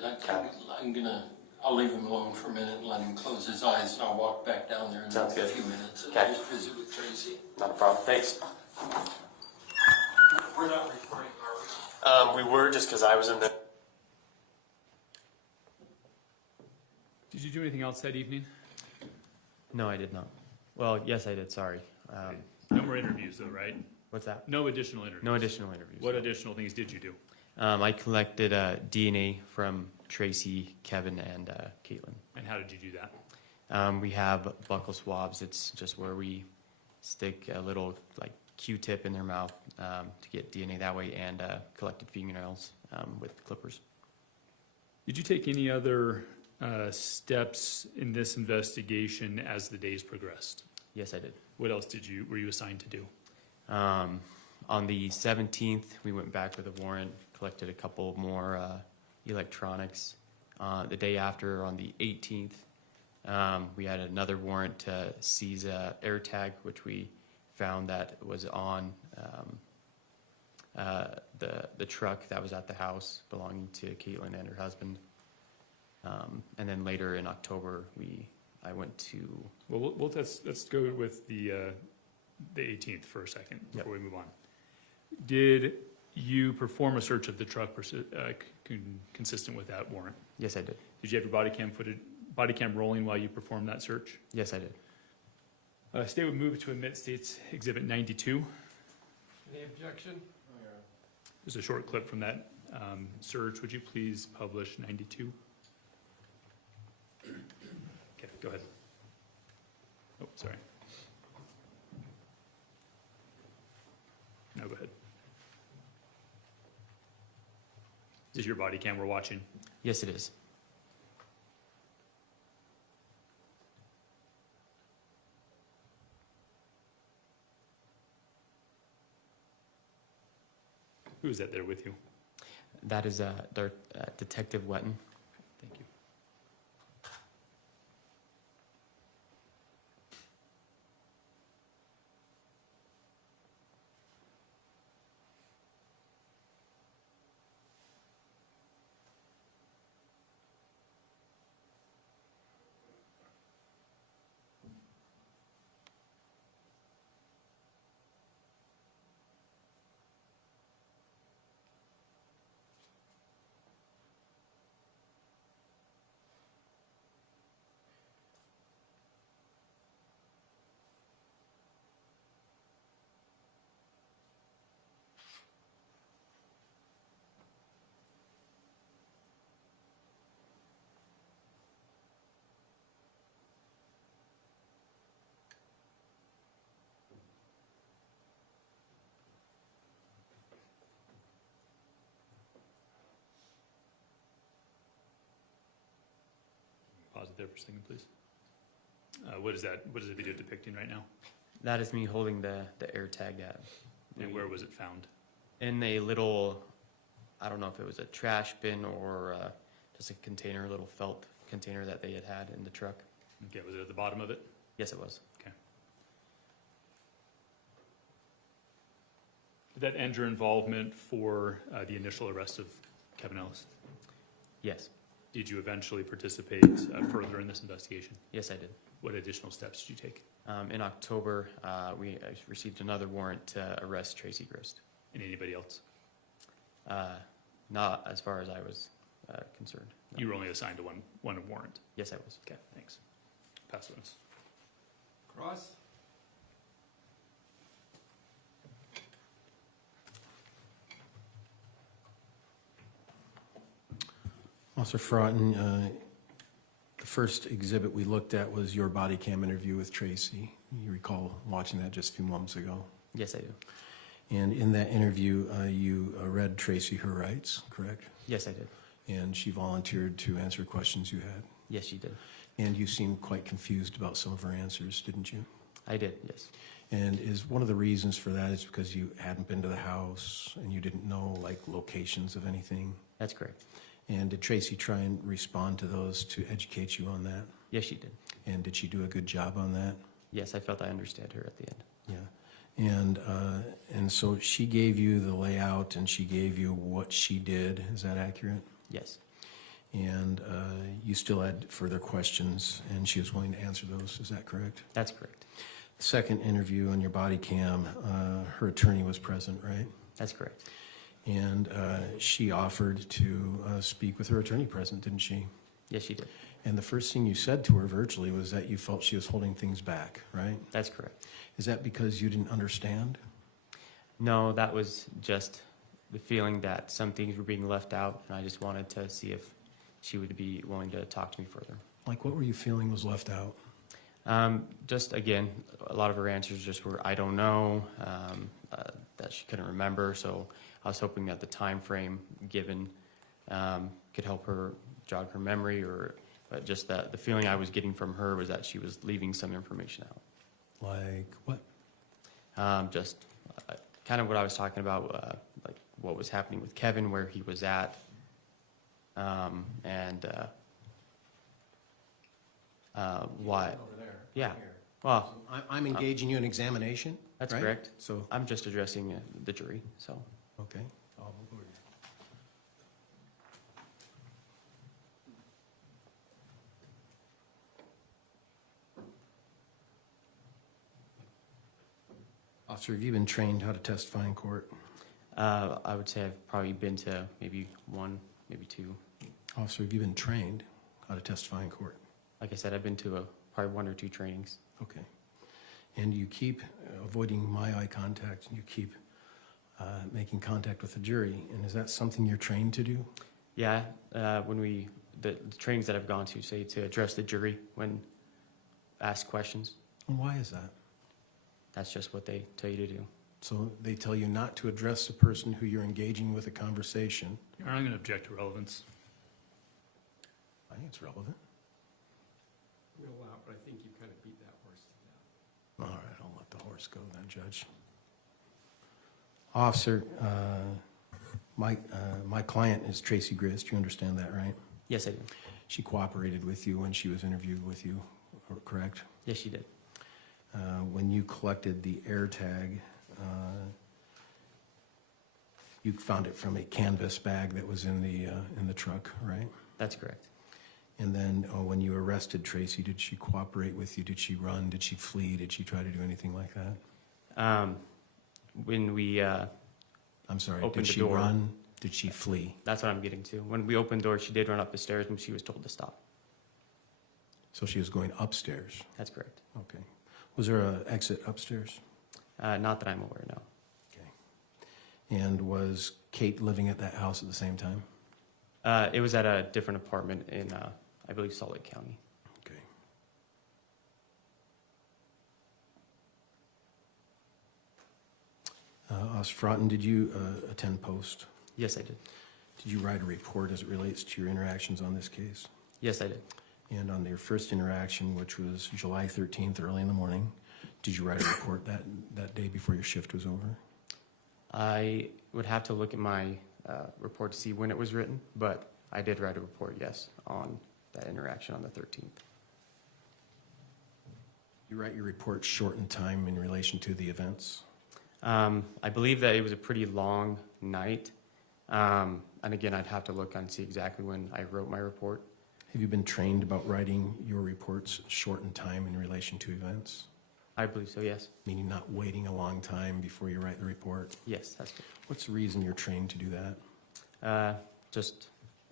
I'll leave him alone for a minute and let him close his eyes, and I'll walk back down there in a few minutes and just visit with Tracey. Not a problem. Thanks. We're not recording, are we? We were, just because I was in the. Did you do anything else that evening? No, I did not. Well, yes, I did. Sorry. No more interviews, though, right? What's that? No additional interviews. No additional interviews. What additional things did you do? I collected DNA from Tracey, Kevin, and Caitlin. And how did you do that? We have buccal swabs. It's just where we stick a little like Q-tip in their mouth to get DNA that way, and collected fingernails with clippers. Did you take any other steps in this investigation as the days progressed? Yes, I did. What else were you assigned to do? On the 17th, we went back with a warrant, collected a couple more electronics. The day after, on the 18th, we had another warrant to seize a AirTag, which we found that was on the truck that was at the house belonging to Caitlin and her husband. And then later in October, I went to. Well, let's go with the 18th for a second before we move on. Did you perform a search of the truck consistent with that warrant? Yes, I did. Did you have your body cam rolling while you performed that search? Yes, I did. State would move to admit State's Exhibit 92. Any objection? There's a short clip from that search. Would you please publish 92? Okay, go ahead. Oh, sorry. No, go ahead. Is this your body cam we're watching? Yes, it is. Who is that there with you? That is Detective Wetton. Thank you. Pause it there for a second, please. What is that? What is the video depicting right now? That is me holding the AirTag. And where was it found? In a little, I don't know if it was a trash bin or just a container, a little felt container that they had in the truck. Okay, was it at the bottom of it? Yes, it was. Okay. Did that end your involvement for the initial arrest of Kevin Ellis? Yes. Did you eventually participate further in this investigation? Yes, I did. What additional steps did you take? In October, we received another warrant to arrest Tracey Grist. And anybody else? Not as far as I was concerned. No. You were only assigned to one warrant? Yes, I was. Okay, thanks. Pass witness. Cross? Officer Frafton, the first exhibit we looked at was your body cam interview with Tracey. You recall watching that just a few moments ago? Yes, I do. And in that interview, you read Tracey her rights, correct? Yes, I did. And she volunteered to answer questions you had? Yes, she did. And you seemed quite confused about some of her answers, didn't you? I did, yes. And is one of the reasons for that is because you hadn't been to the house and you didn't know, like, locations of anything? That's correct. And did Tracey try and respond to those to educate you on that? Yes, she did. And did she do a good job on that? Yes, I felt I understood her at the end. Yeah. And so she gave you the layout and she gave you what she did. Is that accurate? Yes. And you still had further questions and she was willing to answer those. Is that correct? That's correct. The second interview on your body cam, her attorney was present, right? That's correct. And she offered to speak with her attorney present, didn't she? Yes, she did. And the first thing you said to her virtually was that you felt she was holding things back, right? That's correct. Is that because you didn't understand? No, that was just the feeling that some things were being left out, and I just wanted to see if she would be willing to talk to me further. Like, what were you feeling was left out? Just, again, a lot of her answers just were, I don't know, that she couldn't remember, so I was hoping that the time frame given could help her jog her memory, or just that the feeling I was getting from her was that she was leaving some information out. Like what? Just kind of what I was talking about, like what was happening with Kevin, where he was at, and why. Over there. Yeah. Here. Well, So I'm engaging you in examination? that's right? correct. So, I'm just addressing the jury, so. okay. I'll move over here. Officer, have you been trained how to testify in court? I would say I've probably been to maybe one, maybe two. Officer, have you been trained how to testify in court? Like I said, I've been to probably one or two trainings. Okay. And you keep avoiding my eye contact, and you keep making contact with the jury, and is that something you're trained to do? Yeah, when the trainings that I've gone to say to address the jury when asked questions. And why is that? That's just what they tell you to do. So they tell you not to address the person who you're engaging with a conversation. You're not going to object to relevance. I think it's relevant. We'll allow, but I think you kind of beat that horse to death. All right, I'll let the horse go then, Judge. Officer, my client is Tracey Grist. You understand that, right? Yes, I do. She cooperated with you when she was interviewed with you, correct? Yes, she did. When you collected the air tag, you found it from a canvas bag that was in the truck, right? That's correct. And then when you arrested Tracey, did she cooperate with you? Did she run? Did she flee? Did she try to do anything like that? When we I'm sorry, opened did the she door, run? Did she flee? That's what I'm getting to. When we opened the door, she did run up the stairs, and she was told to stop. So she was going upstairs? That's correct. Okay. Was there an exit upstairs? Not that I'm aware, no. Okay. And was Kate living at that house at the same time? It was at a different apartment in, I believe, Salt Lake County. Okay. Officer Frafton, did you attend post? Yes, I did. Did you write a report as it relates to your interactions on this case? Yes, I did. And on your first interaction, which was July 13th, early in the morning, did you write a report that day before your shift was over? I would have to look at my report to see when it was written, but I did write a report, yes, on that interaction on the 13th. You write your report short in time in relation to the events? I believe that it was a pretty long night. And again, I'd have to look and see exactly when I wrote my report. Have you been trained about writing your reports short in time in relation to events? I believe so, yes. Meaning not waiting a long time before you write the report? Yes, that's good. What's the reason you're trained to do that? Just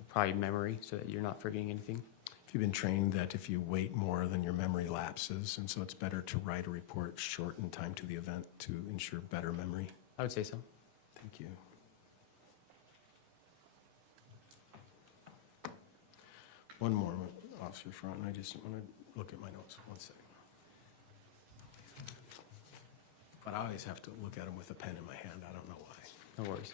probably memory, so that you're not forgetting anything. Have you been trained that if you wait more, then your memory lapses, and so it's better to write a report short in time to the event to ensure better memory? I would say so. Thank you. One more, Officer Frafton. I just want to look at my notes. 1 second. But I always have to look at them with a pen in my hand. I don't know why. No worries.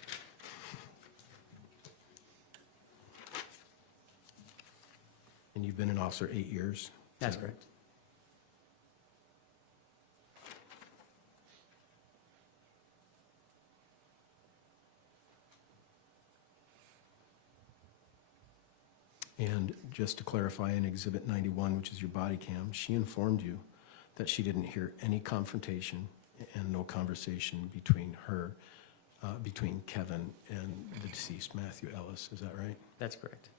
And you've been an officer 8 years? That's correct. And just to clarify, in Exhibit 91, which is your body cam, she informed you that she didn't hear any confrontation and no conversation between her, between Kevin and the deceased, Matthew Ellis. Is that right? That's correct.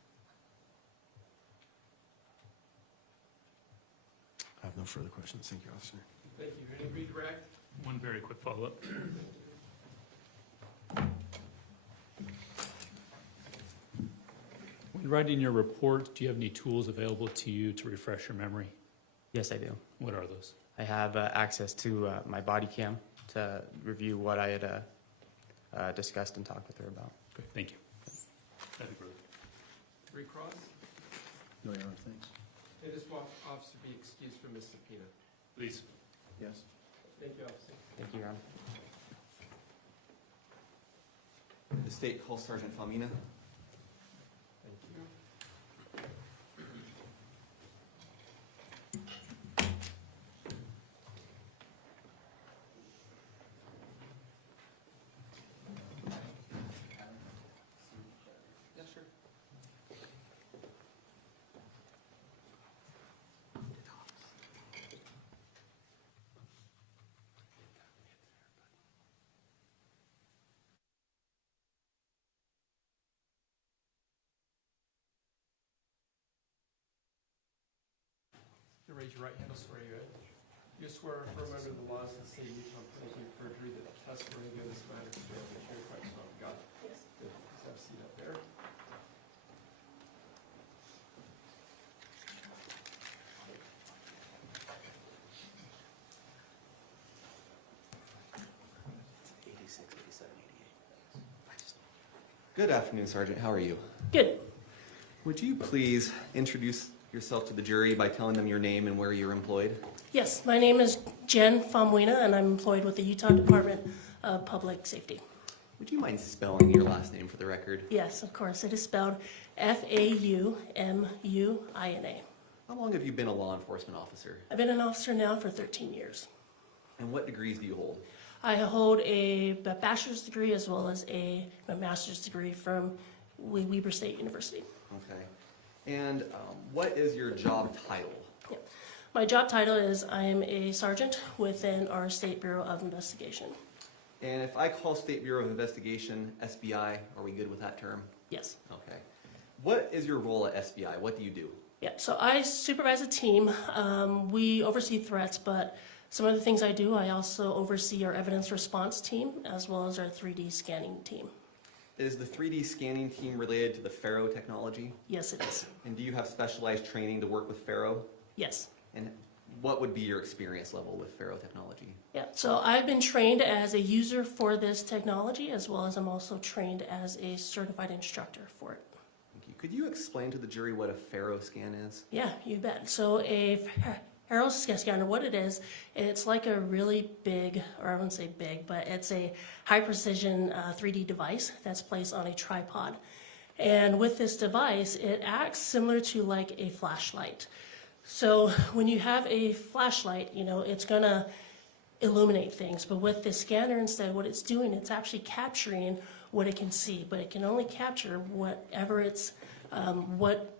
I have no further questions. Thank you, Officer. Thank you. Any redirect? One very quick follow-up. When writing your report, do you have any tools available to you to refresh your memory? Yes, I do. What are those? I have access to my body cam to review what I had discussed and talked with her about. Okay, thank you. That'd be great. Recross? No, Your Honor, thanks. And this officer be excused from his subpoena. Please. Yes. Thank you, officer. Thank you, Your Honor. The State Call Sergeant Famina. Thank you. Yeah, sure. You raise your right hand, I'll swear you in. You swear or affirm under the laws of the state of Utah, penalty of perjury, that the testimony given this matter is true, and the truth, right, so help you God. Yes. Good. Please have a seat up there. Good afternoon, Sergeant. How are you? Good. Would you please introduce yourself to the jury by telling them your name and where you're employed? Yes, my name is Jen Famina, and I'm employed with the Utah Department of Public Safety. Would you mind spelling your last name for the record? Yes, of course. It is spelled Faumuna. How long have you been a law enforcement officer? I've been an officer now for 13 years. And what degrees do you hold? I hold a bachelor's degree as well as a master's degree from Weber State University. Okay. And what is your job title? Yeah. My job title is I am a sergeant within our State Bureau of Investigation. And if I call State Bureau of Investigation SBI, are we good with that term? Yes. Okay. What is your role at SBI? What do you do? Yeah, so I supervise a team. We oversee threats, but some of the things I do, I also oversee our evidence response team as well as our 3D scanning team. Is the 3D scanning team related to the Faro technology? Yes, it is. And do you have specialized training to work with Faro? Yes. And what would be your experience level with Faro technology? Yeah, so I've been trained as a user for this technology as well as I'm also trained as a certified instructor for it. Thank you. Could you explain to the jury what a Faro scan is? Yeah, you bet. So a Faro scanner, what it is, it's like a really big, or I wouldn't say big, but it's a high precision 3D device that's placed on a tripod. And with this device, it acts similar to like a flashlight. So when you have a flashlight, you know, it's gonna illuminate things. But with this scanner instead, what it's doing, it's actually capturing what it can see, but it can only capture whatever it's, what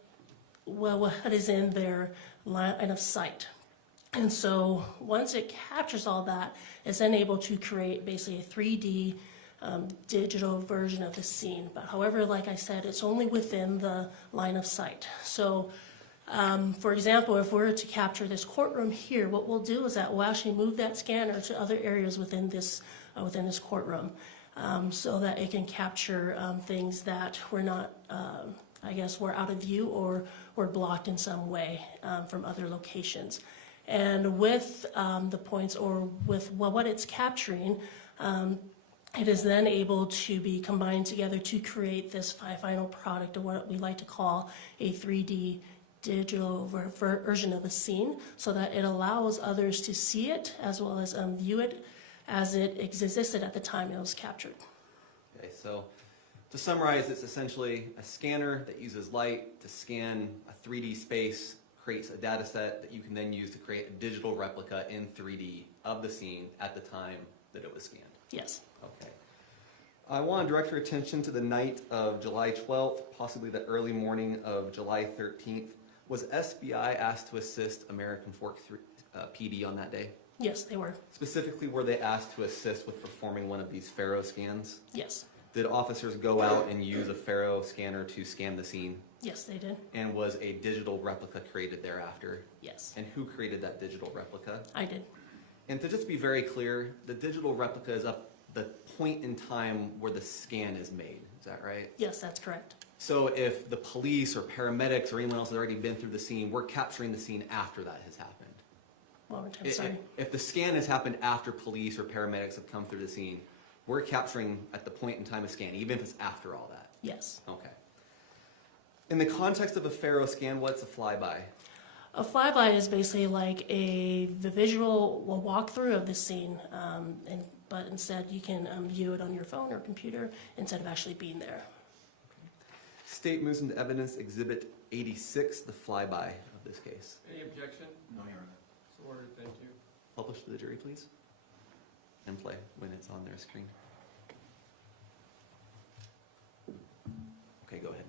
is in their line of sight. And so once it captures all that, it's then able to create basically a 3D digital version of the scene. But however, like I said, it's only within the line of sight. So for example, if we're to capture this courtroom here, what we'll do is that we'll actually move that scanner to other areas within this courtroom, so that it can capture things that were not, I guess, were out of view or were blocked in some way from other locations. And with the points, or with what it's capturing, it is then able to be combined together to create this final product, of what we like to call a 3D digital version of a scene, so that it allows others to see it as well as view it as it existed at the time it was captured. Okay, so to summarize, it's essentially a scanner that uses light to scan a 3D space, creates a data set that you can then use to create a digital replica in 3D of the scene at the time that it was scanned. Yes. Okay. I want to direct your attention to the night of July 12th, possibly the early morning of July 13th. Was SBI asked to assist American Fork PD on that day? Yes, they were. Specifically, were they asked to assist with performing one of these Faro scans? Yes. Did officers go out and use a Faro scanner to scan the scene? Yes, they did. And was a digital replica created thereafter? Yes. And who created that digital replica? I did. And to just be very clear, the digital replica is up the point in time where the scan is made. Is that right? Yes, that's correct. So if the police or paramedics or anyone else has already been through the scene, we're capturing the scene after that has happened. Well, I'm sorry. If the scan has happened after police or paramedics have come through the scene, we're capturing at the point in time of scan, even if it's after all that. Yes. Okay. In the context of a Faro scan, what's a flyby? A flyby is basically like the visual walkthrough of the scene, but instead you can view it on your phone or computer instead of actually being there. State moves into evidence exhibit 86, the flyby of this case. Any objection? No, Your Honor. So ordered, thank you. Publish to the jury, please. And play when it's on their screen. Okay, go ahead.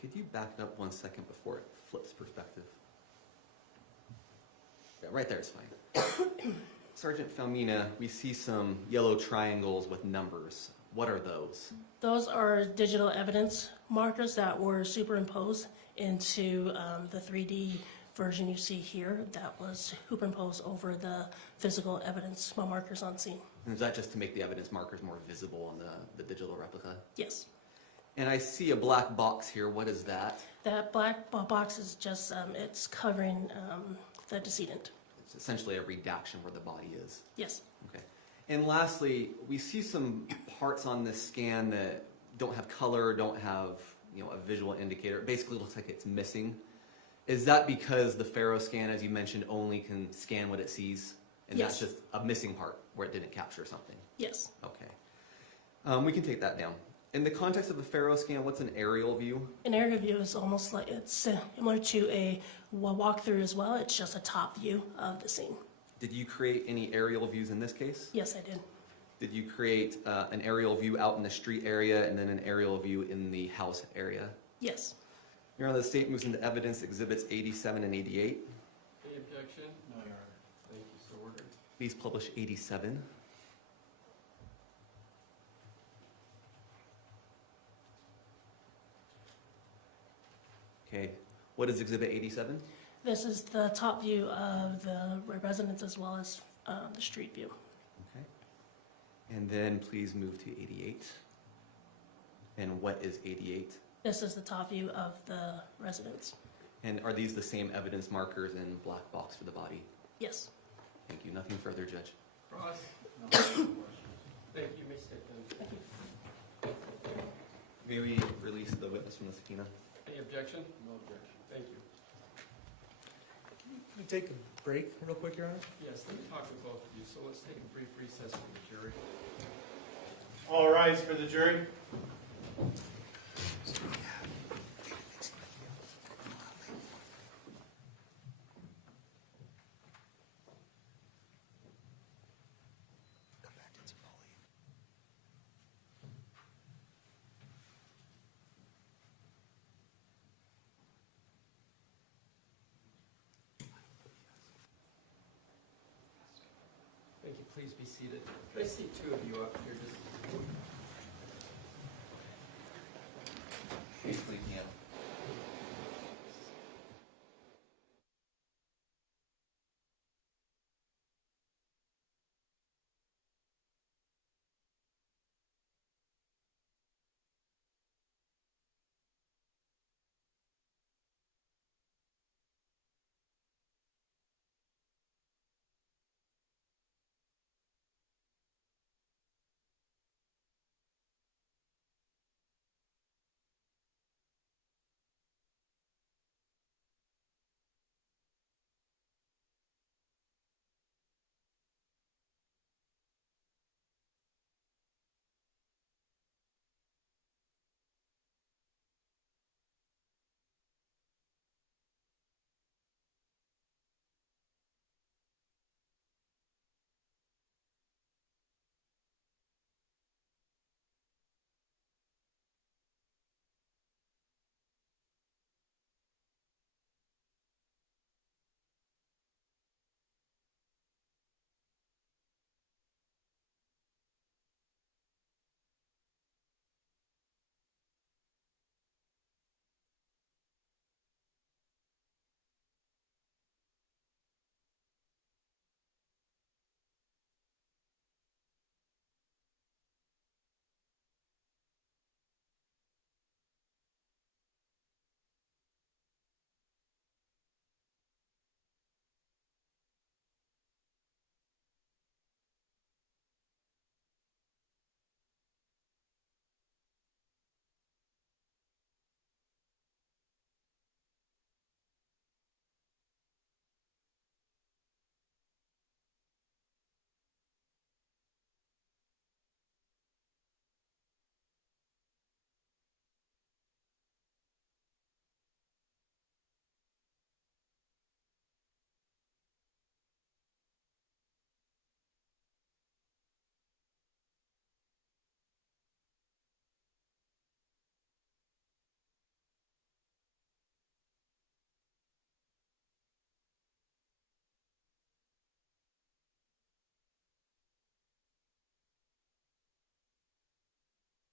Could you back it up 1 second before it flips perspective? Yeah, right there is fine. Sergeant Famina, we see some yellow triangles with numbers. What are those? Those are digital evidence markers that were superimposed into the 3D version you see here that was superimposed over the physical evidence markers on scene. And is that just to make the evidence markers more visible on the digital replica? Yes. And I see a black box here. What is that? That black box is just, it's covering the decedent. It's essentially a redaction where the body is. Yes. Okay. And lastly, we see some parts on this scan that don't have color, don't have a visual indicator. It basically looks like it's missing. Is that because the Faro scan, as you mentioned, only can scan what it sees? And yes. That's just a missing part where it didn't capture something? Yes. Okay. We can take that down. In the context of a Faro scan, what's an aerial view? An aerial view is almost like, it's similar to a walkthrough as well. It's just a top view of the scene. Did you create any aerial views in this case? Yes, I did. Did you create an aerial view out in the street area and then an aerial view in the house area? Yes. Your Honor, the state moves into evidence exhibits 87 and 88. Any objection? No, Your Honor. Thank you, so ordered. Please publish 87. Okay. What is Exhibit 87? This is the top view of the residence as well as the street view. Okay. And then please move to 88. And what is 88? This is the top view of the residence. And are these the same evidence markers in black box for the body? Yes. Thank you. Nothing further, Judge. Cross. Thank you, Ms. Hickman. Thank you. May we release the witness from the subpoena? Any objection? No objection. Thank you. Can we take a break real quick, Your Honor? Yes, let me talk with both of you, so let's take a brief recess for the jury. All rise for the jury. Thank you. Please be seated. Can I see two of you up here? Just Basically, yeah.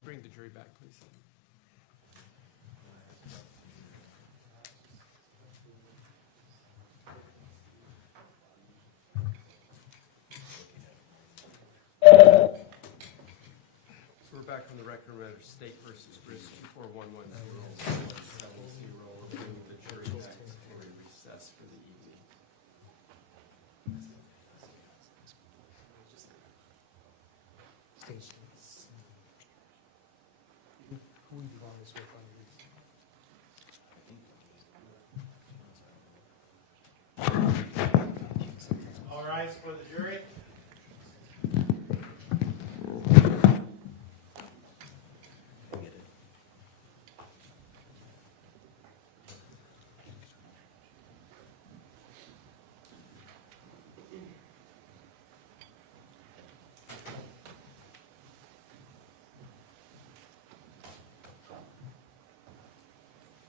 bring the jury back, please. So we're back on the record matter, State versus Grist, 24110-770. We're bringing the jury back for a recess for the evening. Stations. Who would you want this with on these? All rise for the jury.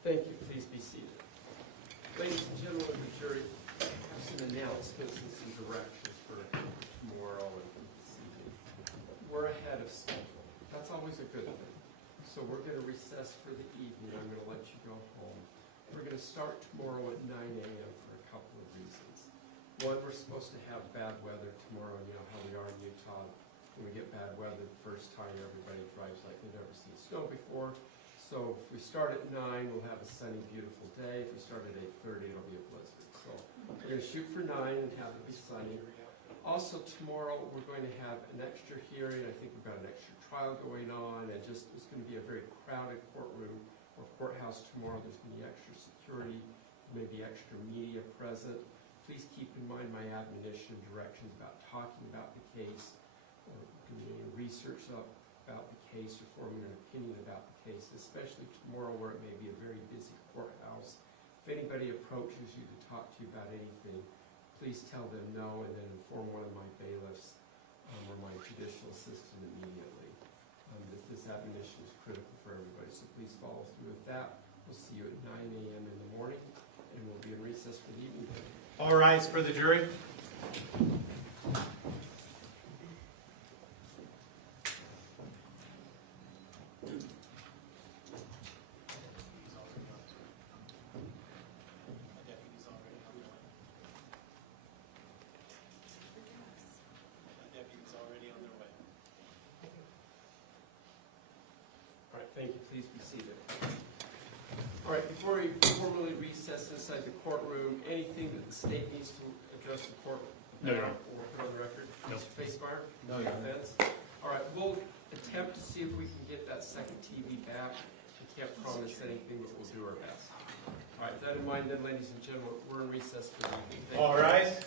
Thank you. Please be seated. Ladies and gentlemen of the jury, I have some announcements and some directions for tomorrow and this evening. We're ahead of schedule. That's always a good thing. So we're going to recess for the evening. I'm going to let you go home. We're going to start tomorrow at 9 a.m. for a couple of reasons. One, we're supposed to have bad weather tomorrow, and you know how we are in Utah. When we get bad weather, the first time everybody drives like they've never seen snow before. So if we start at 9, we'll have a sunny, beautiful day. If we start at 8:30, it'll be a blizzard. So we're going to shoot for 9 and have it be sunny. Also tomorrow, we're going to have an extra hearing. I think we've got an extra trial going on, and just it's going to be a very crowded courtroom or courthouse tomorrow. There's going to be extra security, maybe extra media present. Please keep in mind my admonition, directions about talking about the case, or doing research about the case, or forming an opinion about the case, especially tomorrow where it may be a very busy courthouse. If anybody approaches you to talk to you about anything, please tell them no, and then inform one of my bailiffs or my judicial assistant immediately. This admonition is critical for everybody, so please follow through with that. We'll see you at 9 a.m. in the morning, and we'll be in recess for the evening. All rise for the jury. All right, thank you. Please be seated. All right, before we formally recess inside the courtroom, anything that the state needs to address the court No, Your Honor. or put on the record? No. Mr. Facemire? No, Your Honor. Defense? All right, we'll attempt to see if we can get that second TV back. We can't promise anything, but we'll do our best. All right, that in mind then, ladies and gentlemen, we're in recess for the evening. Thank you. All rise.